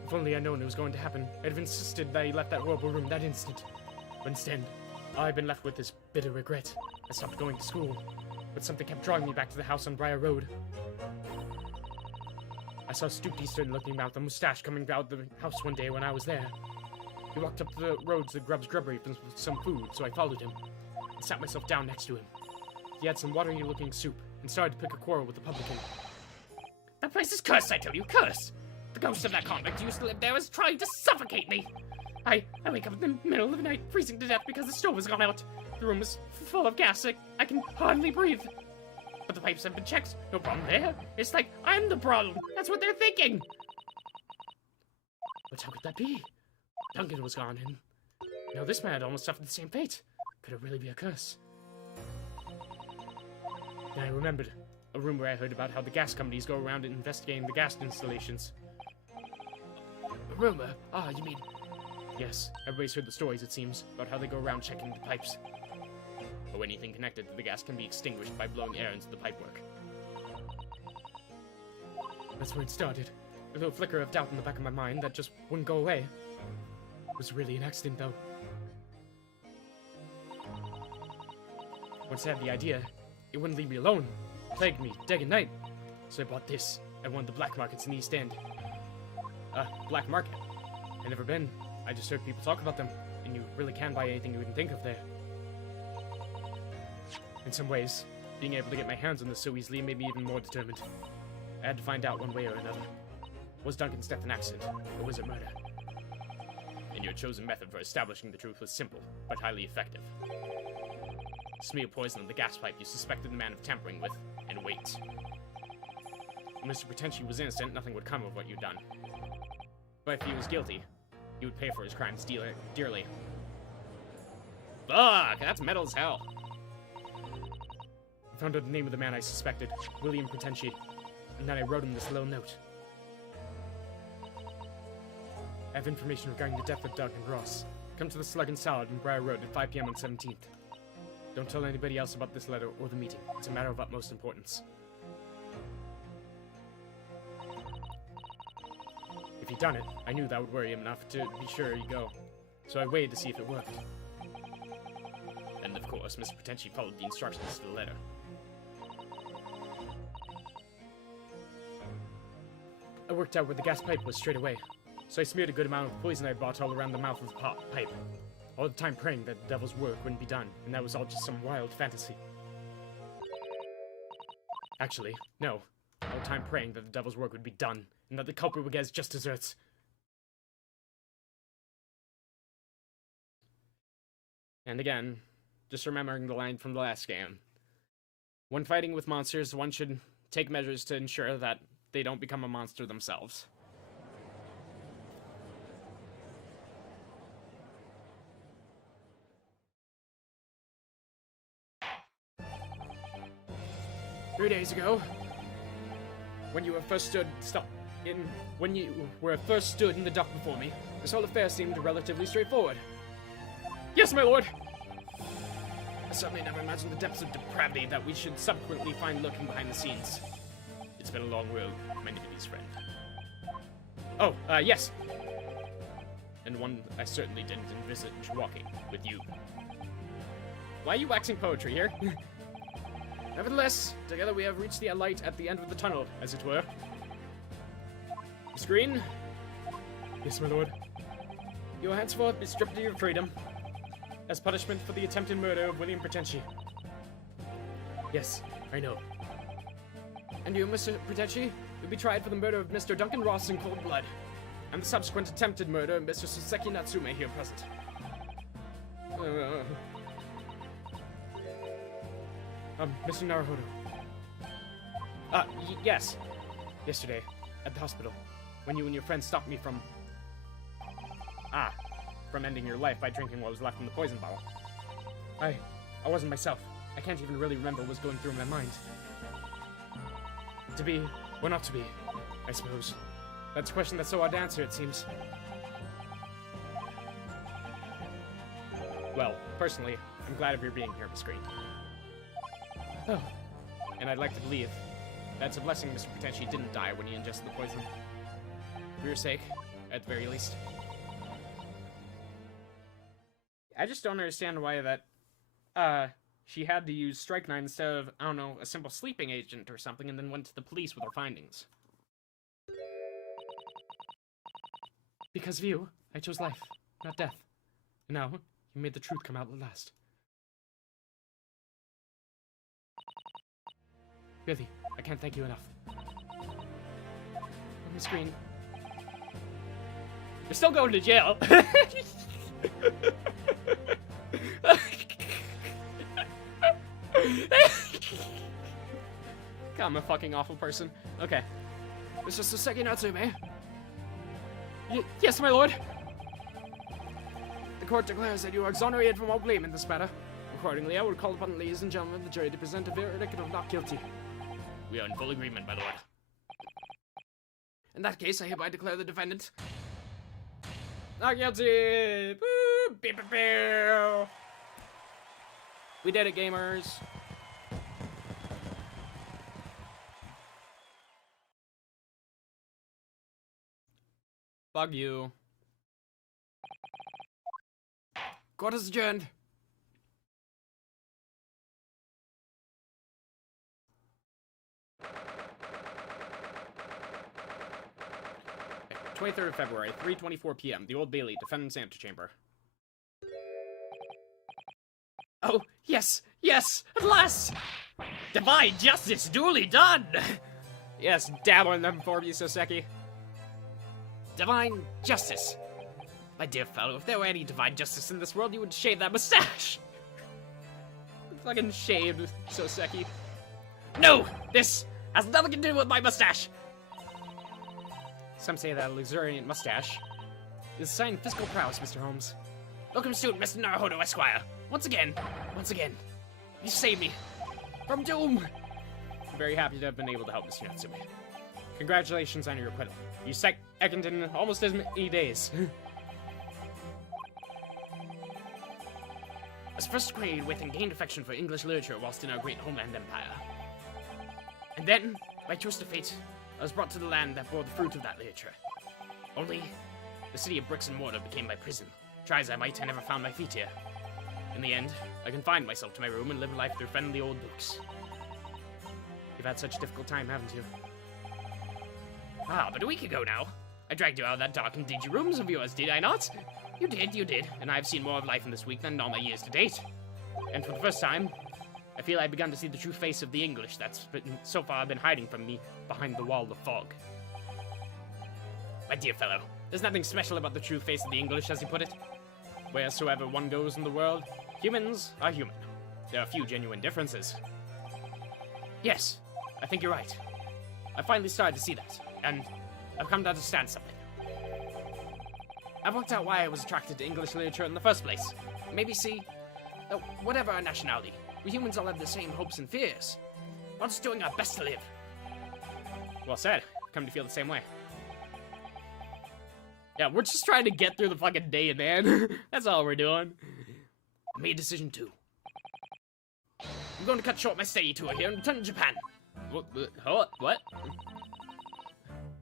If only I'd known it was going to happen, I'd have insisted that he left that horrible room that instant. But instead, I've been left with this bitter regret. I stopped going to school, but something kept drawing me back to the house on Briar Road. I saw Stoop Eastern looking about the mustache coming out the house one day when I was there. He walked up the road to Grub's Grubbery for some food, so I followed him and sat myself down next to him. He had some watery-looking soup and started to pick a quarrel with the publican. That place is cursed, I tell you, cursed! The ghost of that convict who used to live there was trying to suffocate me! I wake up in the middle of the night, freezing to death because the stove has gone out. The room is full of gas, I can hardly breathe. But the pipes have been checked, no problem there. It's like I'm the problem, that's what they're thinking! But how could that be? Duncan was gone, and now this man had almost suffered the same fate. Could it really be a curse? Then I remembered a rumor I heard about how the gas companies go around investigating the gas installations. A rumor? Ah, you mean... Yes, everybody's heard the stories, it seems, about how they go around checking the pipes. Or anything connected to the gas can be extinguished by blowing air into the pipework. That's when it started. A little flicker of doubt in the back of my mind that just wouldn't go away. It was really an accident, though. Once I had the idea, it wouldn't leave me alone. It plagued me day and night. So I bought this at one of the black markets in the East End. Black market? I've never been. I just heard people talk about them, and you really can buy anything you can think of there. In some ways, being able to get my hands on this so easily made me even more determined. I had to find out one way or another. Was Duncan's death an accident, or was it murder? And your chosen method for establishing the truth was simple, but highly effective. Smear poison on the gas pipe you suspected the man of tampering with, and wait. If Mr. Pretenci was innocent, nothing would come of what you'd done. But if he was guilty, he would pay for his crimes dearly. Fuck, that's metal as hell. I found out the name of the man I suspected, William Pretenci, and then I wrote him this little note. I have information regarding the death of Doug and Ross. Come to the Slug and Salad in Briar Road at 5 p.m. on 17th. Don't tell anybody else about this letter or the meeting. It's a matter of utmost importance. If he'd done it, I knew that would worry him enough to be sure he'd go. So I waited to see if it worked. And of course, Mr. Pretenci followed the instructions to the letter. I worked out where the gas pipe was straight away, so I smeared a good amount of poison I bought all around the mouth of the pipe, all the time praying that the devil's work wouldn't be done, and that was all just some wild fantasy. Actually, no. All the time praying that the devil's work would be done, and that the culprit would get his just desserts. And again, just remembering the line from the last game. When fighting with monsters, one should take measures to ensure that they don't become a monster themselves. Three days ago, when you were first stood in the dock before me, this whole affair seemed relatively straightforward. Yes, my lord! I certainly never imagined the depths of depravity that we should subsequently find lurking behind the scenes. It's been a long road, my Nicodemus friend. Oh, yes. And one I certainly didn't envisage walking with you. Why are you waxing poetry here? Nevertheless, together we have reached the light at the end of the tunnel, as it were. Miss Green? Yes, my lord. You will henceforth be stripped of your freedom, as punishment for the attempted murder of William Pretenci. Yes, I know. And you, Mr. Pretenci, you'll be tried for the murder of Mr. Duncan Ross in cold blood. and the subsequent attempted murder of Mr. Soseki Natsume here present. Mr. Naruhodo. Yes. Yesterday, at the hospital, when you and your friends stopped me from ending your life by drinking what was left in the poison bottle. I wasn't myself. I can't even really remember what was going through my mind. To be, or not to be, I suppose. That's a question that's so hard to answer, it seems. Well, personally, I'm glad of your being here, Miss Green. Oh, and I'd like to believe that's a blessing Mr. Potenchi didn't die when he ingested the poison. For your sake, at the very least. I just don't understand why that, she had to use strychnine instead of, I don't know, a simple sleeping agent or something, and then went to the police with her findings. Because of you, I chose life, not death. And now, you made the truth come out at last. Really, I can't thank you enough. Miss Green, you're still going to jail. God, I'm a fucking awful person. Okay. Mr. Soseki Natsume. Yes, my lord. The court declares that you are exonerated from all blame in this matter. Accordingly, I would call upon the ladies and gentlemen of the jury to present a verdict of not guilty. We are in full agreement, my lord. In that case, I hereby declare the defendant not guilty. Boo! Beep, beep, beep. We did it, gamers. Bug you. Court is adjourned. Okay, 23rd of February, 3:24 p.m. The Old Bailey, defendant's antechamber. Oh, yes, yes, at last! Divine justice duly done! Yes, dabble in them for me, Soseki. Divine justice. My dear fellow, if there were any divine justice in this world, you would shave that mustache! Fucking shaved, Soseki. No! This has nothing to do with my mustache! Some say that a luxuriant mustache is a sign of physical prowess, Mr. Holmes. Welcome soon, Mr. Naruhodo, Esquire. Once again, you saved me from doom. I'm very happy to have been able to help Mr. Natsume. Congratulations on your acquittal. You second in almost as many days. I was first acquainted with and gained affection for English literature whilst in our great homeland empire. And then, by twist of fate, I was brought to the land that bore the fruit of that literature. Only, the city of bricks and mortar became my prison. Try as I might, I never found my feet here. In the end, I confined myself to my room and lived life through friendly old books. You've had such a difficult time, haven't you? Ah, but a week ago now, I dragged you out of that dark and dingy rooms of yours, did I not? You did, and I've seen more of life in this week than in all my years to date. And for the first time, I feel I've begun to see the true face of the English that's so far been hiding from me behind the wall of fog. My dear fellow, there's nothing special about the true face of the English, as you put it. Wheresoever one goes in the world, humans are human. There are few genuine differences. Yes, I think you're right. I finally started to see that, and I've come to understand something. I've worked out why I was attracted to English literature in the first place. Maybe see, whatever our nationality, we humans all have the same hopes and fears. We're just doing our best to live. Well said. Come to feel the same way. Yeah, we're just trying to get through the fucking day, man. That's all we're doing. I made a decision too. I'm going to cut short my study tour here and return to Japan. What?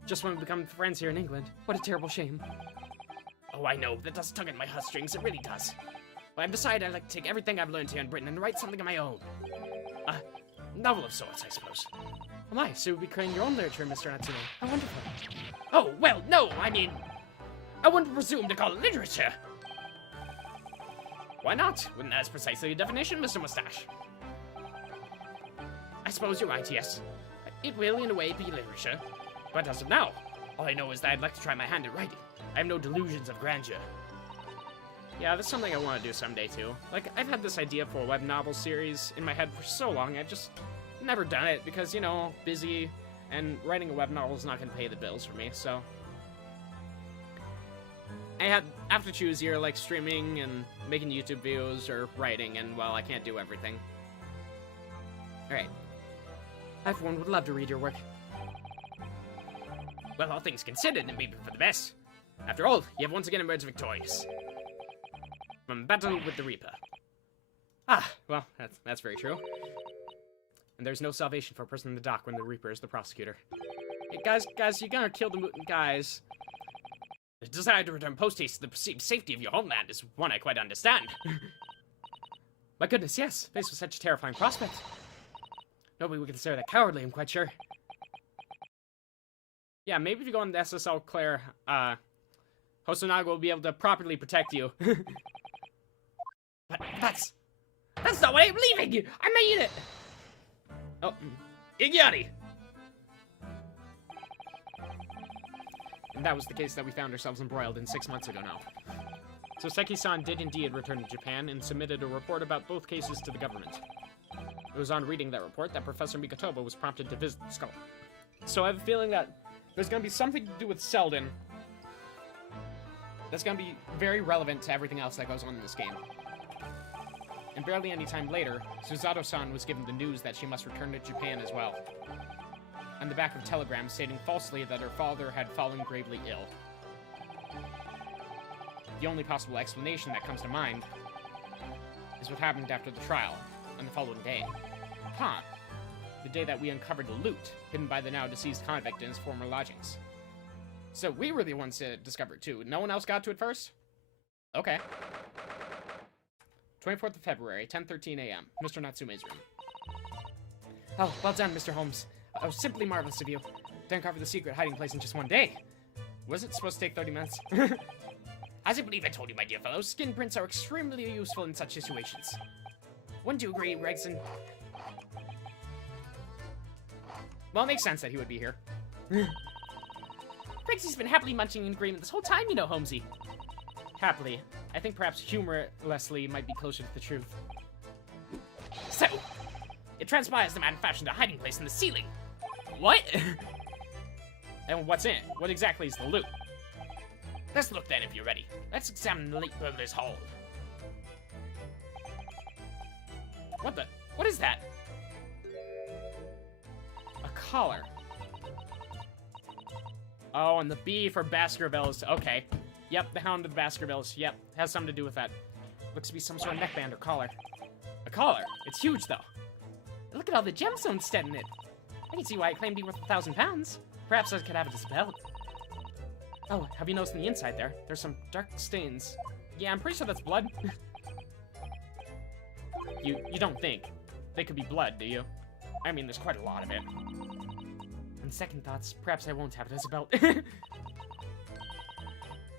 Just want to become friends here in England. What a terrible shame. Oh, I know. That does tug at my heartstrings. It really does. But I've decided I'd like to take everything I've learned here in Britain and write something of my own. A novel of sorts, I suppose. Oh my, so you'll be creating your own literature, Mr. Natsume. How wonderful. Oh, well, no, I mean, I wouldn't presume to call it literature. Why not? Wouldn't that's precisely the definition, Mr. Mustache? I suppose you're right, yes. It will, in a way, be literature. But as of now, All I know is that I'd like to try my hand at writing. I have no delusions of grandeur. Yeah, that's something I want to do someday, too. Like, I've had this idea for a web novel series in my head for so long, I've just never done it because, you know, busy, and writing a web novel is not going to pay the bills for me, so... I have to choose here, like, streaming and making YouTube videos or writing, and, well, I can't do everything. Alright. I, for one, would love to read your work. Well, all things considered, and maybe for the best. After all, you have once again emerged victorious. From battle with the Reaper. Ah, well, that's very true. And there's no salvation for a person in the dock when the Reaper is the prosecutor. Hey, guys, you're gonna kill the guys. The desire to return post-haste to the perceived safety of your homeland is one I quite understand. My goodness, yes. Faced with such a terrifying prospect. Nobody would consider that cowardly, I'm quite sure. Yeah, maybe if you go on the SSL Claire, Hosonaga will be able to properly protect you. But that's not what I'm leaving! I made it! Oh, Iggyani! and that was the case that we found ourselves embroiled in 6 months ago now. So Seki-san did indeed return to Japan and submitted a report about both cases to the government. It was on reading that report that Professor Mikotoba was prompted to visit the skull. So I have a feeling that there's going to be something to do with Selden that's going to be very relevant to everything else that goes on in this game. And barely any time later, Suzato-san was given the news that she must return to Japan as well. On the back of a telegram stating falsely that her father had fallen gravely ill. The only possible explanation that comes to mind is what happened after the trial, on the following day. Huh. The day that we uncovered the loot, hidden by the now deceased convict in his former lodgings. So we were the ones to discover it too. No one else got to it first? Okay. 24th of February, 10:13 a.m. Mr. Natsume's room. Oh, well done, Mr. Holmes. Oh, simply marvelous of you. To uncover the secret hiding place in just 1 day. Was it supposed to take 30 minutes? As I believe I told you, my dear fellow, skin prints are extremely useful in such situations. Wouldn't you agree, Gregson? Well, it makes sense that he would be here. Gregsy's been happily munching in agreement this whole time, you know, Holmesy. Happily. I think perhaps humorlessly might be closer to the truth. So, it transpires the man fashioned a hiding place in the ceiling. What? And what's in it? What exactly is the loot? Let's look then, if you're ready. Let's examine the late burglar's hold. What the? What is that? A collar. Oh, and the B for Baskervilles. Okay. Yep, the Hound of the Baskervilles. Yep, has something to do with that. Looks to be some sort of neckband or collar. A collar? It's huge, though. Look at all the gemstones set in it. I can see why it claimed to be worth 1,000 pounds. Perhaps I could have it as a belt. Oh, have you noticed on the inside there? There's some dark stains. Yeah, I'm pretty sure that's blood. You don't think they could be blood, do you? I mean, there's quite a lot of it. On second thoughts, perhaps I won't have it as a belt.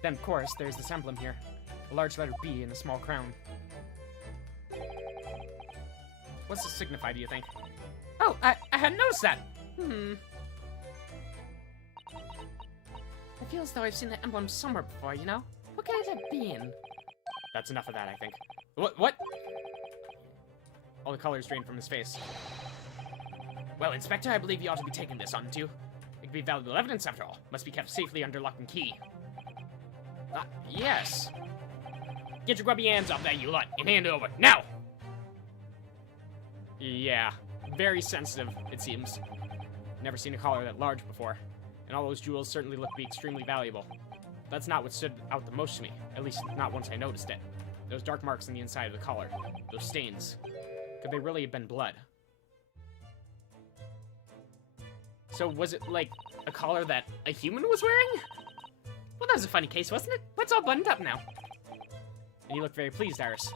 Then, of course, there's this emblem here. A large letter B and a small crown. What's this signify, do you think? Oh, I hadn't noticed that. I feel as though I've seen the emblem somewhere before, you know? What could it have been? That's enough of that, I think. What? All the colors drained from his face. Well, Inspector, I believe you ought to be taking this, oughtn't you? It could be valuable evidence, after all. Must be kept safely under lock and key. Yes. Get your grubby hands off that, you lot, and hand it over, now! Yeah, very sensitive, it seems. Never seen a collar that large before, and all those jewels certainly look to be extremely valuable. That's not what stood out the most to me, at least not once I noticed it. Those dark marks on the inside of the collar, those stains. Could they really have been blood? So was it, like, a collar that a human was wearing? Well, that was a funny case, wasn't it? Let's all buttoned up now. And you look very pleased, Iris.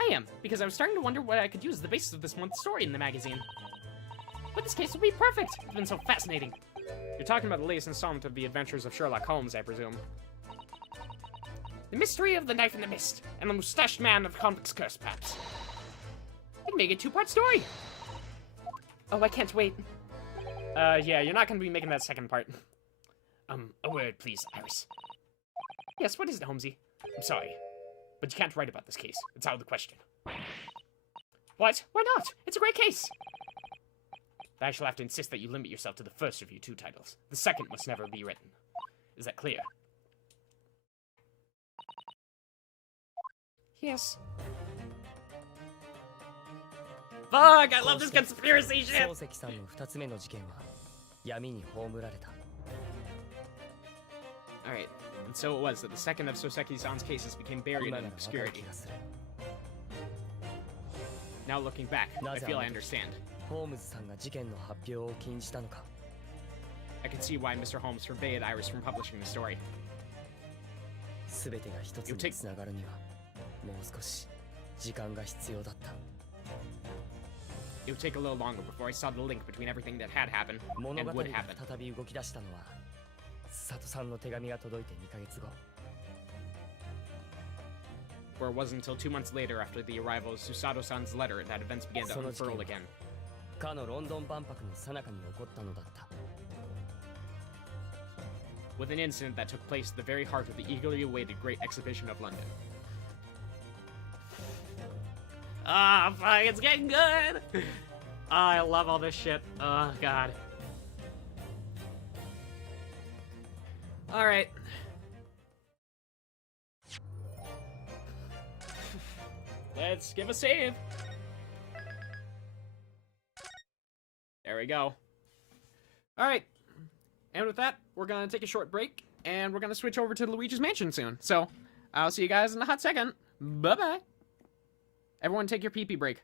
I am, because I was starting to wonder what I could use as the basis of this month's story in the magazine. But this case will be perfect. It's been so fascinating. You're talking about the latest installment of The Adventures of Sherlock Holmes, I presume. The mystery of the knife in the mist, and the mustached man of the convict's curse, perhaps. It can make a 2-part story. Oh, I can't wait. Yeah, you're not gonna be making that second part. A word, please, Iris. Yes, what is it, Holmesy? I'm sorry, but you can't write about this case. It's out of the question. What? Why not? It's a great case! I shall have to insist that you limit yourself to the first of your 2 titles. The second must never be written. Is that clear? Yes. Fuck, I love this conspiracy shit! 漱石さんの2つ目の事件は闇に葬られた。 Alright, and so it was that the second of Soseki-san's cases became buried 今 in ならわかる obscurity. 気がする。 Now looking back, I feel I understand. ホームズさんが事件の発表を禁じたのか。 I can see why Mr. Holmes forbade Iris from publishing the story. すべてが一つにつながるにはもう少し時間が必要だった。 It would take a little longer before I saw the link between everything that had happened 物 and 語 would が happen. 再び動き出したのは佐藤さんの手紙が届いて2ヶ月後。 Where it wasn't until 2 months later after the arrival of Susato-san's letter that events began to その事件 unfurl は again. かのロンドン万博の最中に起こったのだった。 With an incident that took place at the very heart of the eagerly awaited Great Exhibition of London. Ah, fuck, it's getting good! I love all this shit. Oh, God. Alright. Let's give a save. There we go. Alright. And with that, we're gonna take a short break, and we're gonna switch over to Luigi's Mansion soon. So, I'll see you guys in a hot second. Bye-bye. Everyone take your pee-pee break.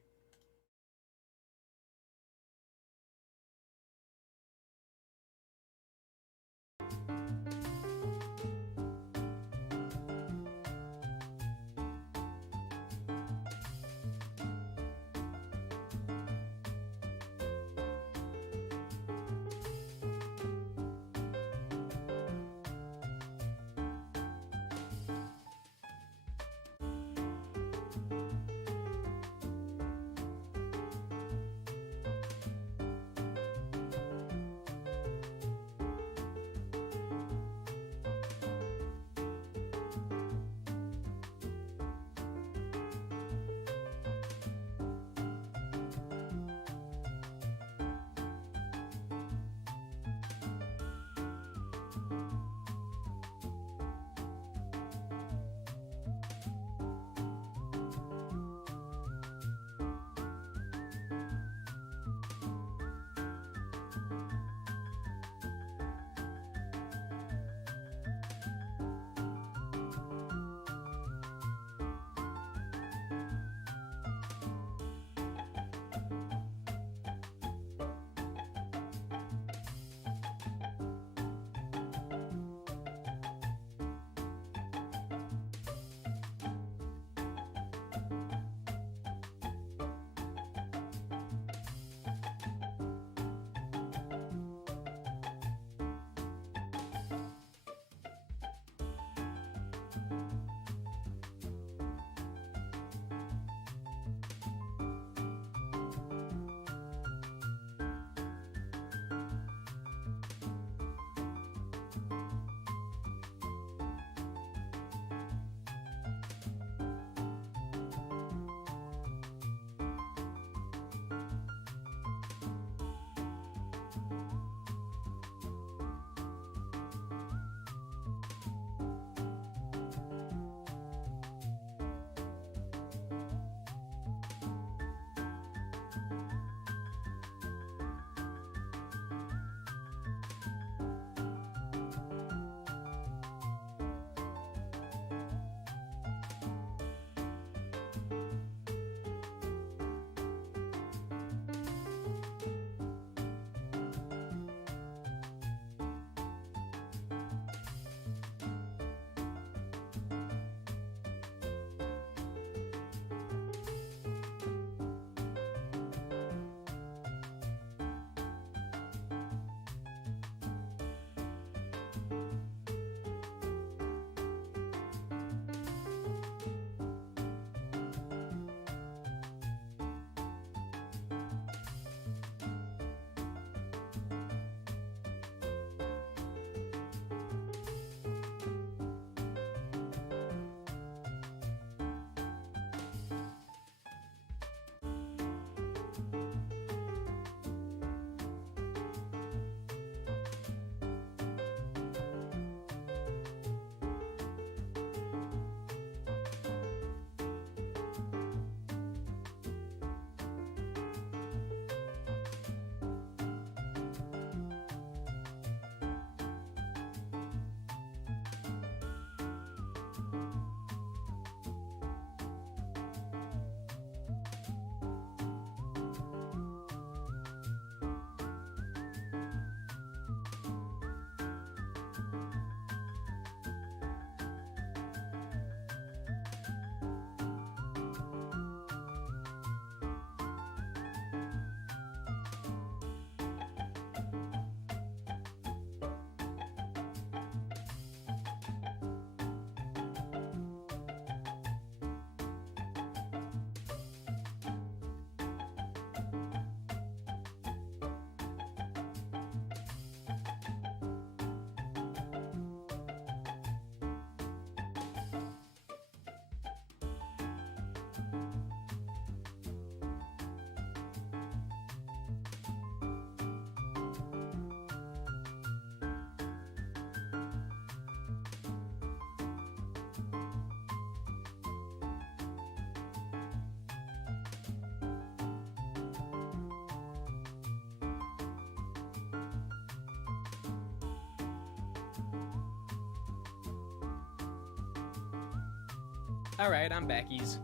Alright, I'm backies.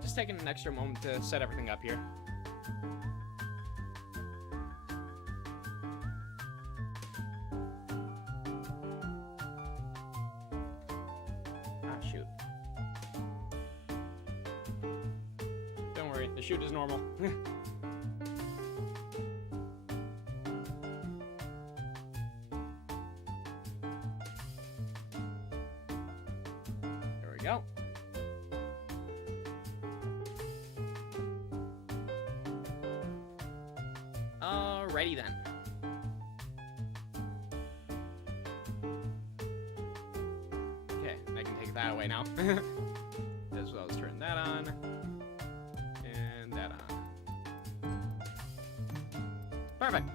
Just taking an extra moment to set everything up here. Ah, shoot. Don't worry, the shoot is normal. Go. Alrighty then. Okay, I can take that away now. As well as turn that on. And that on. Perfect.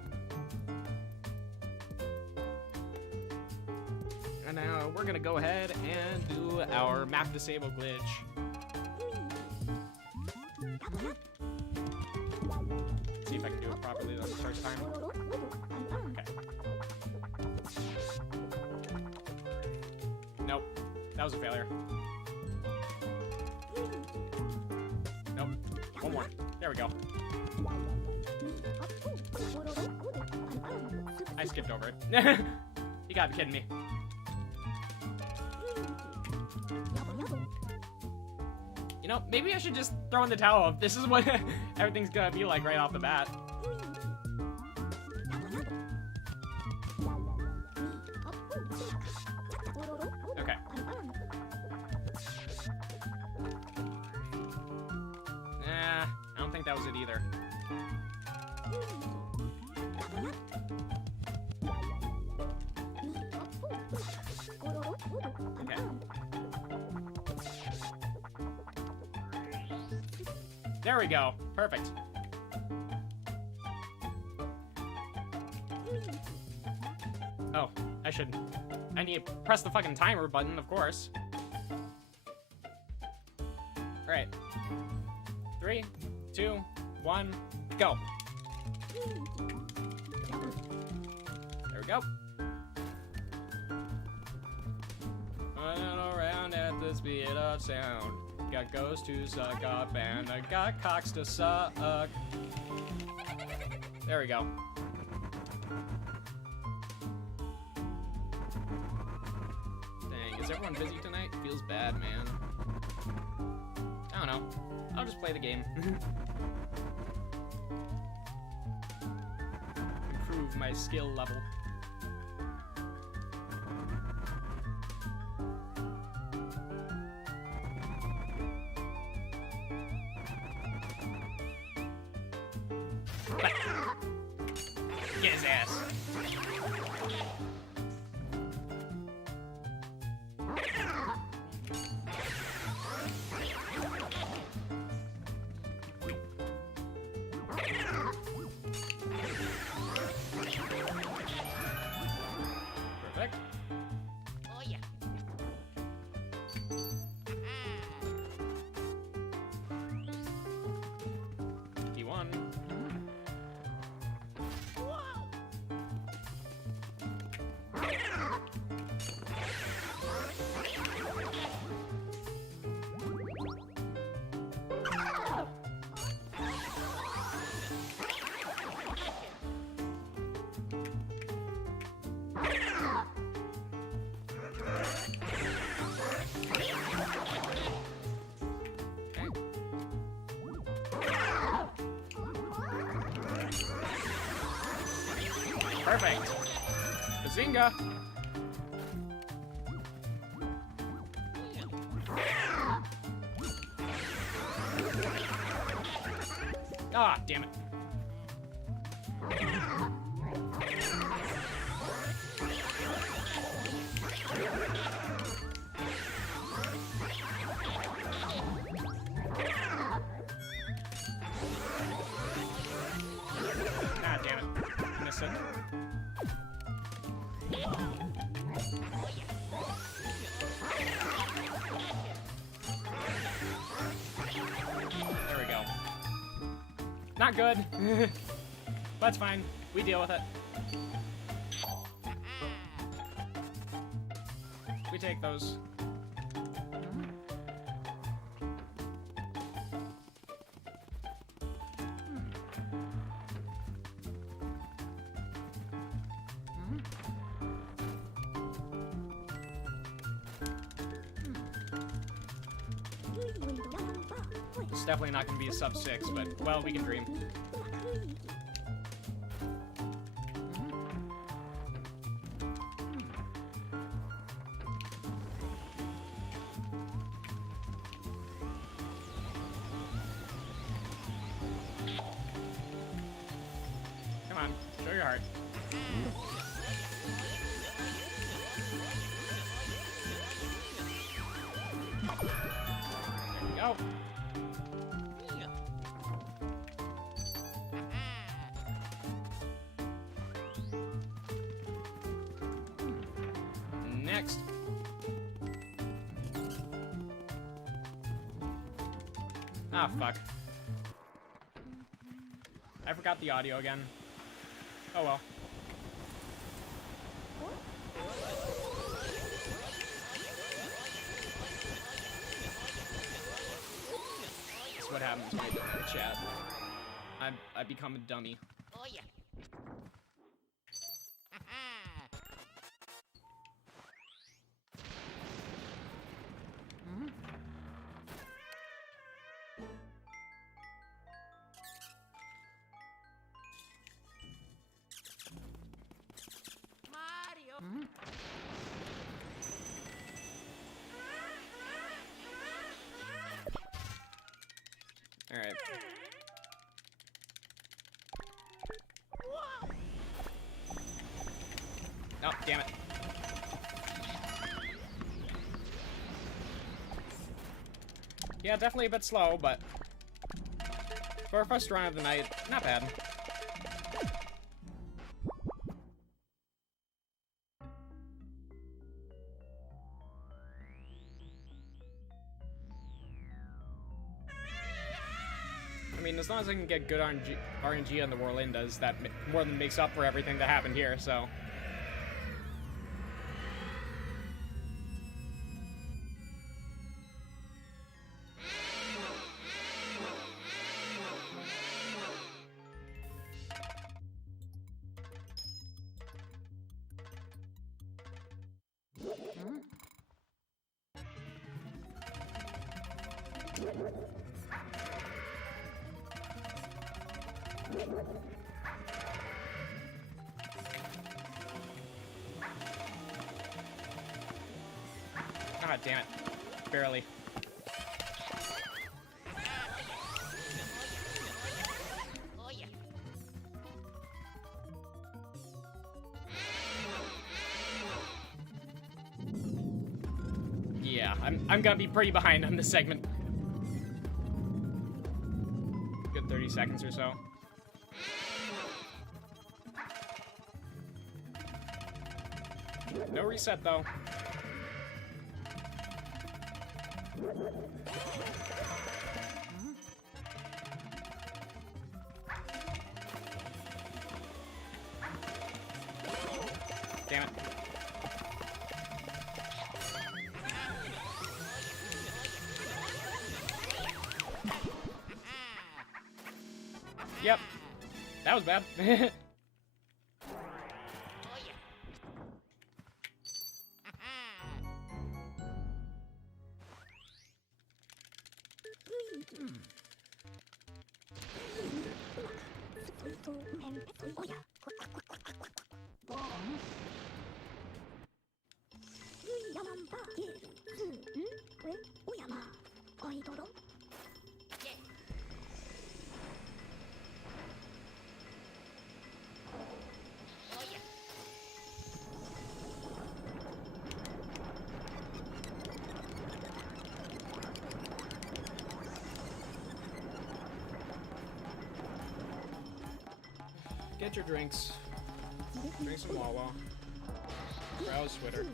And now we're gonna go ahead and do our map disable glitch. See if I can do it properly the first time. Okay. Nope. That was a failure. Nope. One more. There we go. I skipped over it. You gotta be kidding me. You know, maybe I should just throw in the towel. This is what everything's gonna be like right off the bat. Okay. Nah, I don't think that was it either. Okay. There we go. Perfect. Oh, I need to press the fucking timer button, of course. Alright. 3, 2, 1, go. There we go. Running around at the speed of sound. Got ghosts to suck up and I got cocks to suck. There we go. Dang, is everyone busy tonight? Feels bad, man. I don't know. I'll just play the game. Improve my skill level. Get his ass. Perfect. Oh yeah. P1. Perfect. Bazinga. Ah, damn it. Ah, damn it. Missed it. There we go. Not good. But it's fine. We deal with it. we take those. It's definitely not going to be a sub 6, but, well, we can dream. Come on, show your heart. There we go. Next. Ah, fuck. I forgot the audio again. Oh well. That's what happens when I don't have a chat. I become a dummy. Oh yeah. Mario. All right. Oh, damn it. Yeah, definitely a bit slow, but for our first run of the night, not bad. I mean, as long as I can get good RNG on the Warlindas, that more than makes up for everything that happened here, so. God damn it. Barely. Oh yeah. Yeah, I'm gonna be pretty behind on this segment. Good 30 seconds or so. No reset though. Damn it. Yep. That was bad. Get your drinks. Drink some Wawa. Browse Twitter.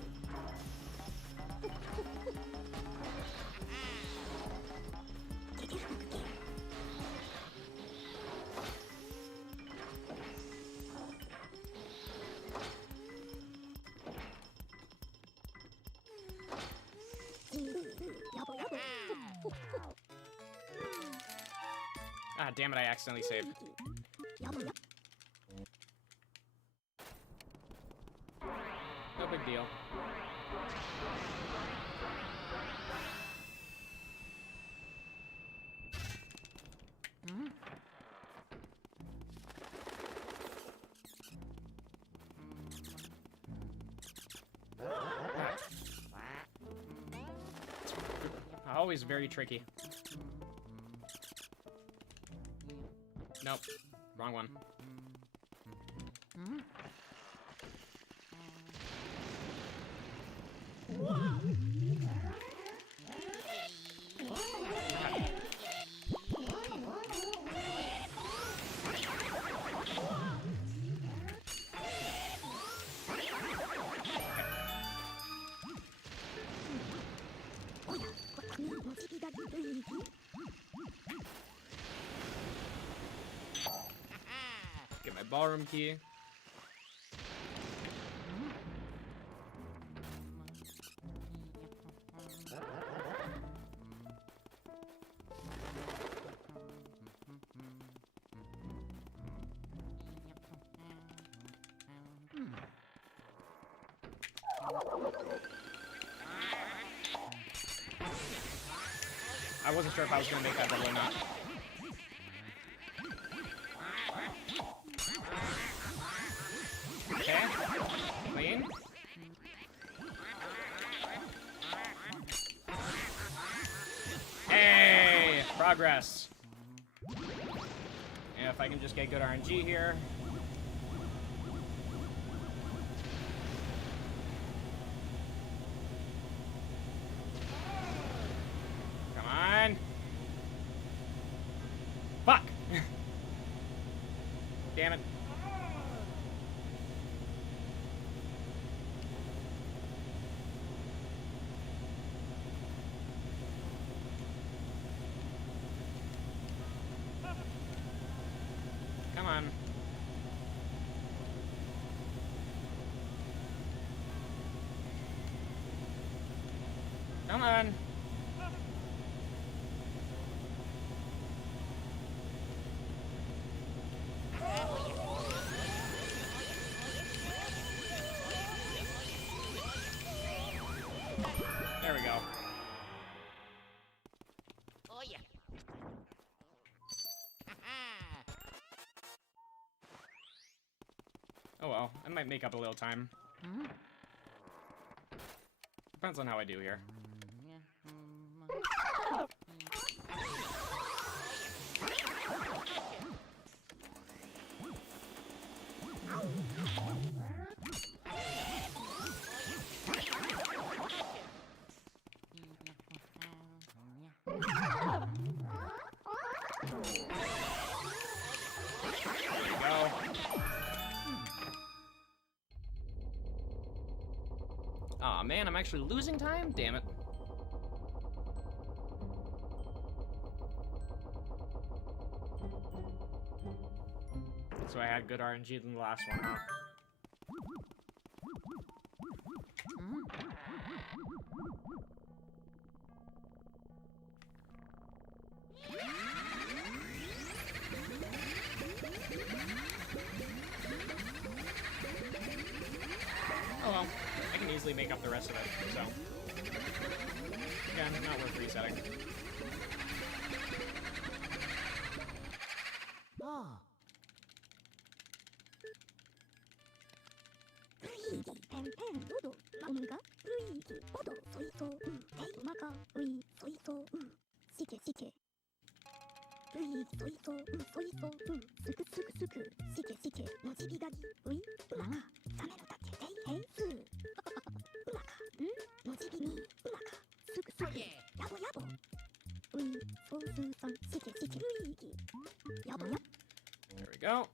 God damn it, I accidentally saved. No big deal. Always very tricky. Nope. Wrong one. Get my ballroom key. I wasn't sure if I was gonna make that double or not. Okay, clean. Hey, progress. And if I can just get good RNG here. Come on. Fuck. Damn it. Come on. Come on. There we go. Oh yeah. Oh well, I might make up a little time. Depends on how I do here. There we go. Aw, man, I'm actually losing time? Damn it. So I had good RNG than the last one, huh? Oh well, I can easily make up the rest of it, so. Again, not worth resetting. Oh. Luigi, pen, dodo, omega, Luigi, odo, soito, hey, maka, soito, sike, sike. Luigi, soito, suku, suku, suku, sike, mojibi gagi, umaka, same no take, hey, su. Umaka, mojibi ni, umaka, suku, suku, yabo, yabo. So, san, sike, Luigi. Yabo, yabo. There we go.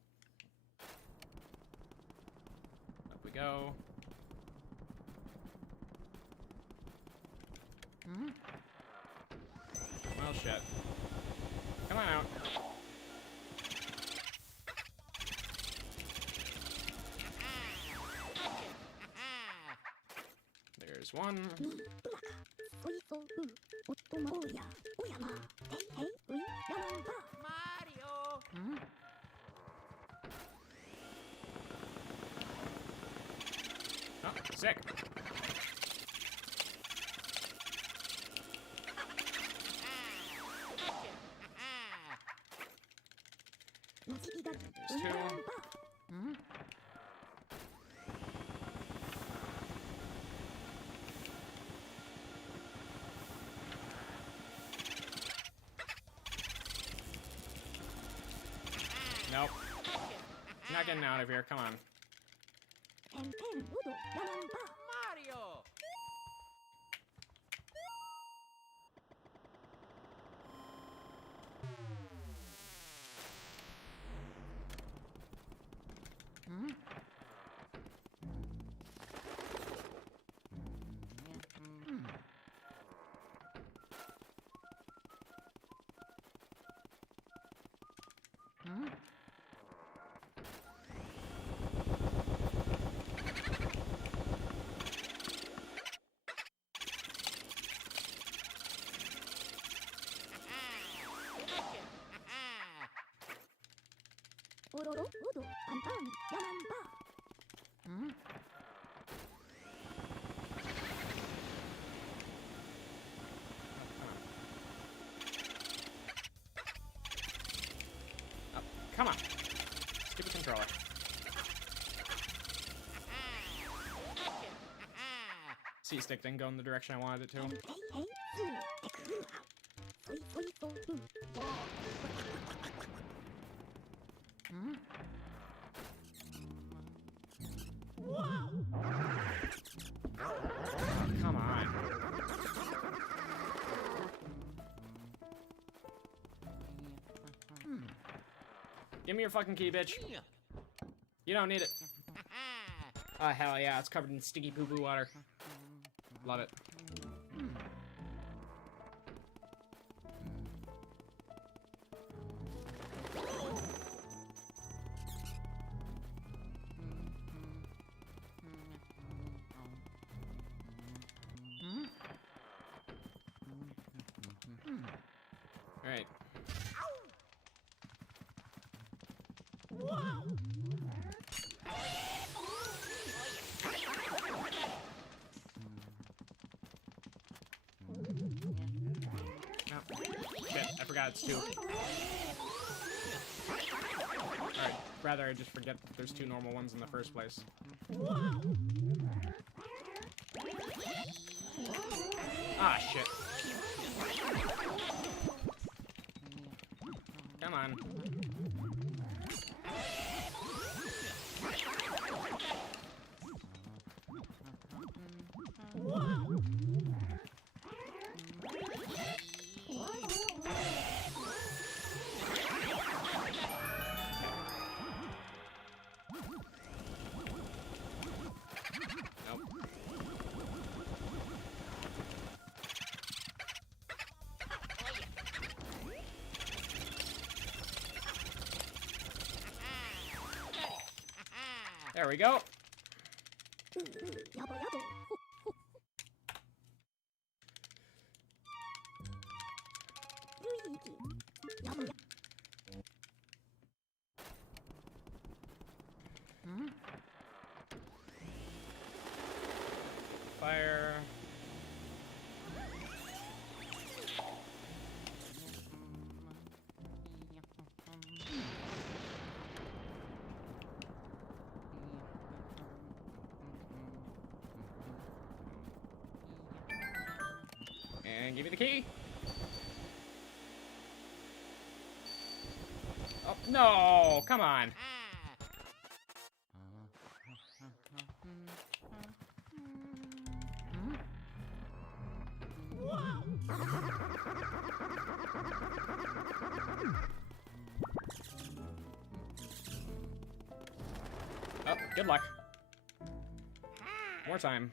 Up we go. Well, shit. Come on out. There's one. Mario! Oh, sick. There's two. Nope. Not getting out of here. Come on. Mario! Oh, come on. Stupid controller. C-stick didn't go in the direction I wanted it to. Oh, come on. Give me your fucking key, bitch. You don't need it. Oh, hell yeah, it's covered in sticky poo-poo water. Love it. Alright. Shit, I forgot it's two. Alright, rather I just forget that there's two normal ones in the first place. Ah, shit. Come on. Nope. There we go. Fire. And give me the key. Oh, no, come on. Oh, good luck. More time.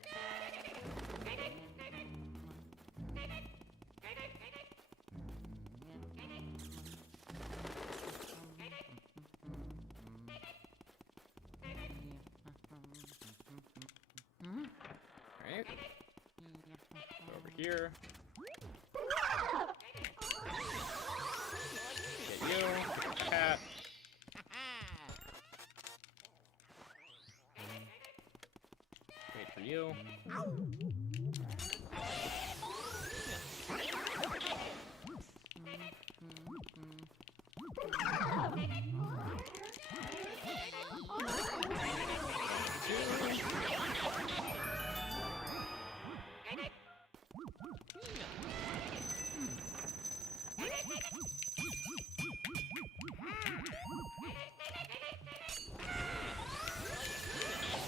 Alright. Over here. Get you. Cat. Wait, for you.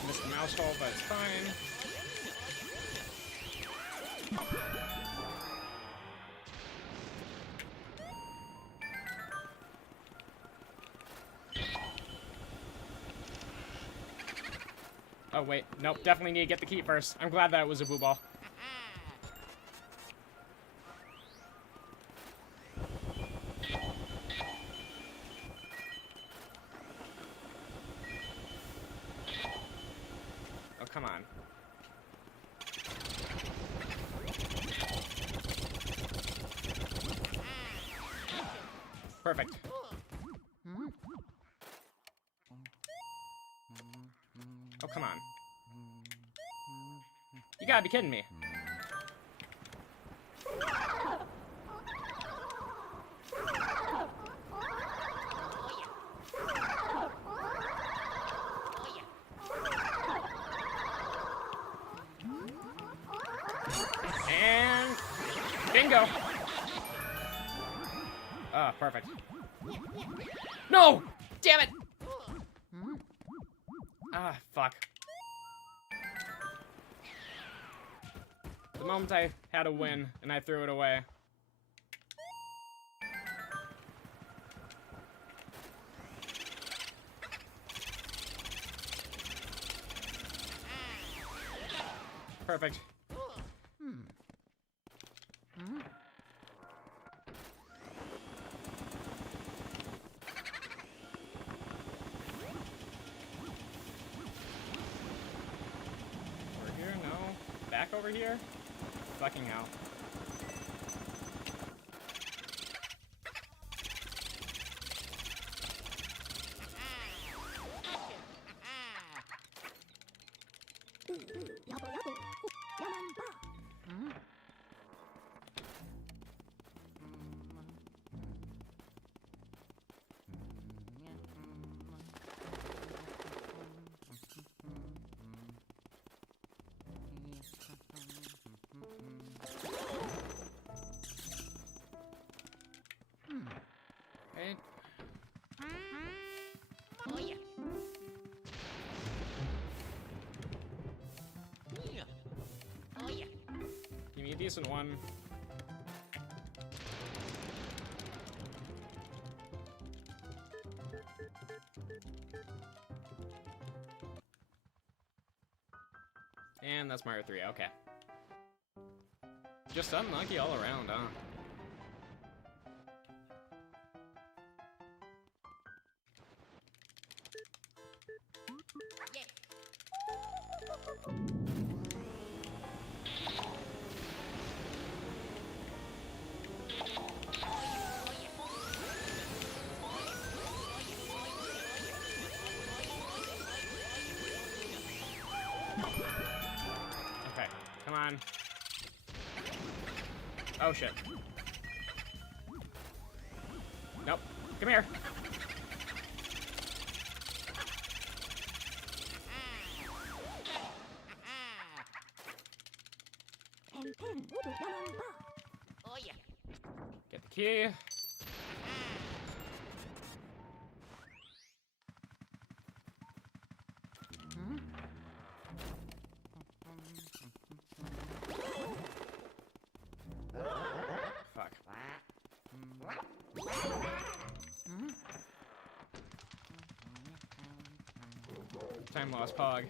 Missed the mouse hole, but it's fine. Oh wait, nope, definitely need to get the key first. I'm glad that it was a boo ball. Oh, come on. Perfect. Oh, come on. You gotta be kidding me. And bingo. Ah, perfect. No! Damn it! Ah, fuck. The moment I had a win, and I threw it away. Perfect. Over here? No. Back over here? Fucking hell. 야보 야보 야만 봐. Right? Oh yeah. Oh yeah. Give me a decent one. And that's Mario 3, okay. Just unlucky all around, huh? Okay, come on. Oh shit. Nope. Come here. 펜펜 모두 야만 봐. Oh yeah. Get the key. Fuck. Time lost, Pog.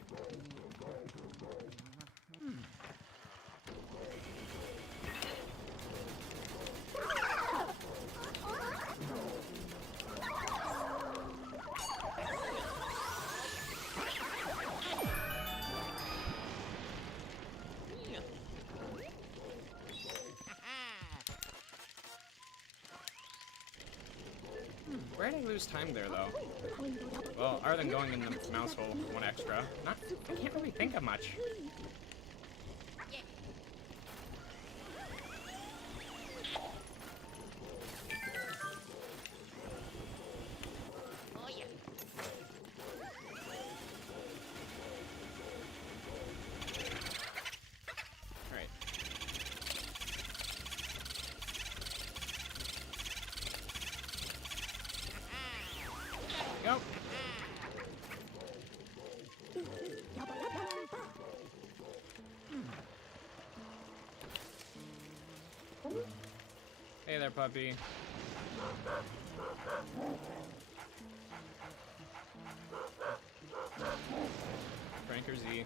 Where did I lose time there, though? Well, other than going in the mouse hole, one extra. I can't really think of much. Alright. Go. Hey there, puppy. Frank or Z?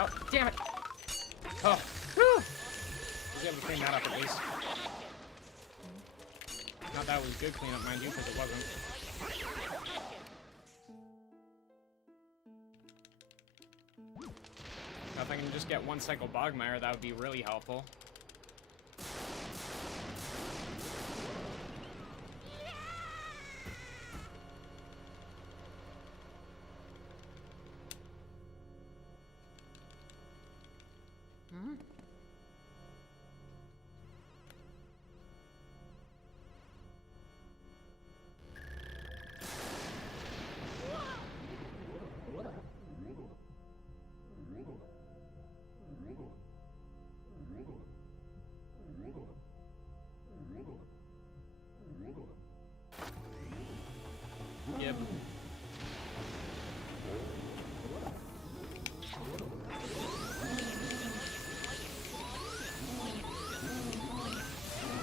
Oh, damn it! Oh, whew! Was able to clean that up at least. Not that it was good cleanup, mind you, because it wasn't. Now, if I can just get one cycle Bogmire, that would be really helpful. Yep.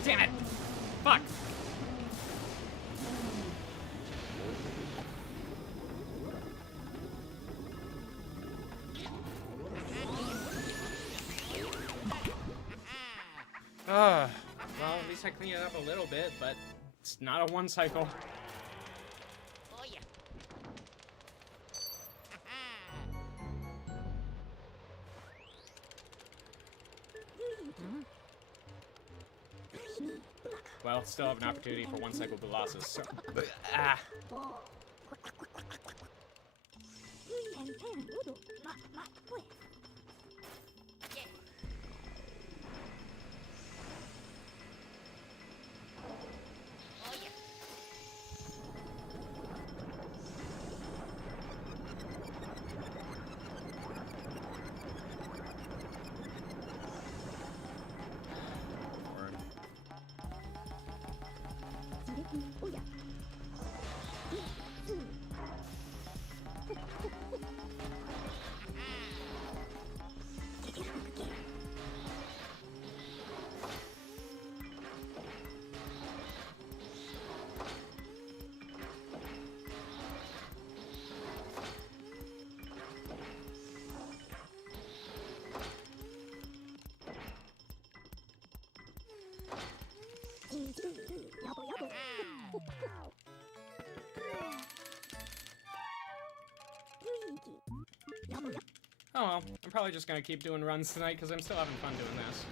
Damn it! Fuck! Well, at least I cleaned it up a little bit, but it's not a one cycle. Well, still have an opportunity for one cycle Colossus, so... Ah! Oh well, I'm probably just gonna keep doing runs tonight because I'm still having fun doing this.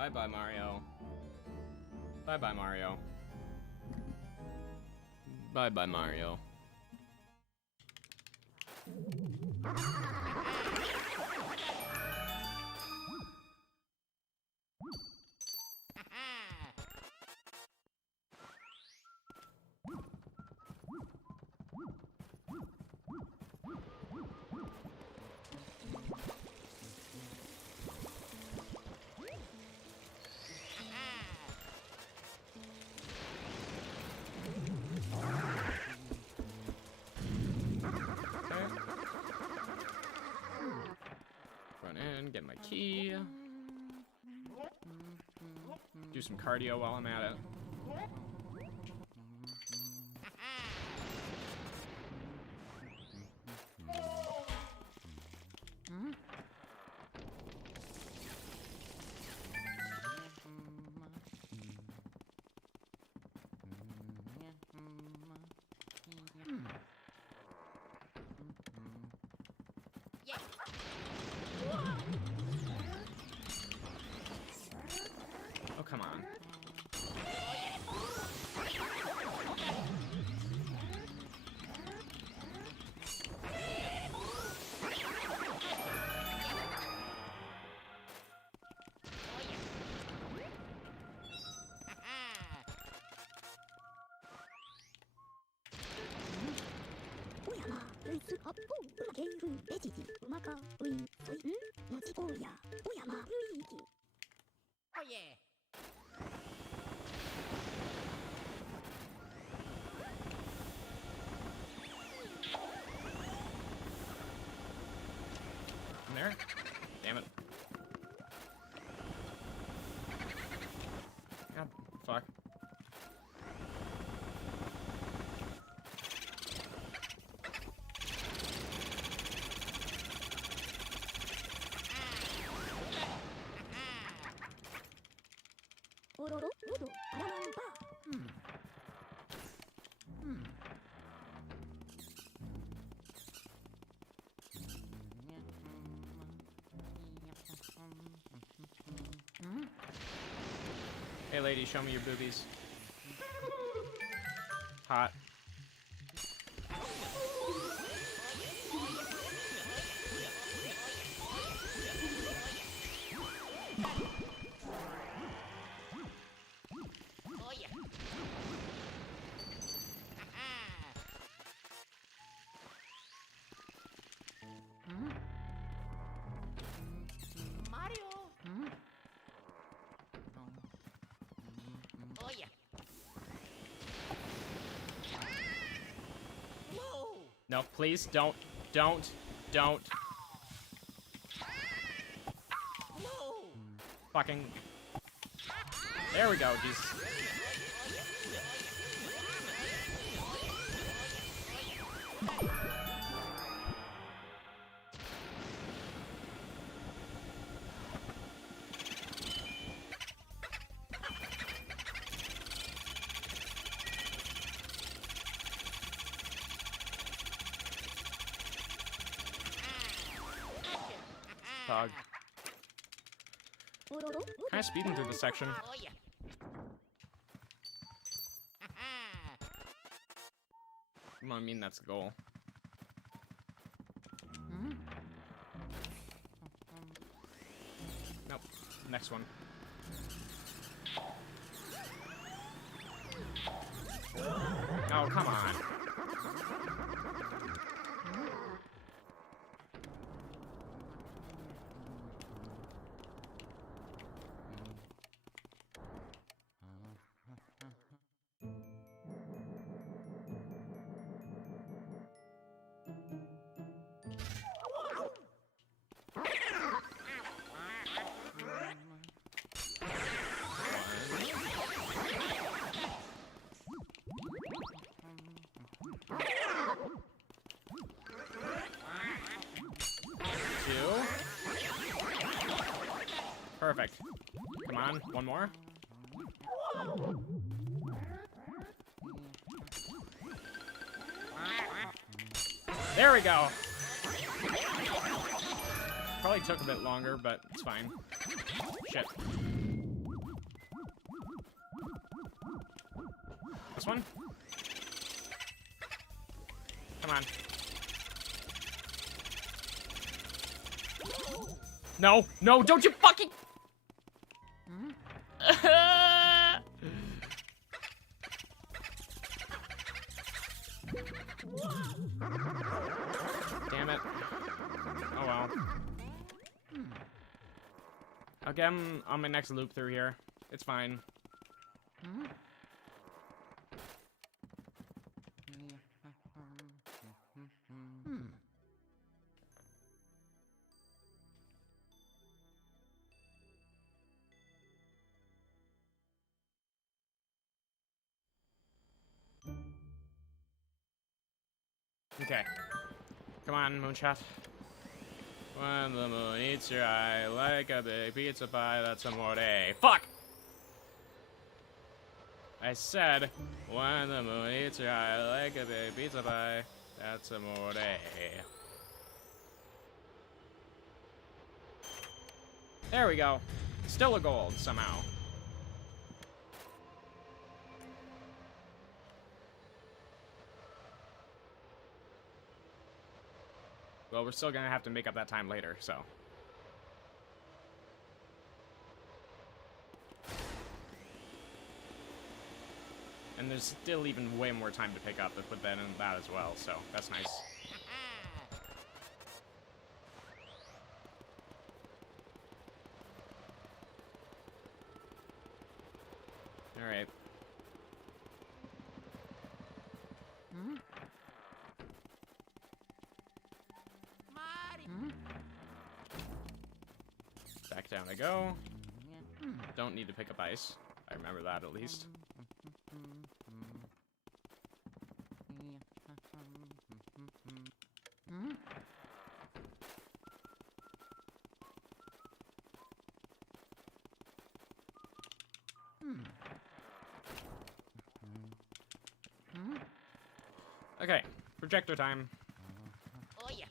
Bye-bye, Mario. Bye-bye, Mario. Bye-bye, Mario. Run in, get my key. Do some cardio while I'm at it. Oh, come on. Oh yeah. In there? Damn it. God, fuck. Hey lady, show me your boobies. Hot. Oh yeah. Mario. Oh yeah. Whoa. No, please don't. Don't. Whoa. Fucking. There we go, Jesus. Dog. Kind of speeding through this section. Oh yeah. Well, I mean, that's the goal. Nope. Next one. Oh, come on. Perfect. Come on, one more. There we go. Probably took a bit longer, but it's fine. Shit. This one? Come on. No, no, don't you fucking... Damn it. Oh well. Okay, I'm on my next loop through here. It's fine. Okay. Come on, Moonshot. When the moon eats your eye like a big pizza pie, that's amore. Fuck! I said, when the moon eats your eye like a big pizza pie, that's amore. There we go. Still a gold, somehow. Well, we're still gonna have to make up that time later, so. And there's still even way more time to pick up to put that in that as well, so that's nice. Alright. Back down I go. Don't need to pick up ice. I remember that at least. Okay, projector time. Oh yeah.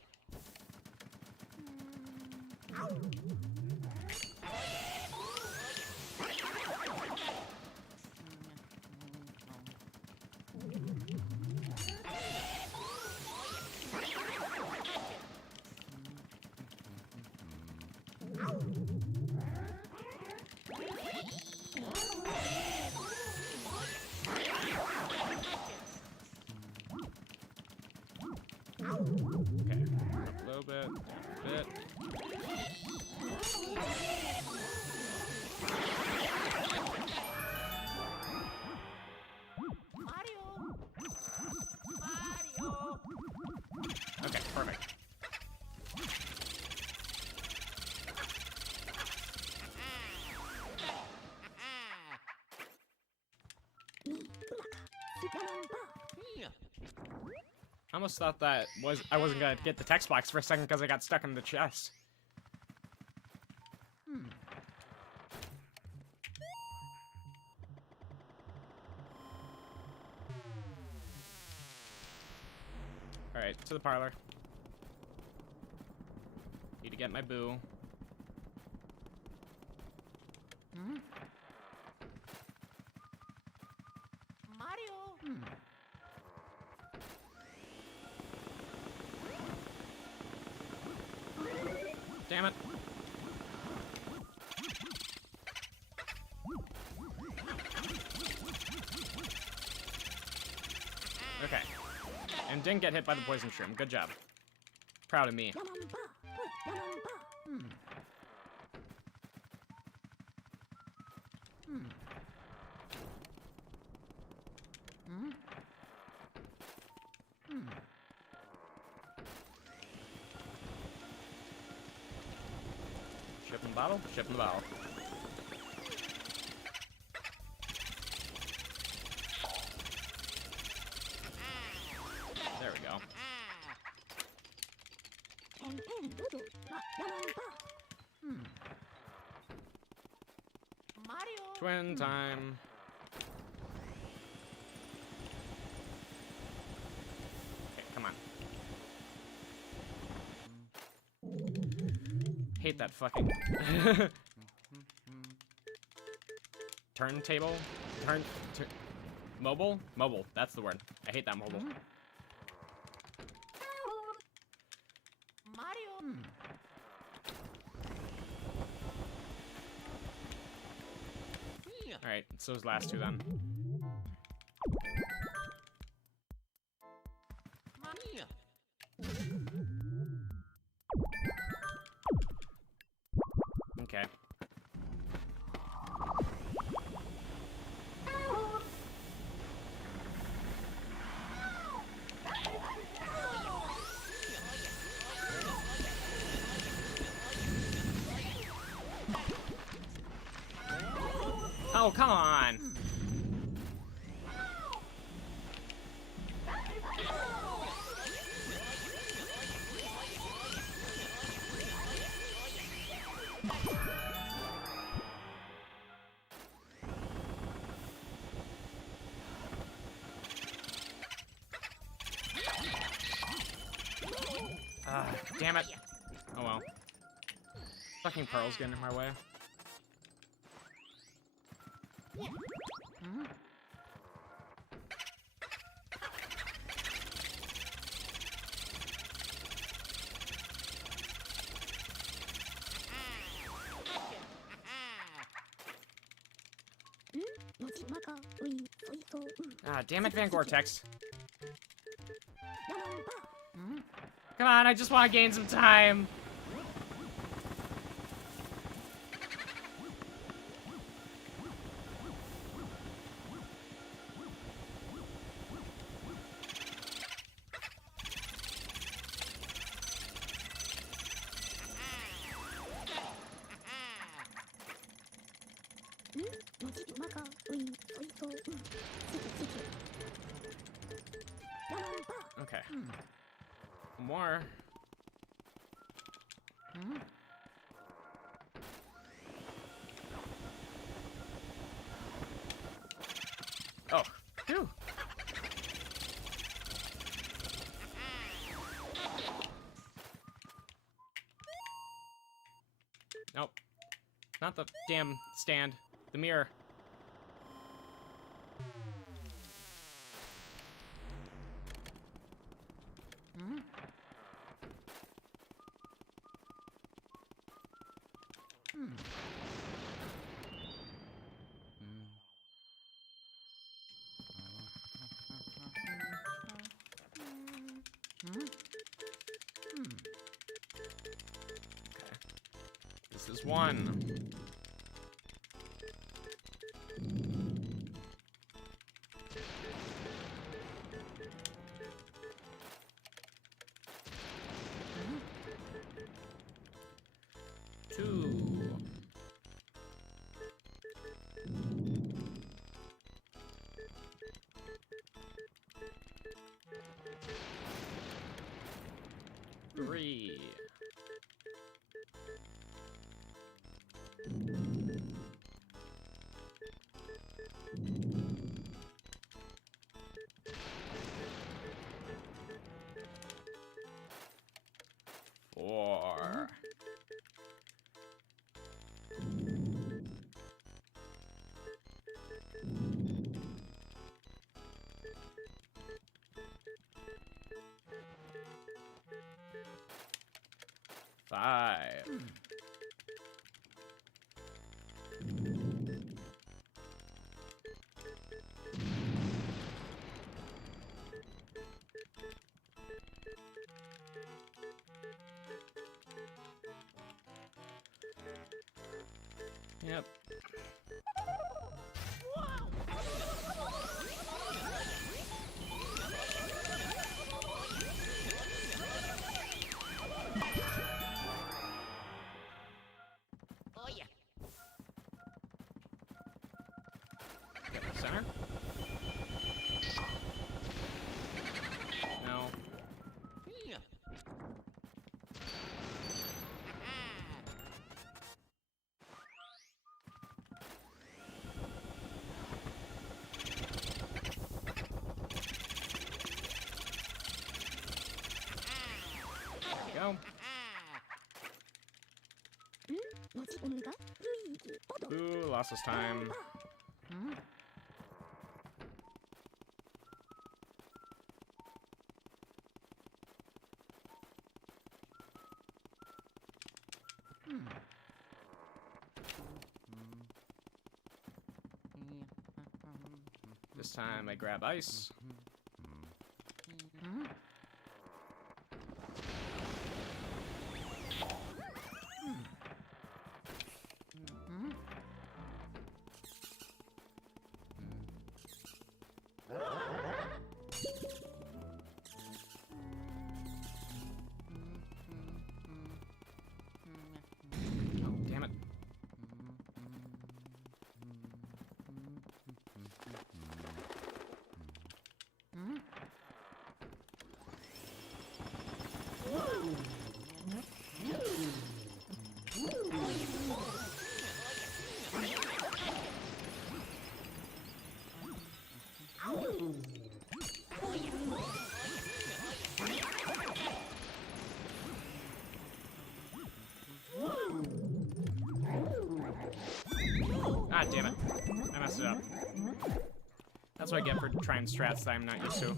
Okay, up a little bit, down a bit. Mario. Mario. Okay, perfect. I almost thought that I wasn't gonna get the text box for a second because I got stuck in the chest. Alright, to the parlor. Need to get my boo. Mario. Damn it. Okay. And didn't get hit by the poison shroom. Good job. Proud of me. Ship in the bottle? Ship in the bottle. There we go. Mario. Twin time. Okay, come on. Hate that fucking turntable. Mobile? Mobile. That's the word. I hate that mobile. Mario. Alright, it's those last two then. Mario. Okay. Oh, come on! Damn it. Oh well. Fucking Pearl's getting in my way. Ah, damn it, Van Gortex. Come on, I just want to gain some time. Okay. More. Oh, phew. Nope. Not the damn stand. The mirror. This is one. Two. Three. Four. Five. Yep. Oh yeah. Get the center. No. Go. Ooh, lost his time. This time I grab ice. Damn it. Ah, damn it. I messed it up. That's what I get for trying strats that I'm not used to.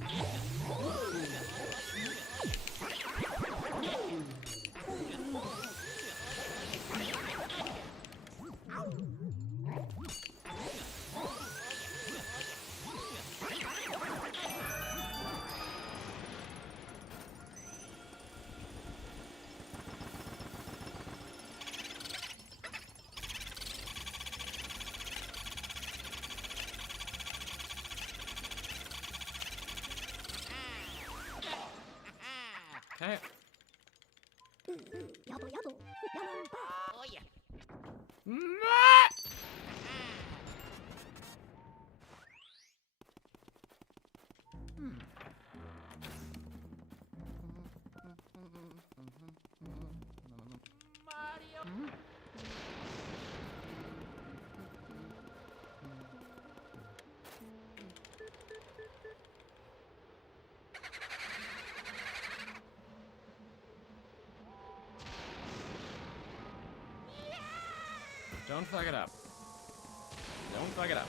Okay. やどやどヤマンバ Oh yeah. Don't fuck it up. Don't fuck it up.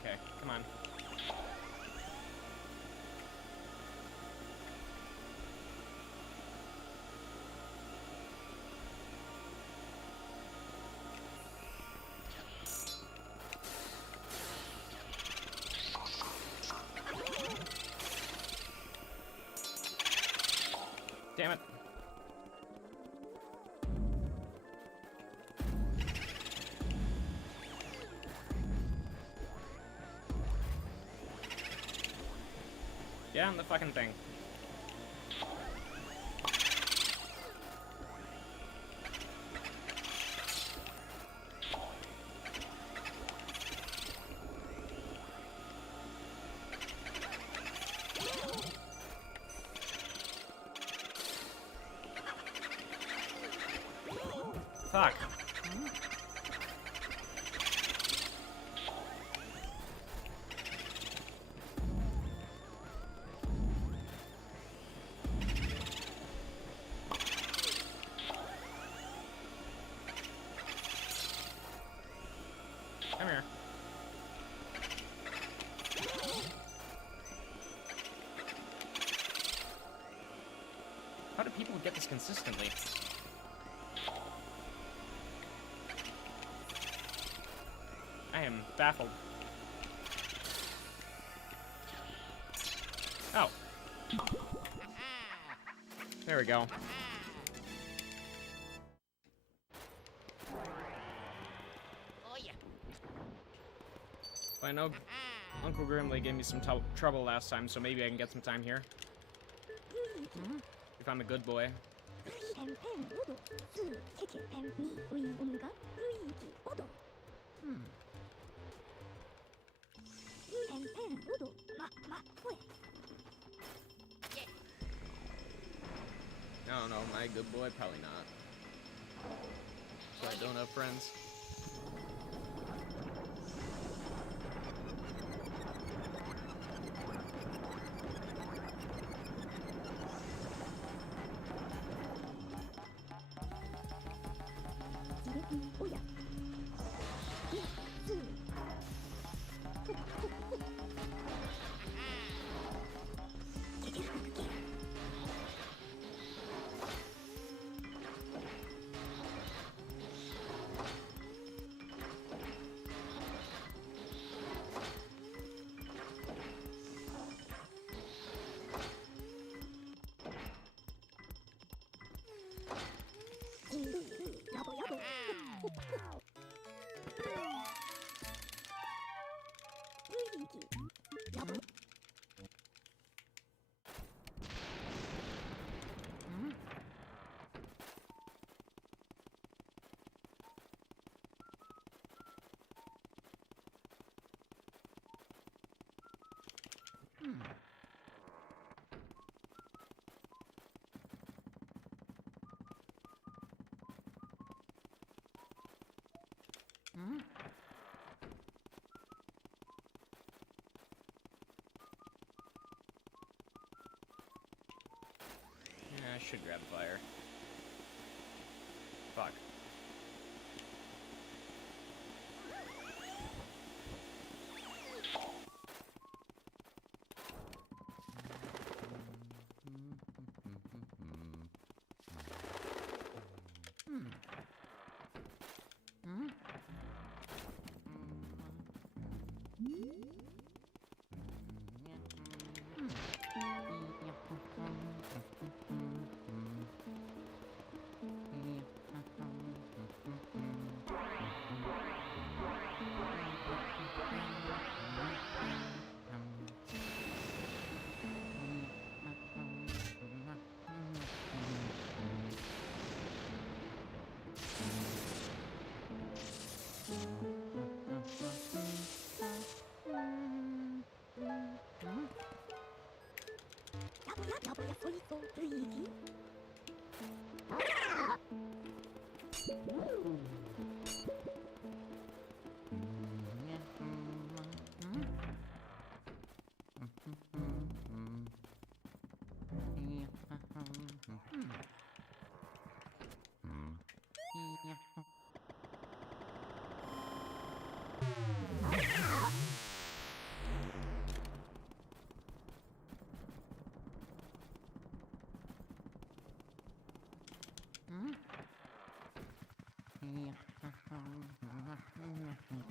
Okay, come on. Damn it. Get on the fucking thing. Fuck. Come here. How do people get this consistently? I am baffled. Oh. There we go. Oh yeah. Well, I know Uncle Grimley gave me some trouble last time, so maybe I can get some time here. If I'm a good boy. ペンペンオドツーケケペンミウィオムガルイーキオドペンペンオドママホエ No, don't know. Am I a good boy? Probably not. So I don't have friends. Yeah, I should grab fire. Fuck.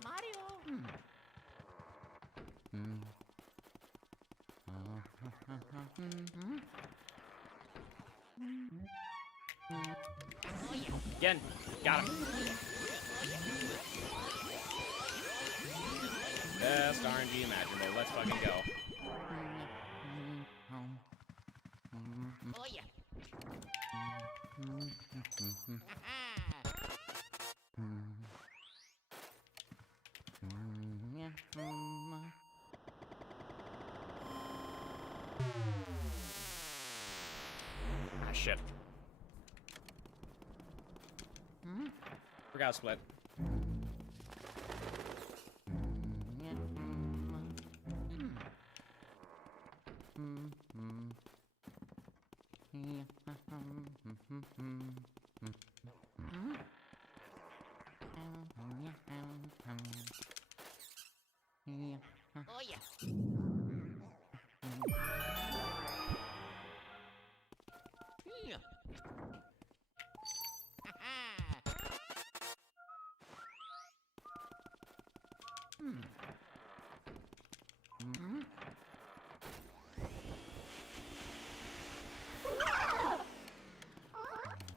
Mario! Again. Got him. Best RNG imaginable. Let's fucking go. Oh yeah! Ah, shit. Forgot to split. Oh yeah!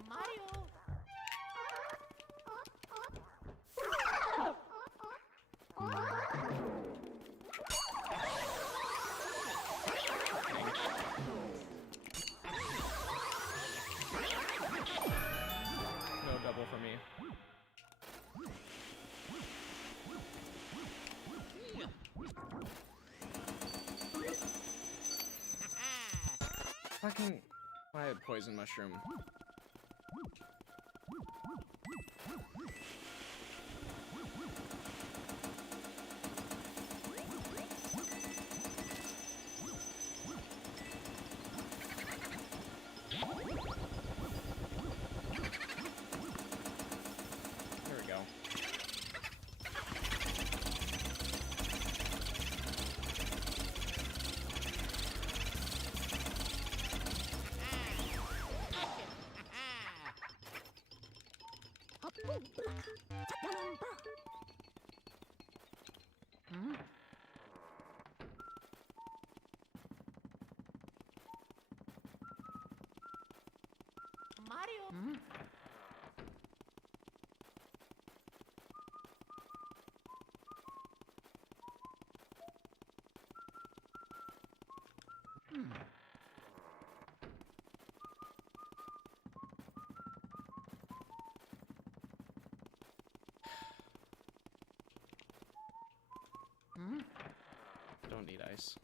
Mario! No double for me. Fucking Quiet poison mushroom. There we go. Hoppo Blaka, Chakaman Ba. Mario. Don't need ice.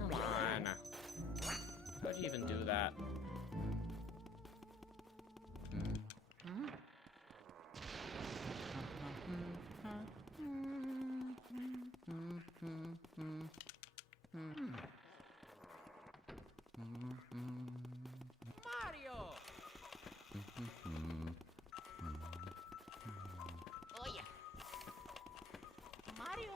Come on. How'd you even do that? Mario. Oh yeah. Mario.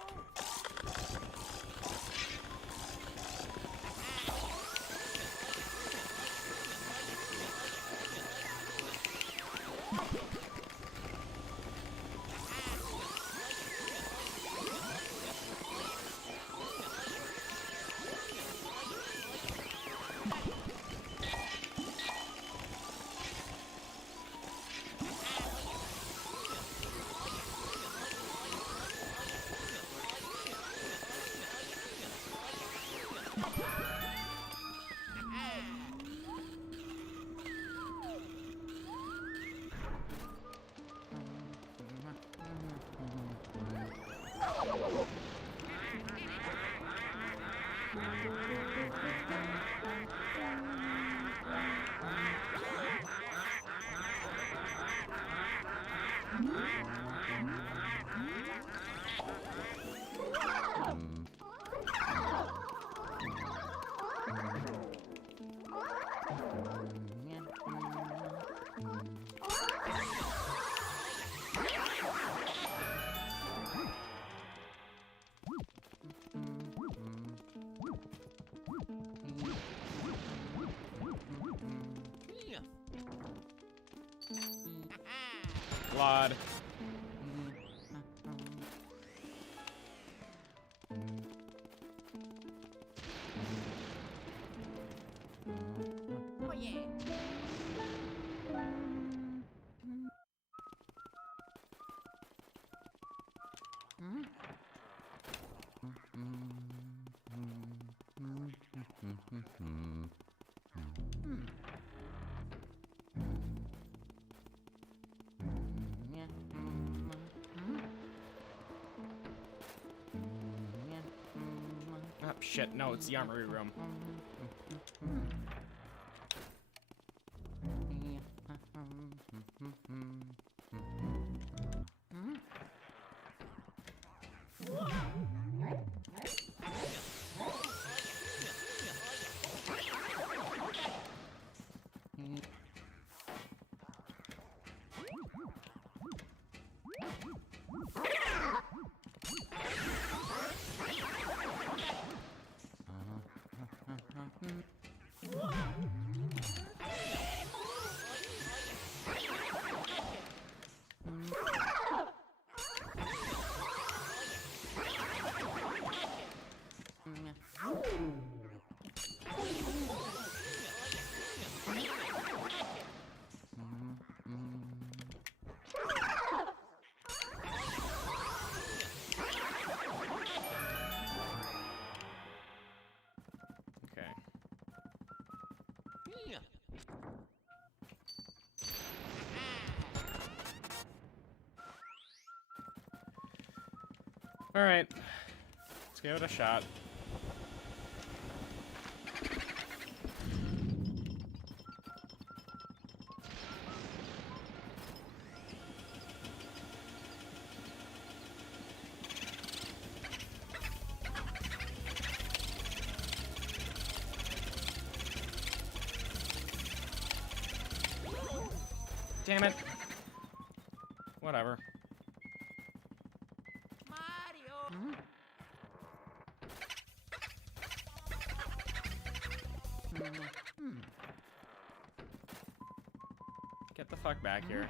Blood. Oh yeah. Oh, shit. No, it's the armory room. Alright. Let's give it a shot. Damn it. Whatever. Mario. Get the fuck back here.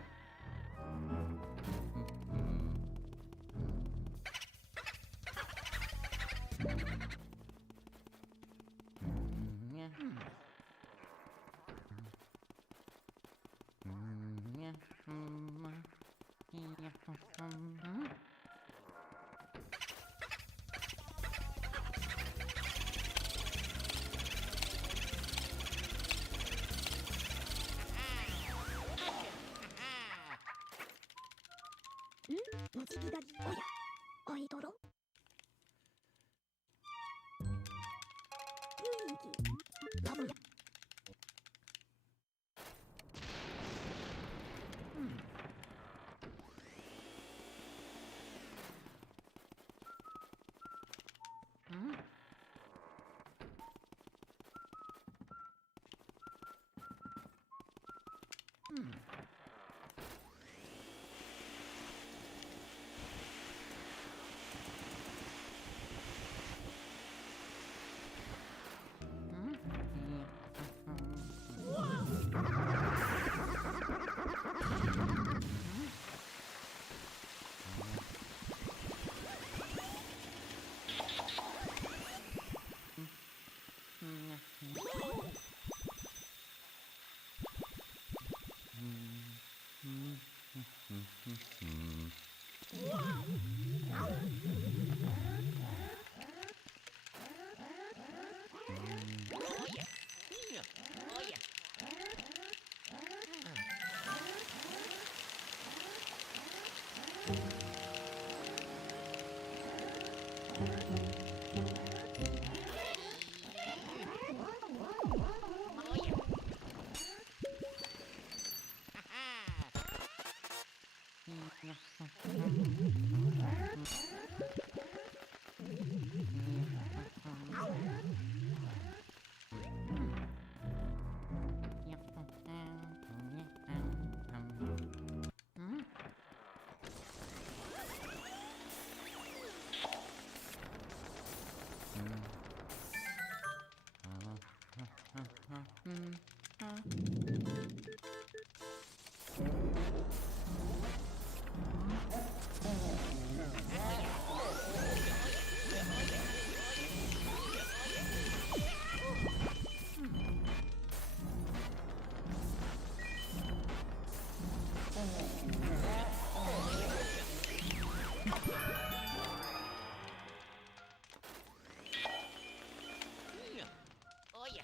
Oh yeah.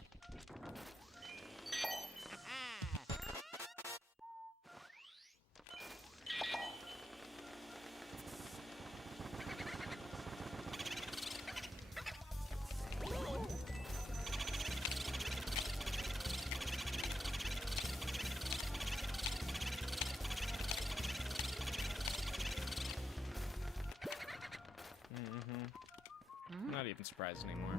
I'm not even surprised anymore.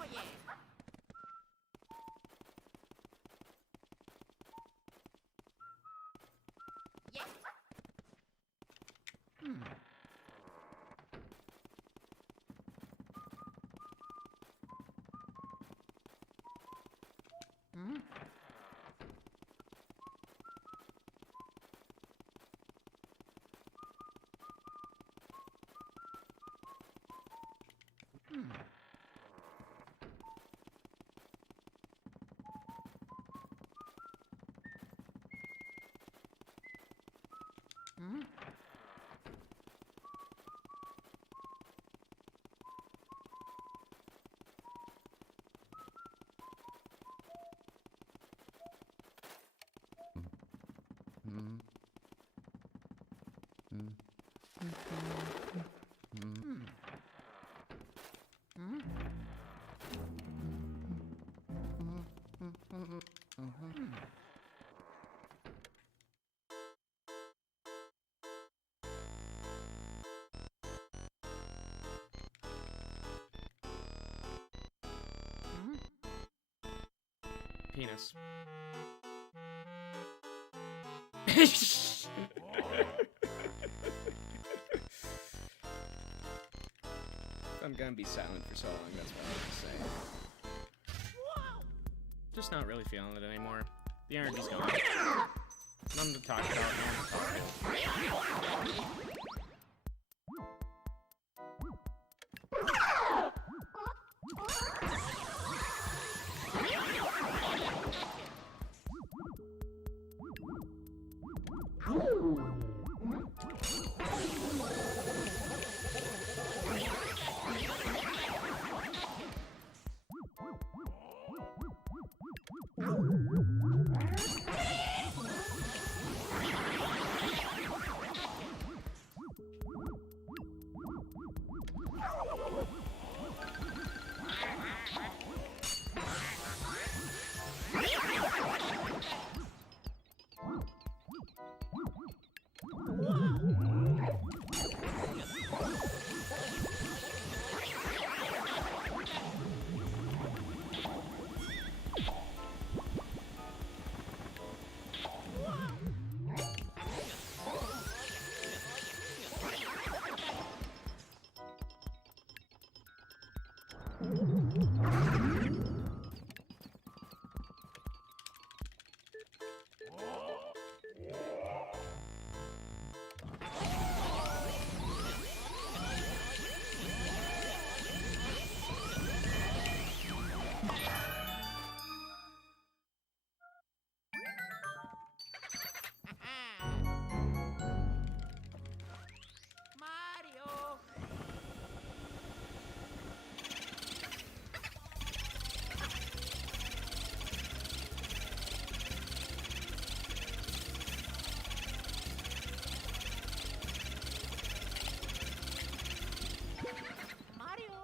Oh yeah. Yes. Penis. I'm gonna be silent for so long, that's what I have to say. Just not really feeling it anymore. The energy's gone. Nothing to talk about, no one to talk about. Mario! Mario!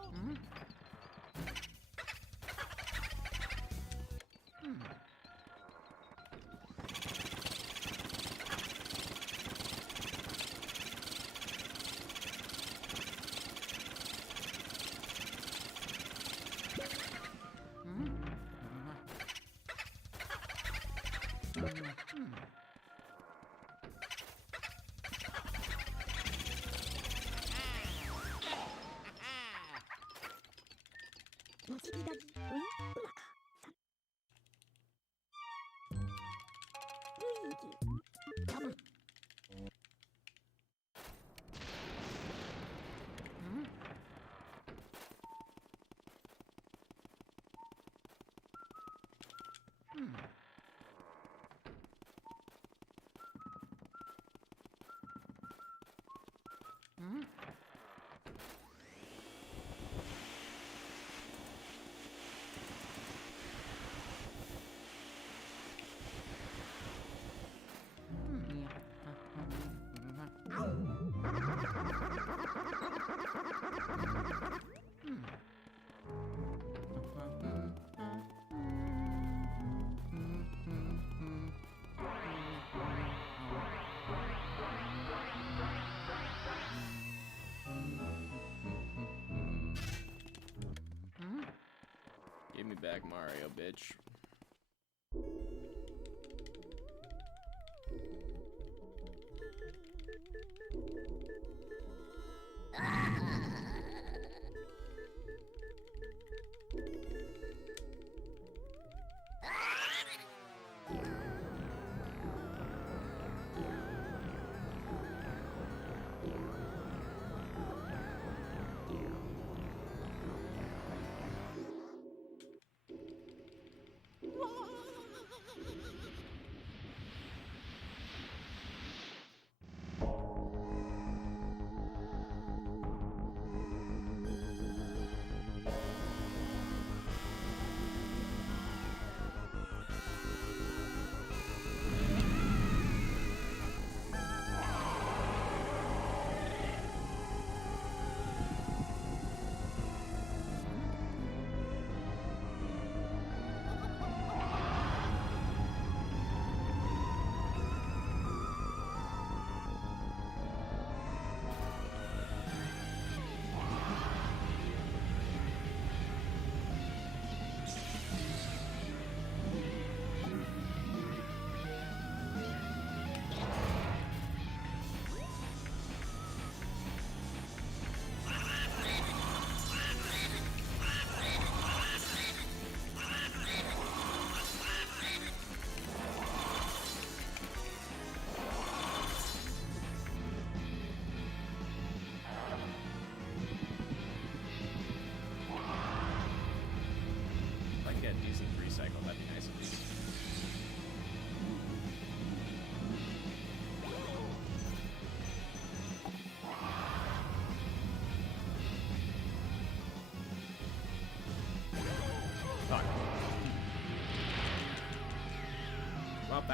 Give me back Mario, bitch.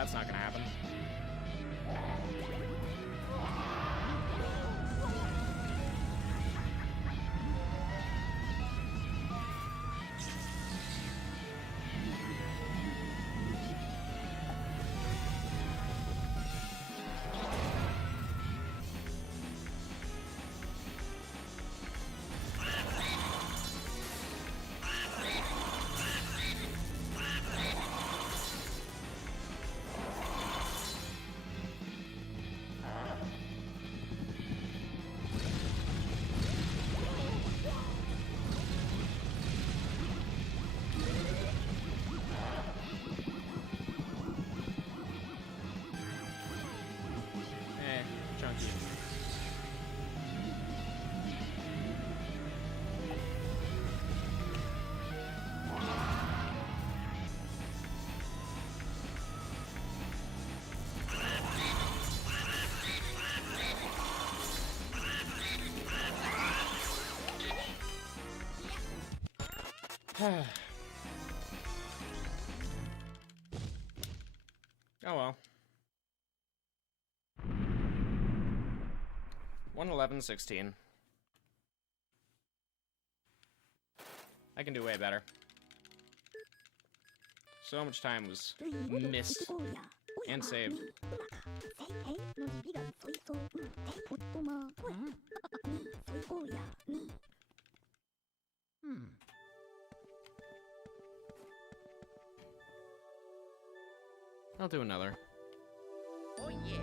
that's not gonna happen. Chunky. Oh well. 111.16. I can do way better. So much time was missed and saved. I'll do another. Oh yeah.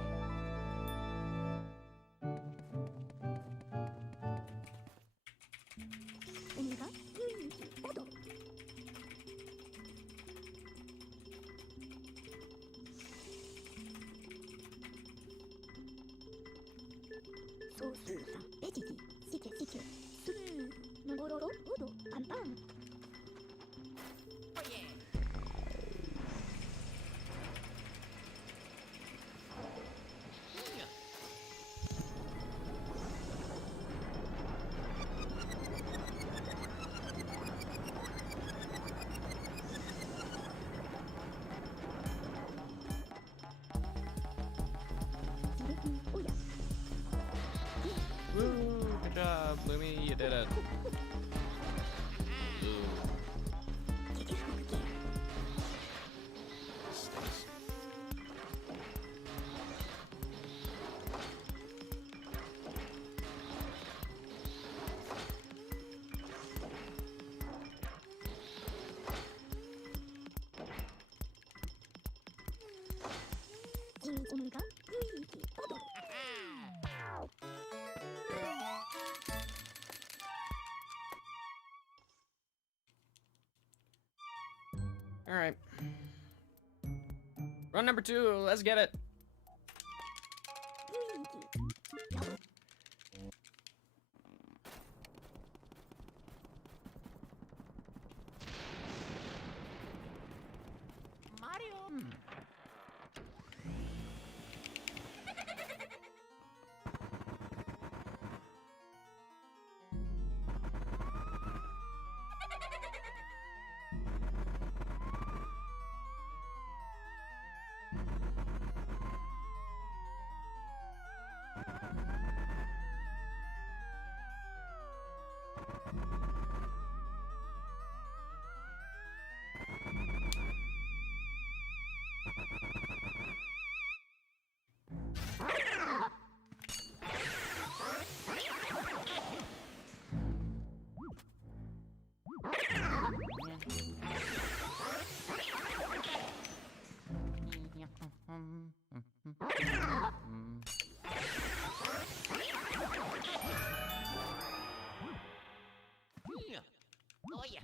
Oh yeah. Woo! Good job, Lumi. You did it. All right. Run number 2. Let's get it. Mario. Oh yeah.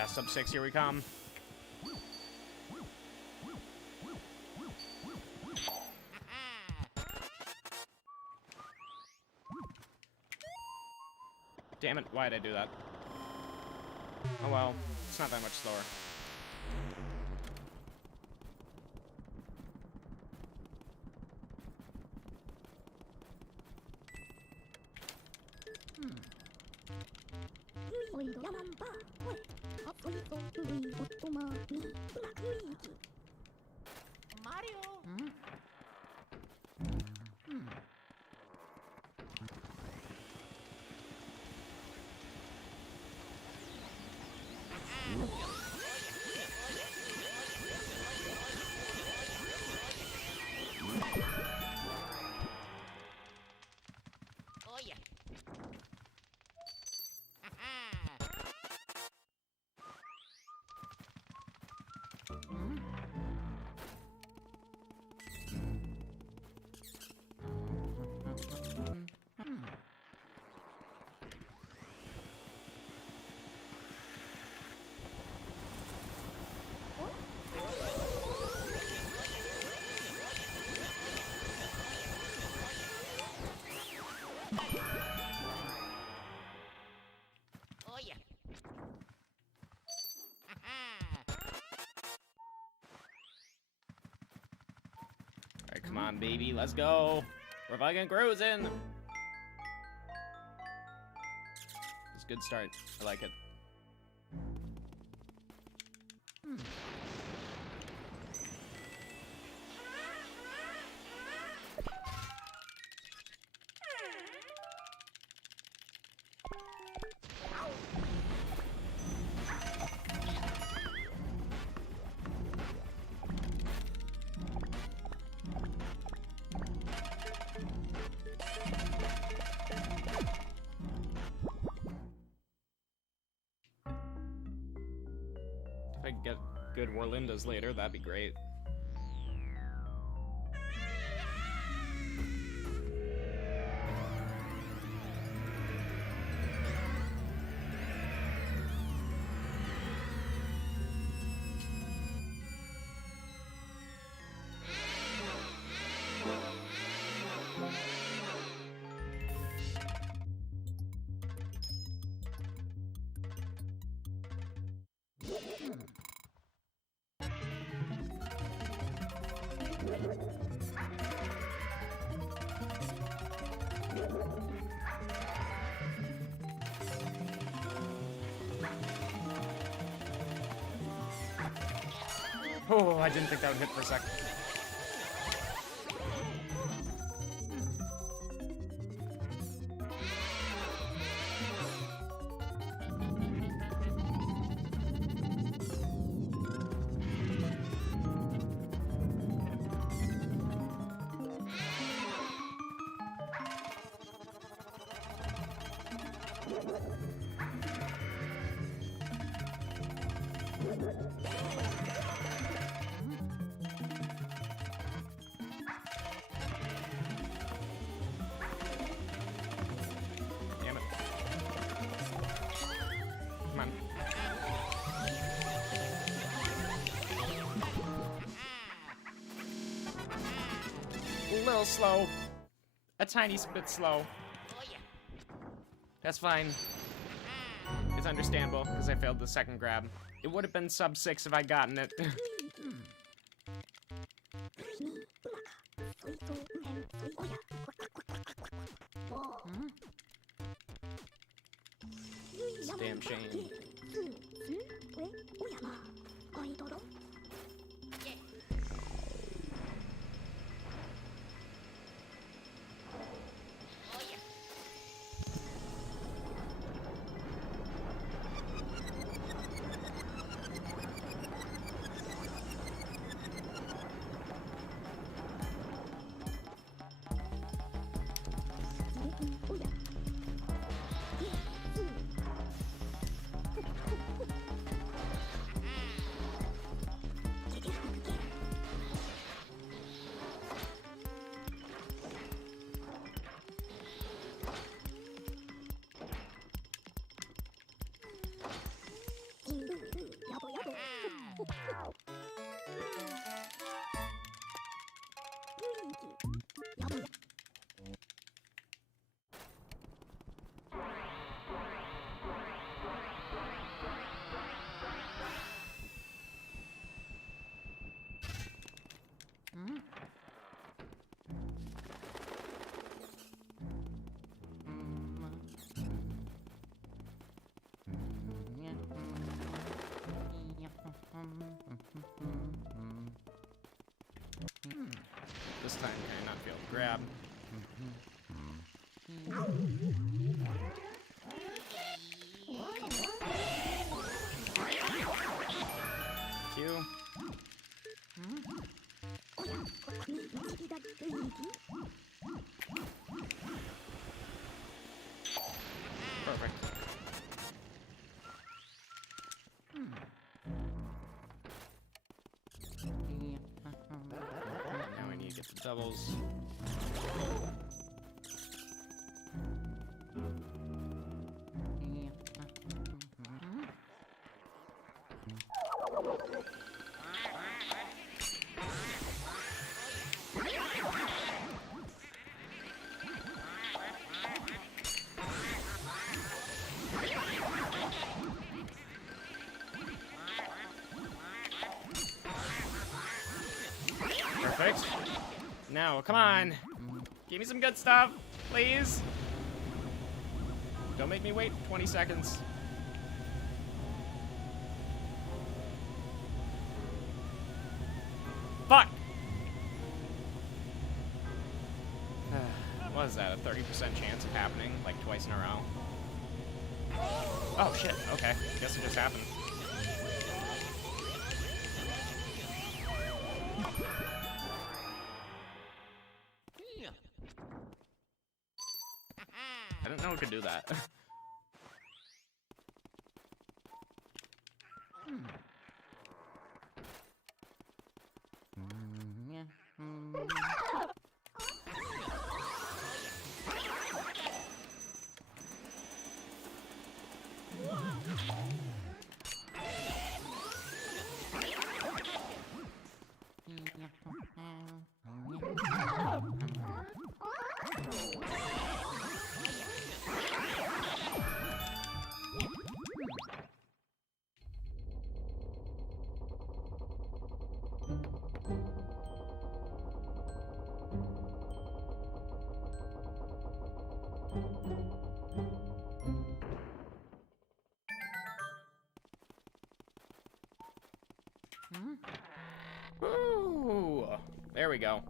yeah, sub 6, here we come. Damn it, why did I do that? Oh well, it's not that much slower. Mario. Oh yeah. Oh yeah. Alright, come on, baby, let's go. We're fucking cruising. It's a good start. I like it. If I could get good Warlindas later, that'd be great. Oh, I didn't think that would hit for a sec. Damn it. Come on. A little slow. A tiny bit slow. Oh yeah. That's fine. It's understandable, because I failed the second grab. It would have been sub 6 if I'd gotten it. It's a damn shame. Yeah. Oh yeah. Luigi. This time, can I not fail to grab? Q. Perfect. Now we need to get the doubles. Perfect. Now, come on. Give me some good stuff, please. Don't make me wait 20 seconds. Fuck! What is that, a 30% chance of happening, like twice in a row? Oh shit, okay. Guess it just happened. I didn't know it could do that. Ooh, there we go.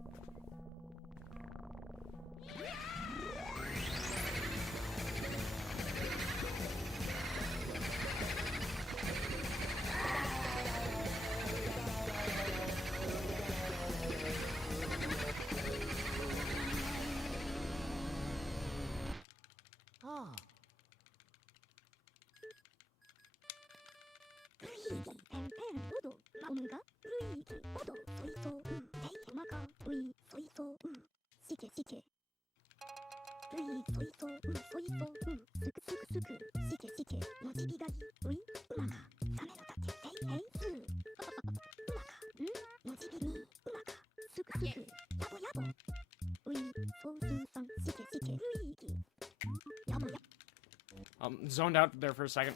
Zoned out there for a second.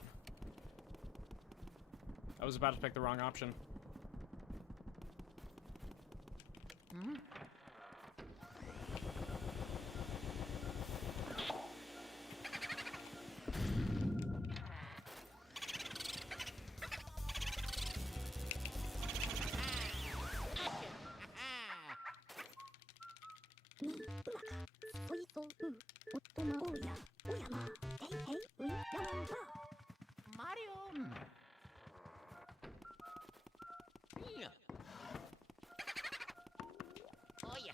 I was about to pick the wrong option. Oh yeah.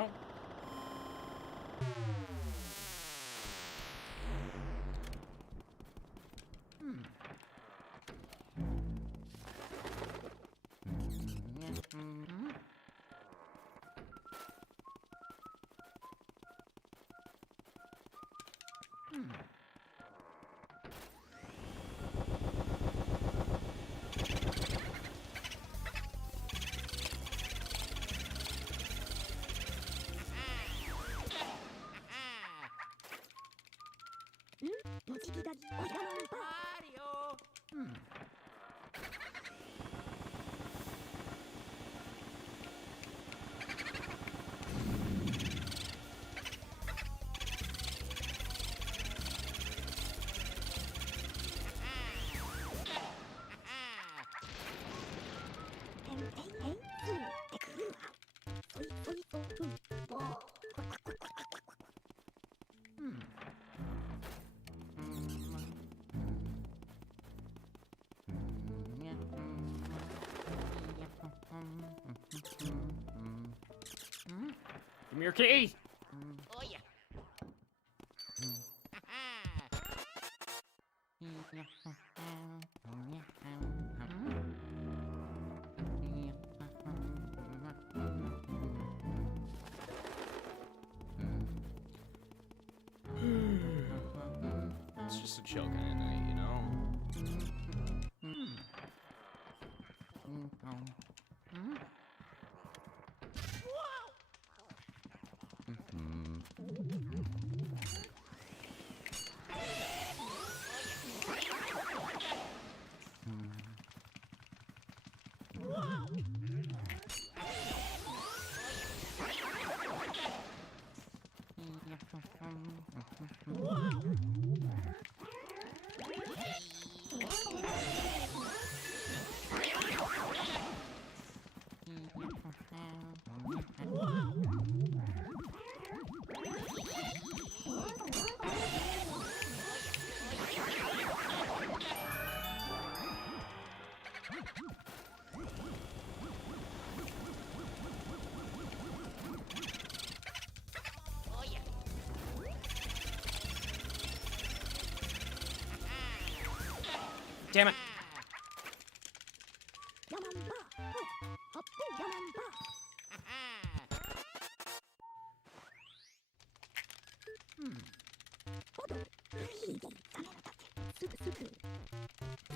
go. Mario! Give me your key! Oh yeah! It's just a chill kind of night, you know? Oh yeah! Damn it!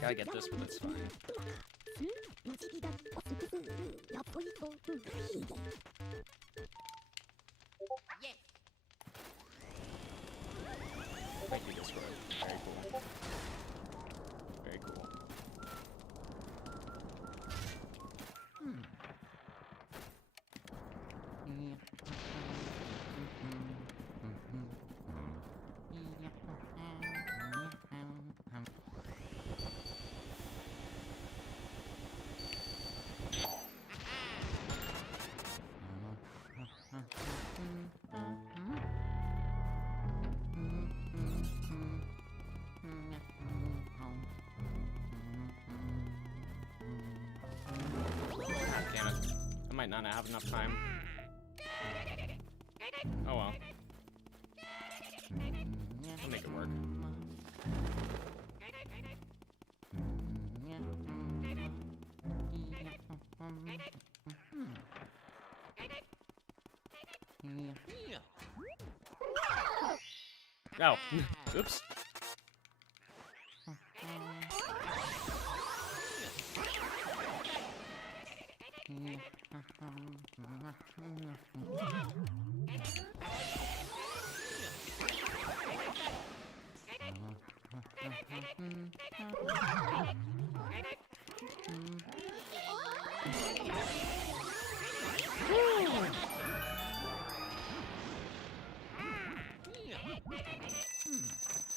Gotta get this, but it's fine. Yes! Thank you, Discord. Very cool. Very cool. God damn it. I might not have enough time. Oh well. I'll make it work. Oh, oops.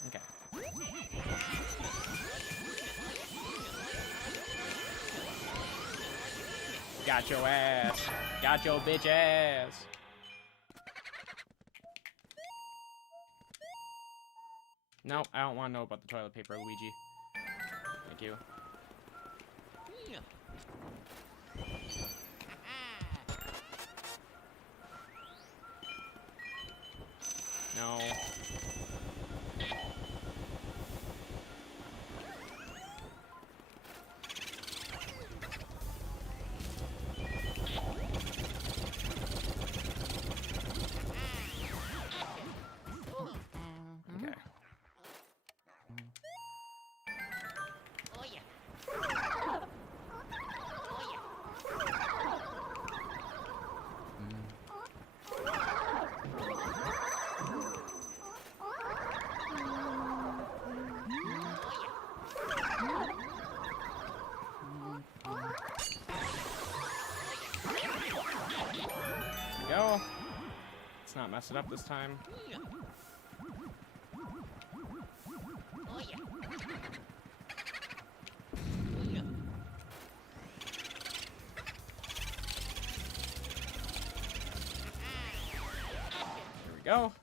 Okay. Got your ass. Got your bitch ass. No, I don't want to know about the toilet paper, Luigi. Thank you. go. Let's not mess it up this time. Oh yeah. There we go.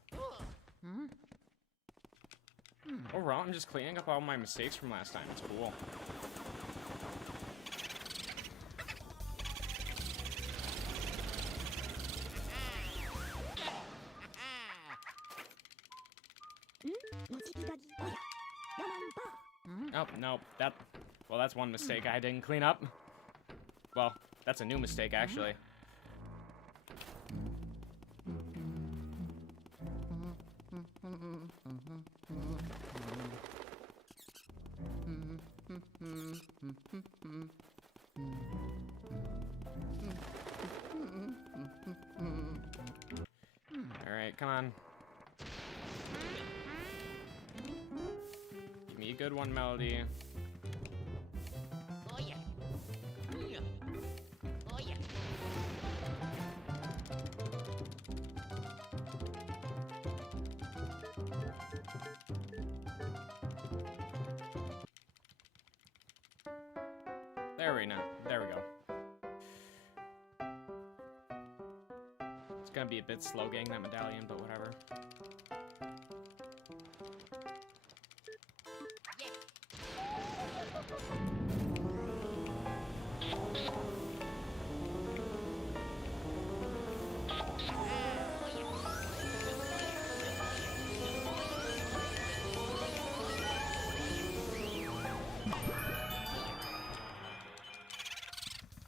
Overall, I'm just cleaning up all my mistakes from last time. It's cool. Oh, no, well, that's one mistake I didn't clean up. Well, that's a new mistake, actually. Alright, come on. Give me a good one, Melody. Oh yeah. Oh yeah. There we go. It's gonna be a bit slow getting that medallion, but whatever.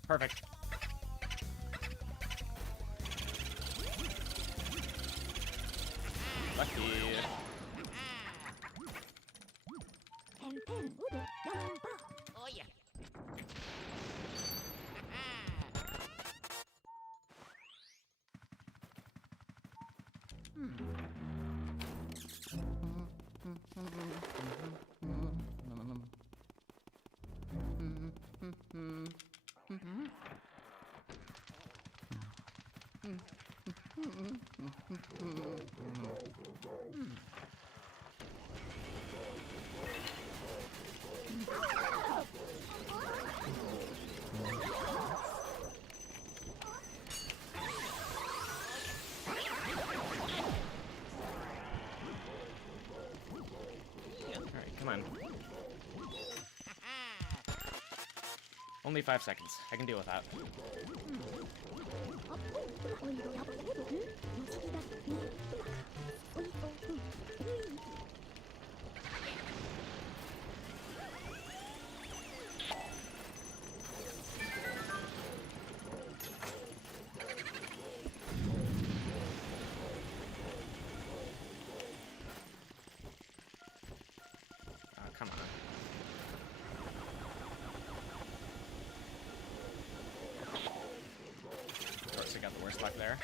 Perfect. Lucky. Oh yeah. Alright, come on. Only 5 seconds. I can deal with that. Oh, come on. Of course, I got the worst luck there.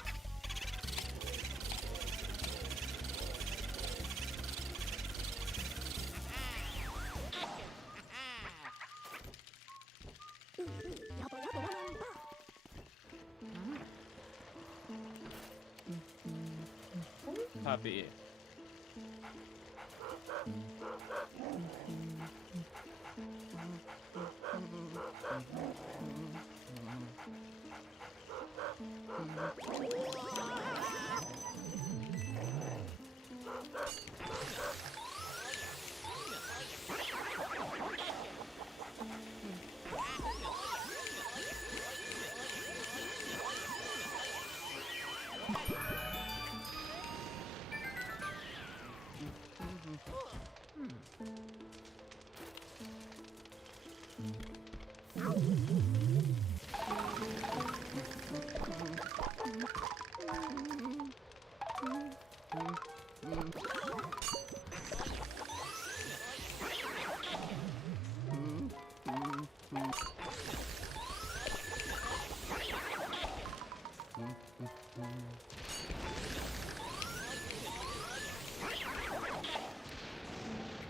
Puppy.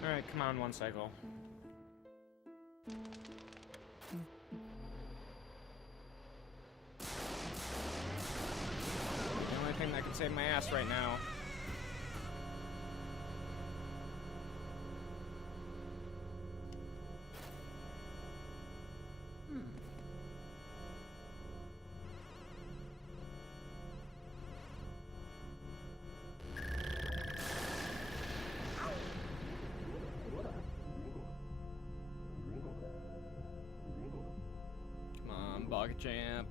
Alright, come on, one cycle. can save my ass right now. Come on, Bog Champ.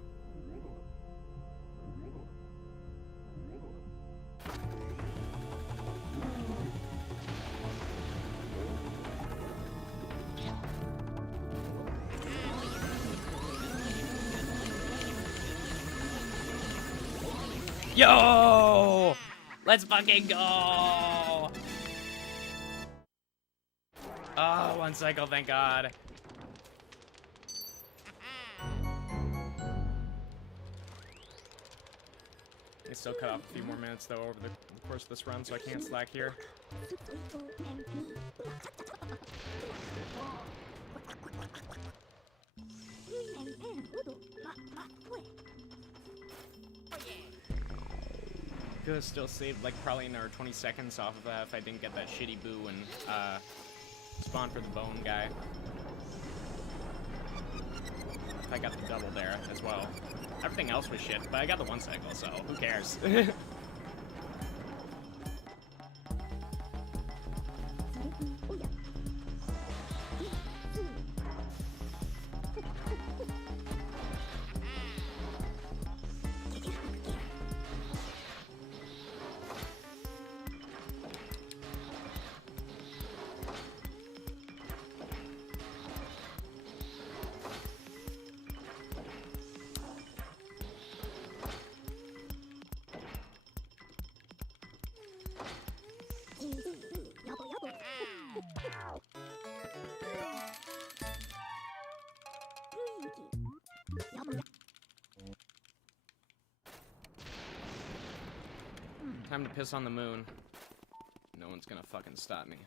Yo! Let's fucking go! Oh, 1 cycle, thank God. I still cut off a few more minutes though over the course of this run, so I can't slack here. Could have still saved like probably another 20 seconds off of that if I didn't get that shitty boo and spawn for the bone guy. I got the double there as well. Everything else was shit, but I got the 1 cycle, so who cares? Time to piss on the moon. No one's gonna fucking stop me.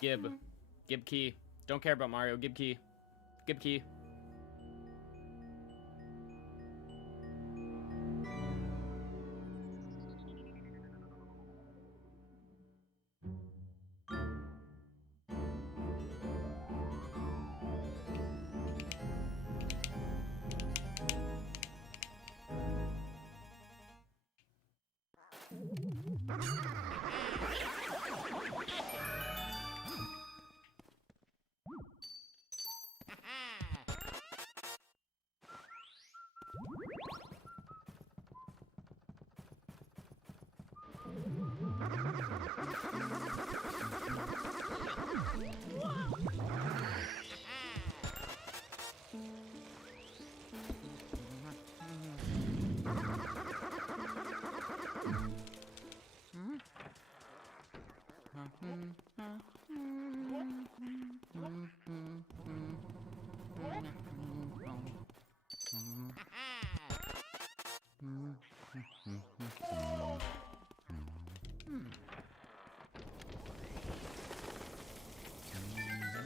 Gib. Gib key. Don't care about Mario. Gib key. Gib key.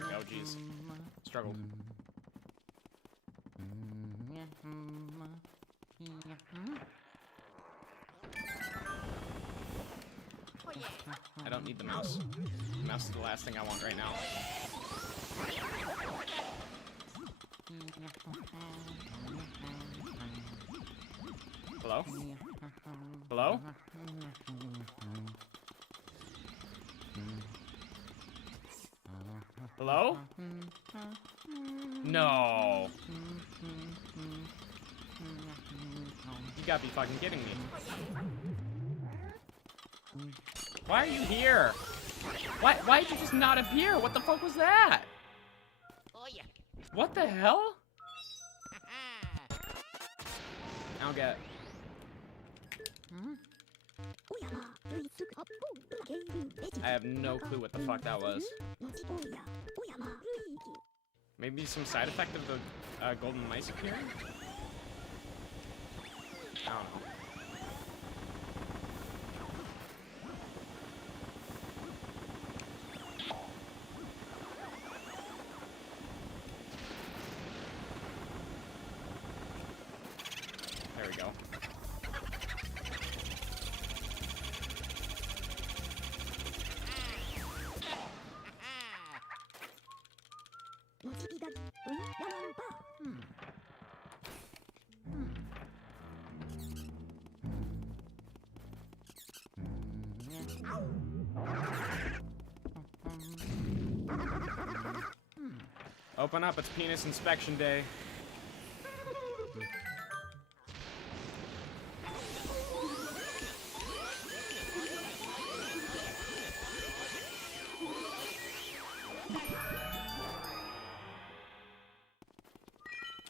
Oh, jeez. Struggled. I don't need the mouse. The mouse is the last thing I want right now. Hello? Hello? Hello? No. You gotta be fucking kidding me. Why are you here? Why did you just not appear? What the fuck was that? Oh yeah. What the hell? I don't get it. I have no clue what the fuck that was. Maybe some side effect of the golden mice appearing? I don't know. There we go. Open up, it's penis inspection day.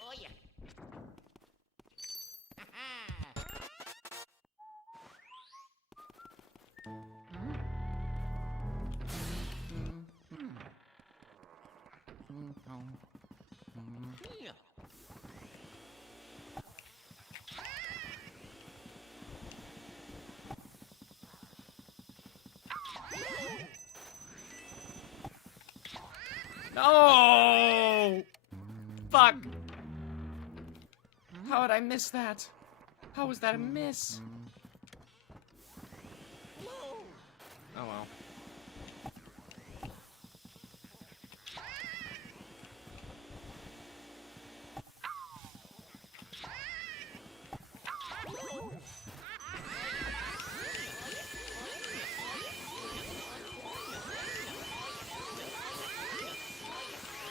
Oh yeah. Yeah. No! Fuck! How did I miss that? How was that a miss? Oh well.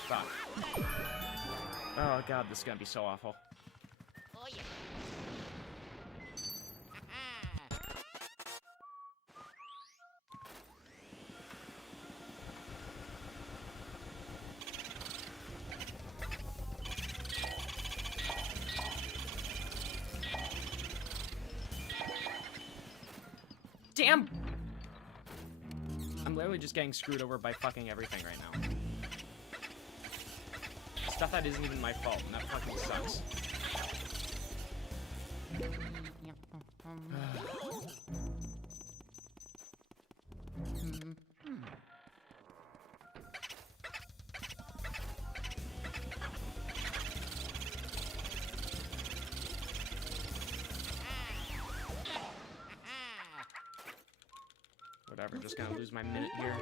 Fuck. Oh god, this is gonna be so awful. Oh yeah. Damn! I'm literally just getting screwed over by fucking everything right now. Stuff that isn't even my fault, and that fucking sucks. Whatever, just gonna lose my minute here.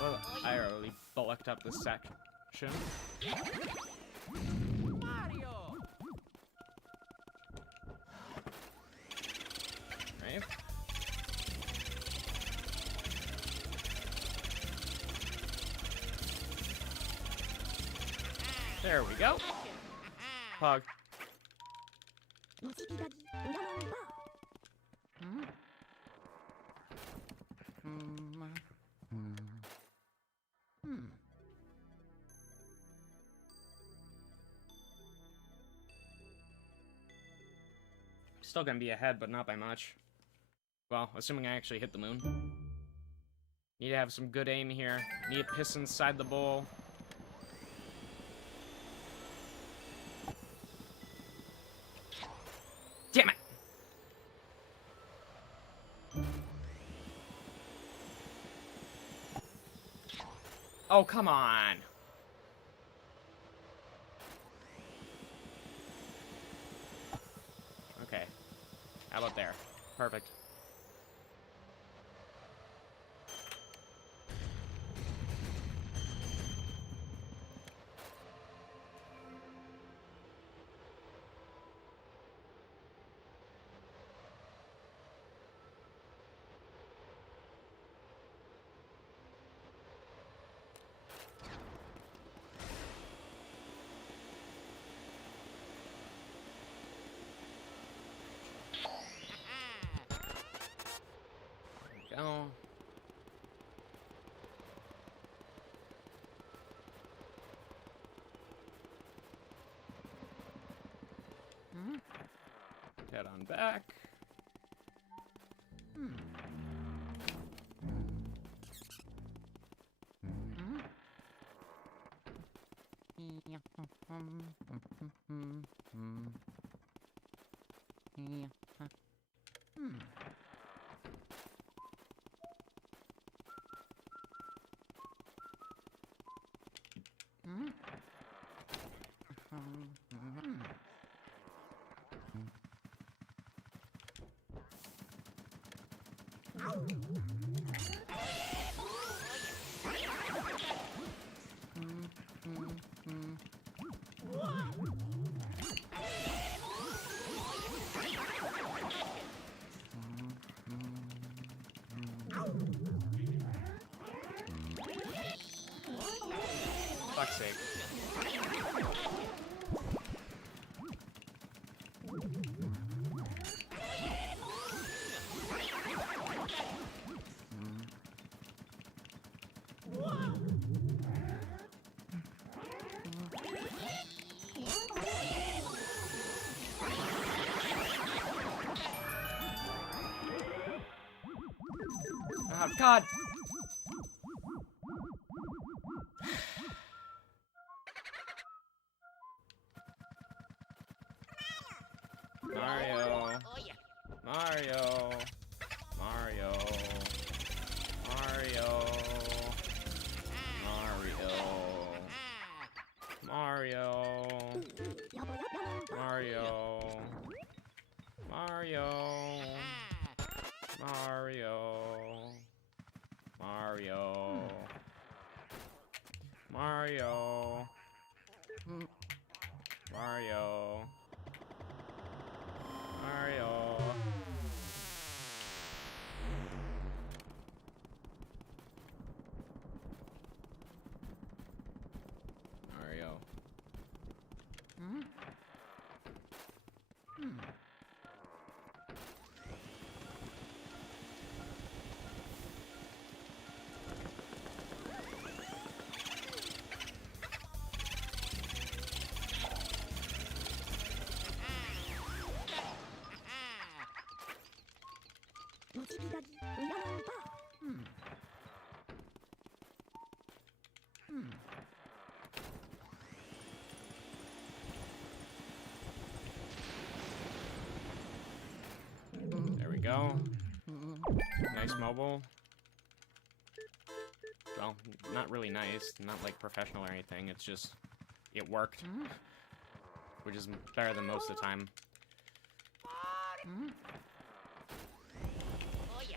Well, I already bulked up this section. Mario. Right? There we go. Pog. Still gonna be ahead, but not by much. Well, assuming I actually hit the moon. Need to have some good aim here. Need to piss inside the bowl. Damn it! Oh, come on. Okay. How about there? Perfect. Go. Head on back. Fuck's sake. Oh, God! Mario. Oh yeah. Mario. Mario. Mario. Mario. Mario. Mario. Mario. Mario. Mario. Mario. Mario. Mario. Mario. There we go. Nice mobile. Well, not really nice. Not like professional or anything. It's just, it worked. Which is better than most of the time. Oh yeah.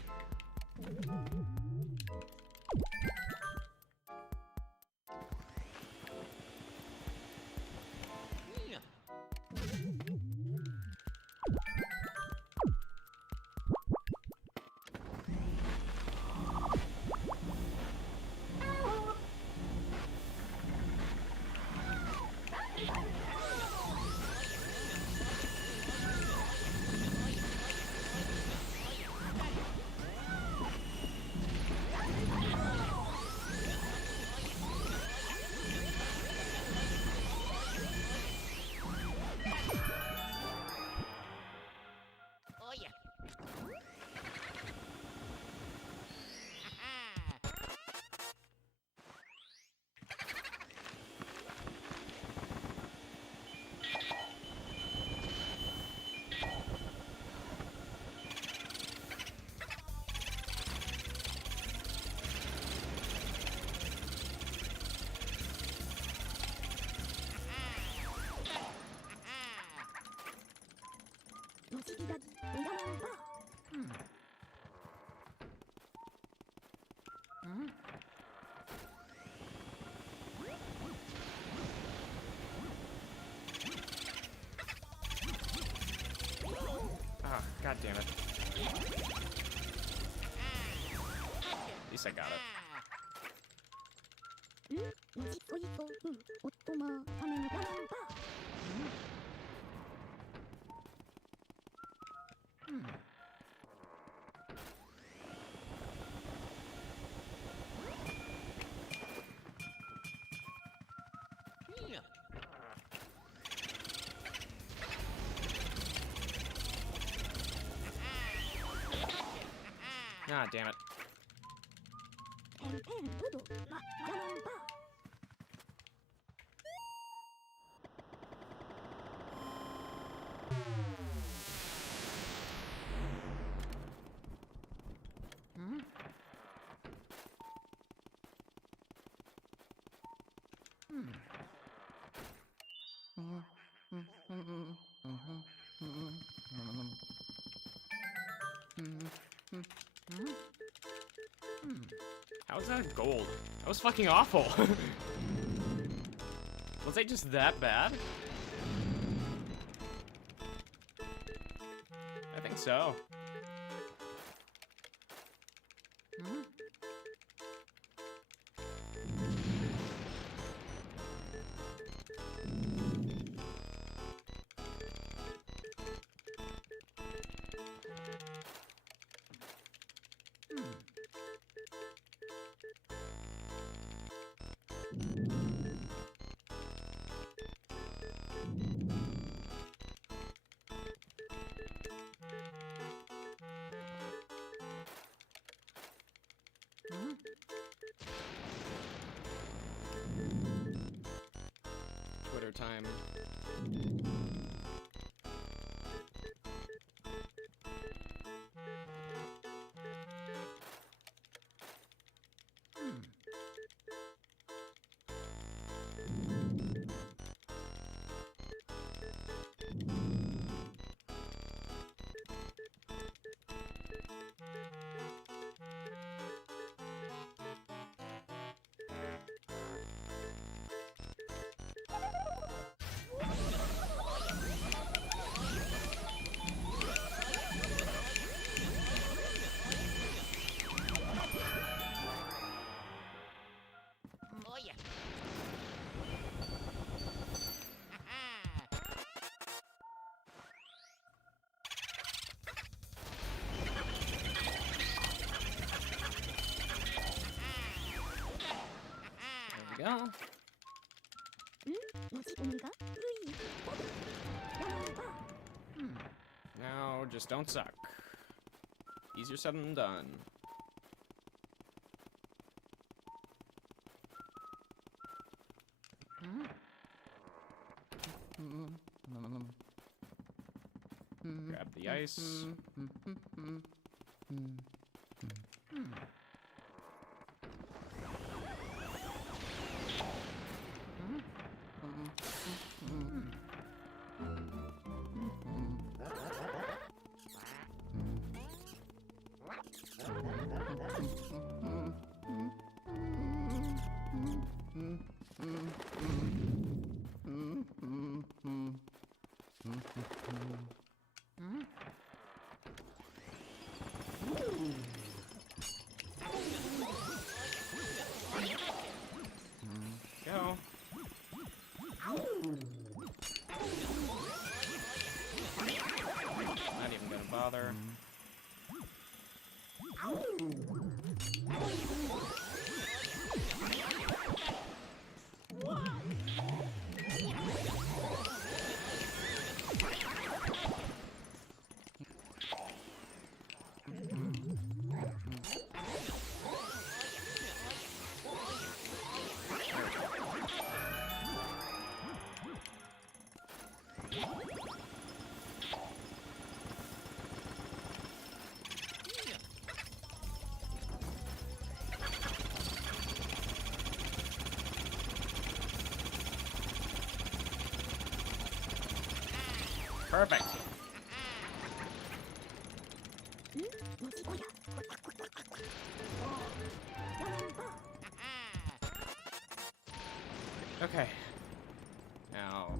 Ah, god damn it. At least I got it. よしそいそおっとまためのラマンバ Ah, damn it. ペンペンドドラマンバ How is that gold? That was fucking awful. Was I just that bad? I think so. Twitter time. Oh yeah. There we go. よしおみがルイボドラマンバ Now, just don't suck. Easier said than done. Grab the ice. Go. Not even gonna bother. Perfect. Okay. Now,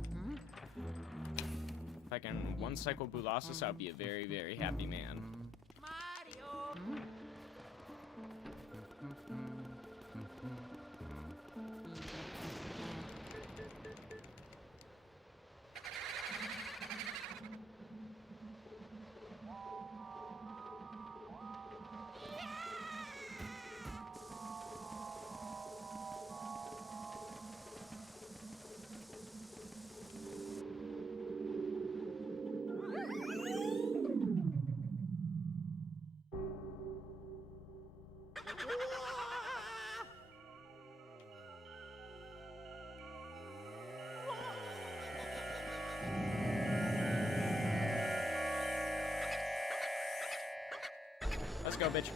if I can one cycle Bulasis, I'll be a very, very happy man. Mario! Let's go, bitch.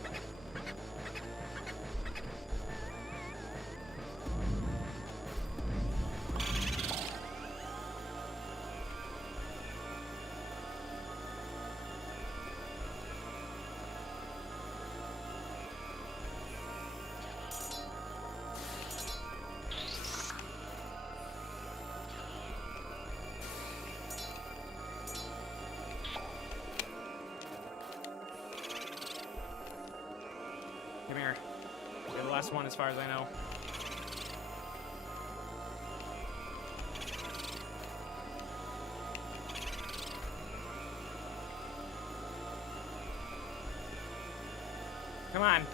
Come here. You're the last one as far as I know. Come on.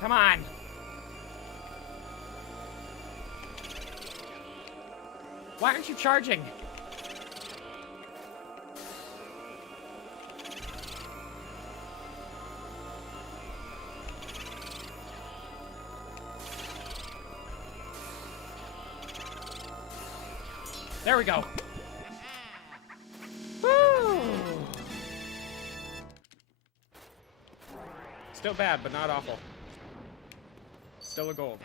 Come on. Why aren't you charging? There we go. Woo! Still bad, but not awful. Still a gold.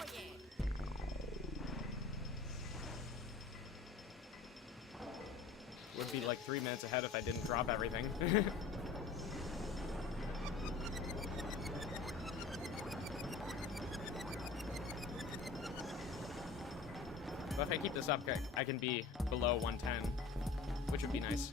Oh yeah! Would be like 3 minutes ahead if I didn't drop everything. But if I keep this up, I can be below 110, which would be nice.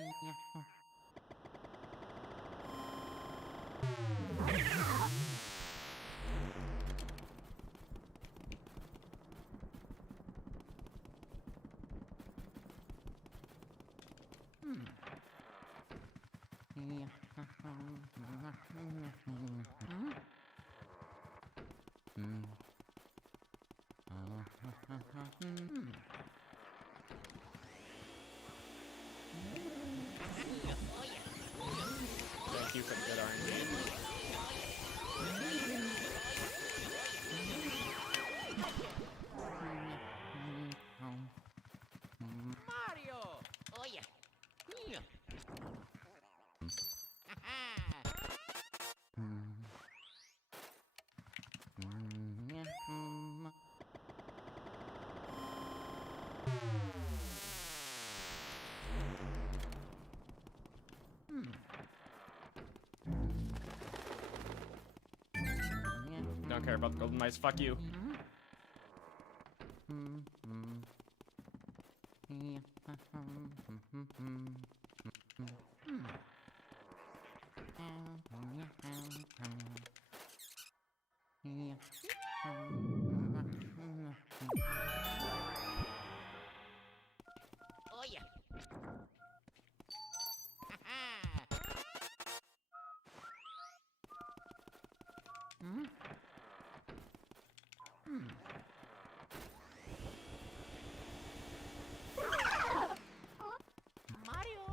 Thank you for the good RNG. Mario! Oh yeah. Don't care about the golden mice. Fuck you. Oh yeah. Mario!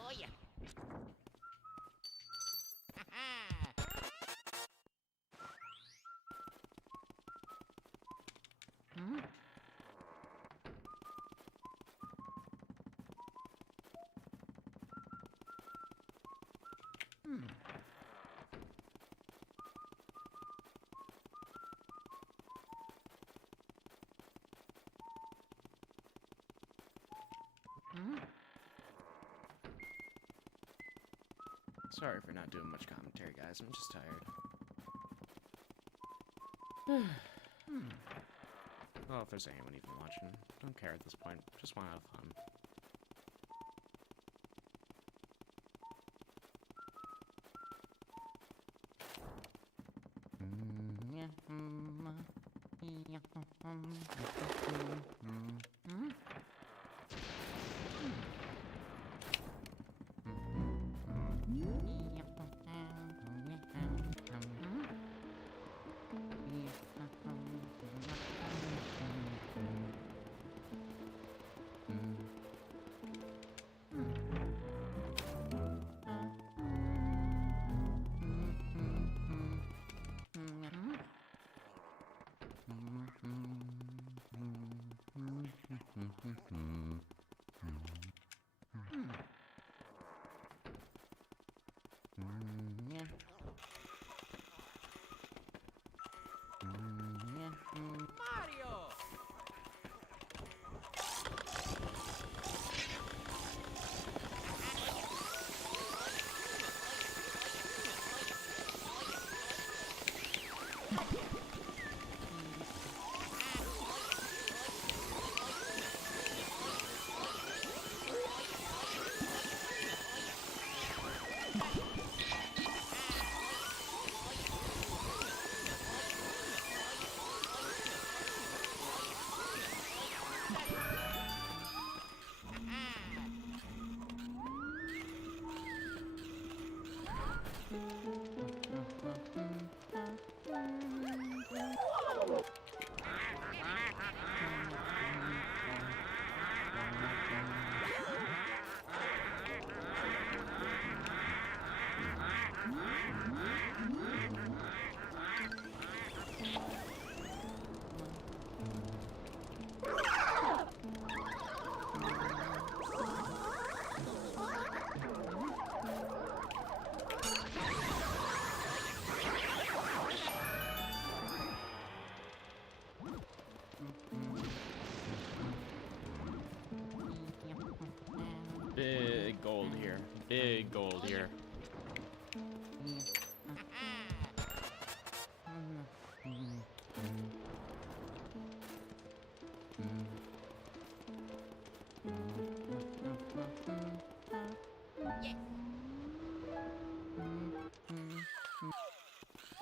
Oh yeah. Sorry for not doing much commentary, guys. I'm just tired. Well, if there's anyone even watching, don't care at this point. Just want to have fun. Mario! Big gold here. Big gold here.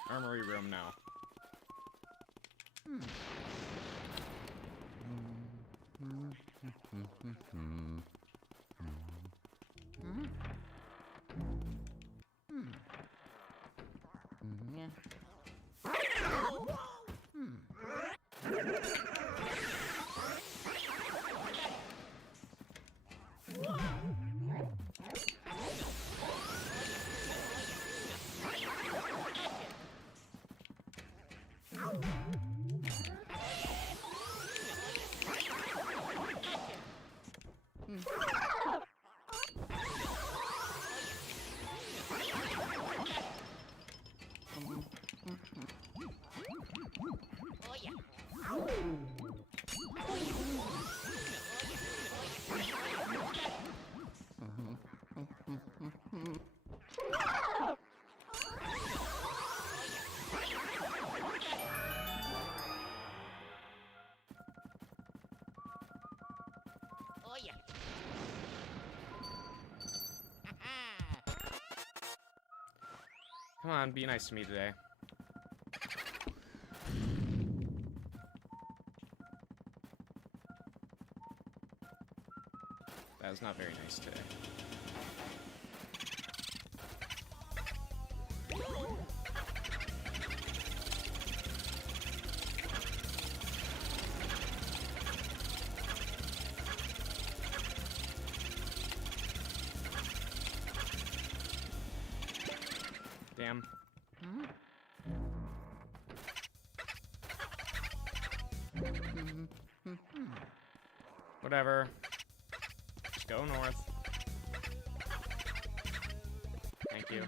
Armory room now. Oh yeah. Oh yeah. Come on, be nice to me today. That was not very nice today. Damn. Whatever. Just go north. Thank you.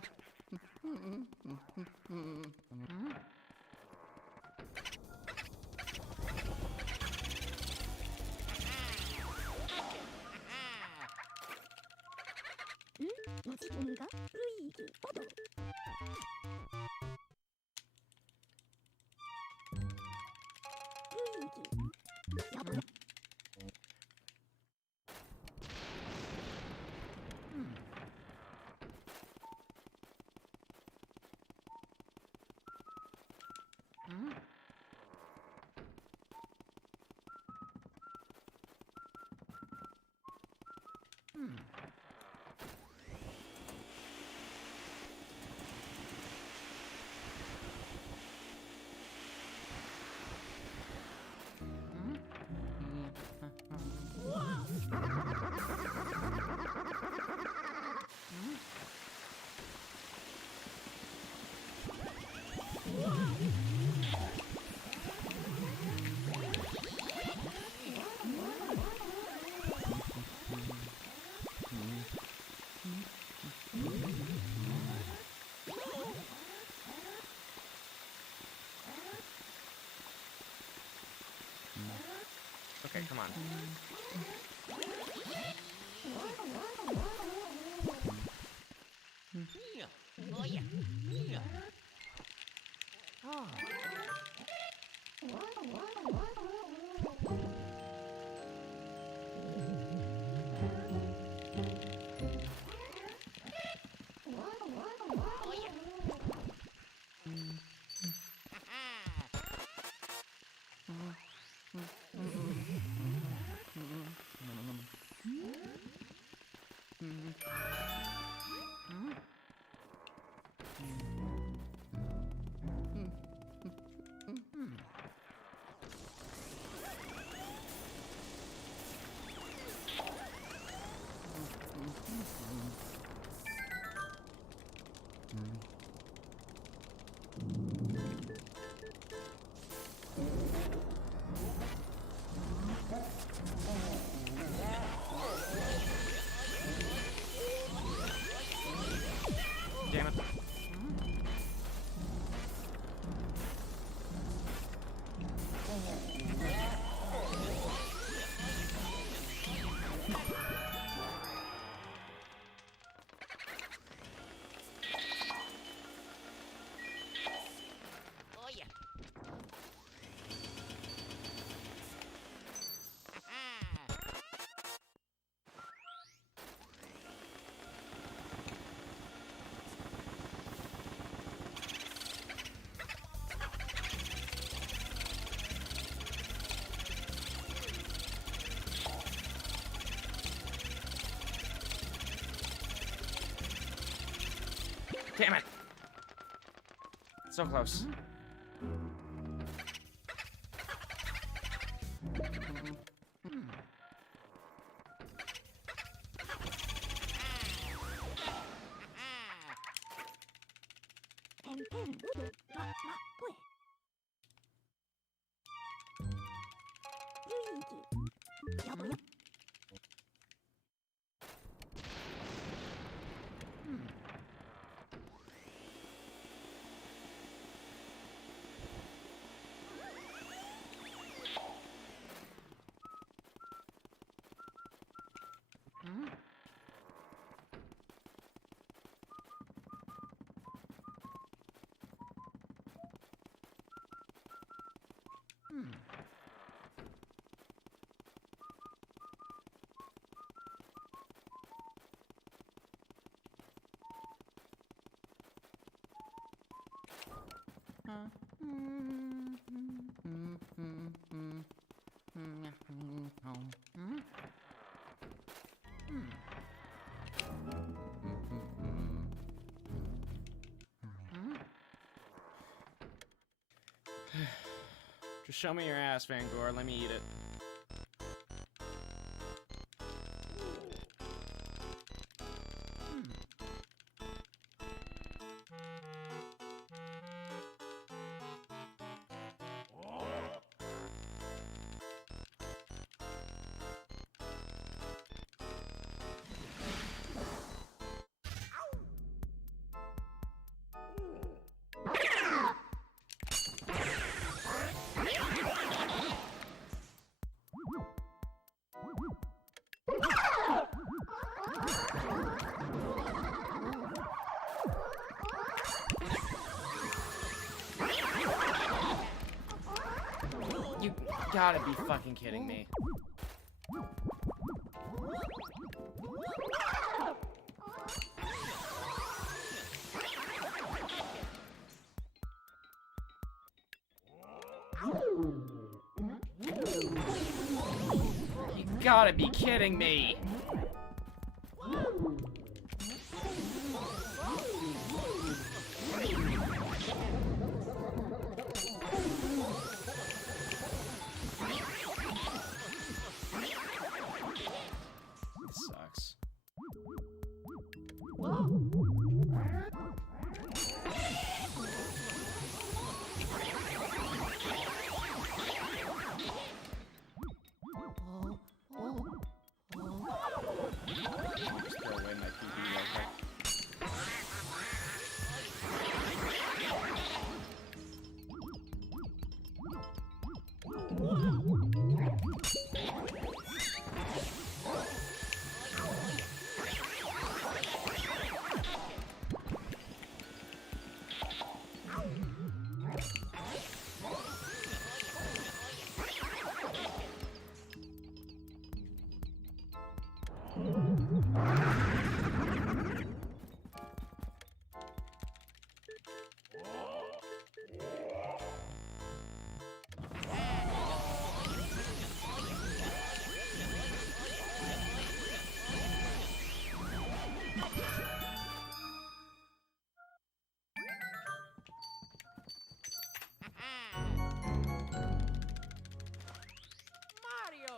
Okay, come on. Oh yeah. Oh yeah. Damn it. Damn it! So close. Luigi. Yabo yabo. Just show me your ass, Van Gore. Let me eat it. You gotta be fucking kidding me. You gotta be kidding me. Sucks. Just throw away my PB real quick. Mario!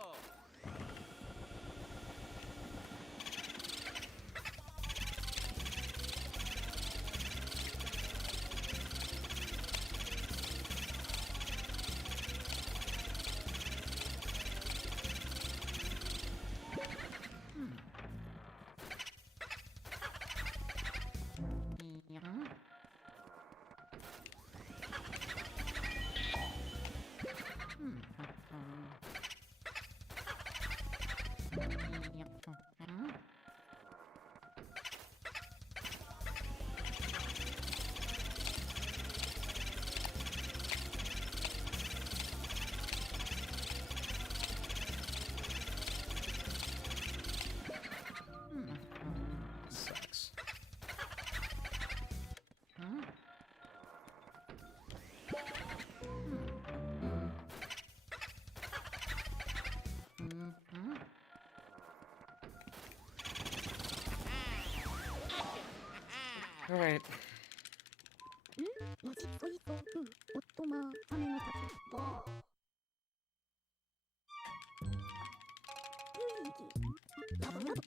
Sucks. All right. のじそいそうおっとまあめのたちルイージラボラボ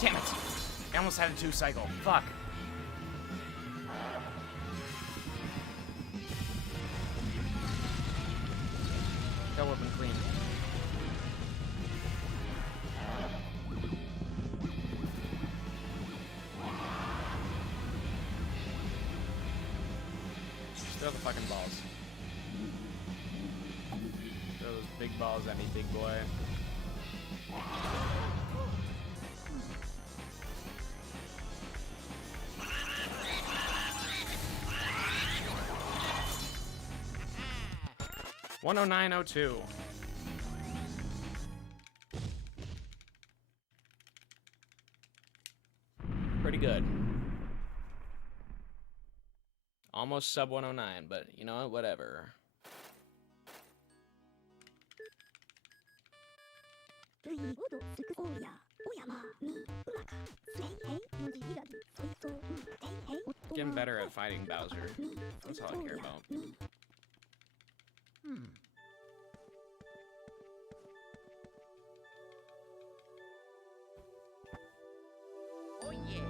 Damn it! I almost had a 2 cycle. Fuck. That would have been clean. Just throw the fucking balls. Throw those big balls at me, big boy. $109.02. Pretty good. Almost sub 109, but you know what? Whatever. ルイーゴドスクオーヤおやまみうまかスヘイヘイのじりがりそいそうヘイヘイおっと Getting better at fighting Bowser. み That's all I care about. み Oh yeah.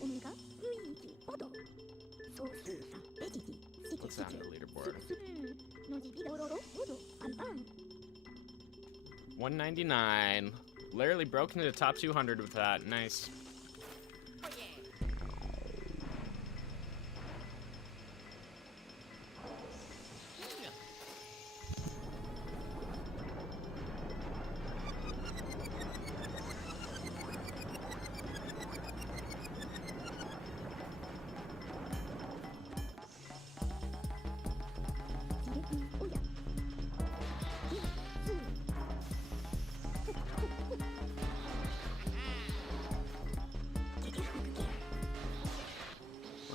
オメガルイージボドソースさベジギシケ What's シ on ケ the leaderboard? スのじりロロロボドパンパン 199. Literally broke into the top 200 with that. Nice. Oh yeah. Yeah.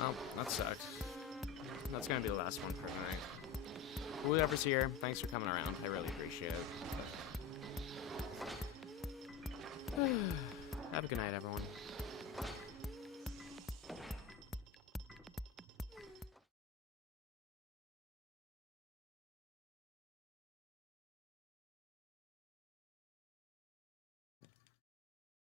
Well, that sucked. That's gonna be the last one for tonight. Whoever's here, thanks for coming around. I really appreciate it. Have a good night, everyone.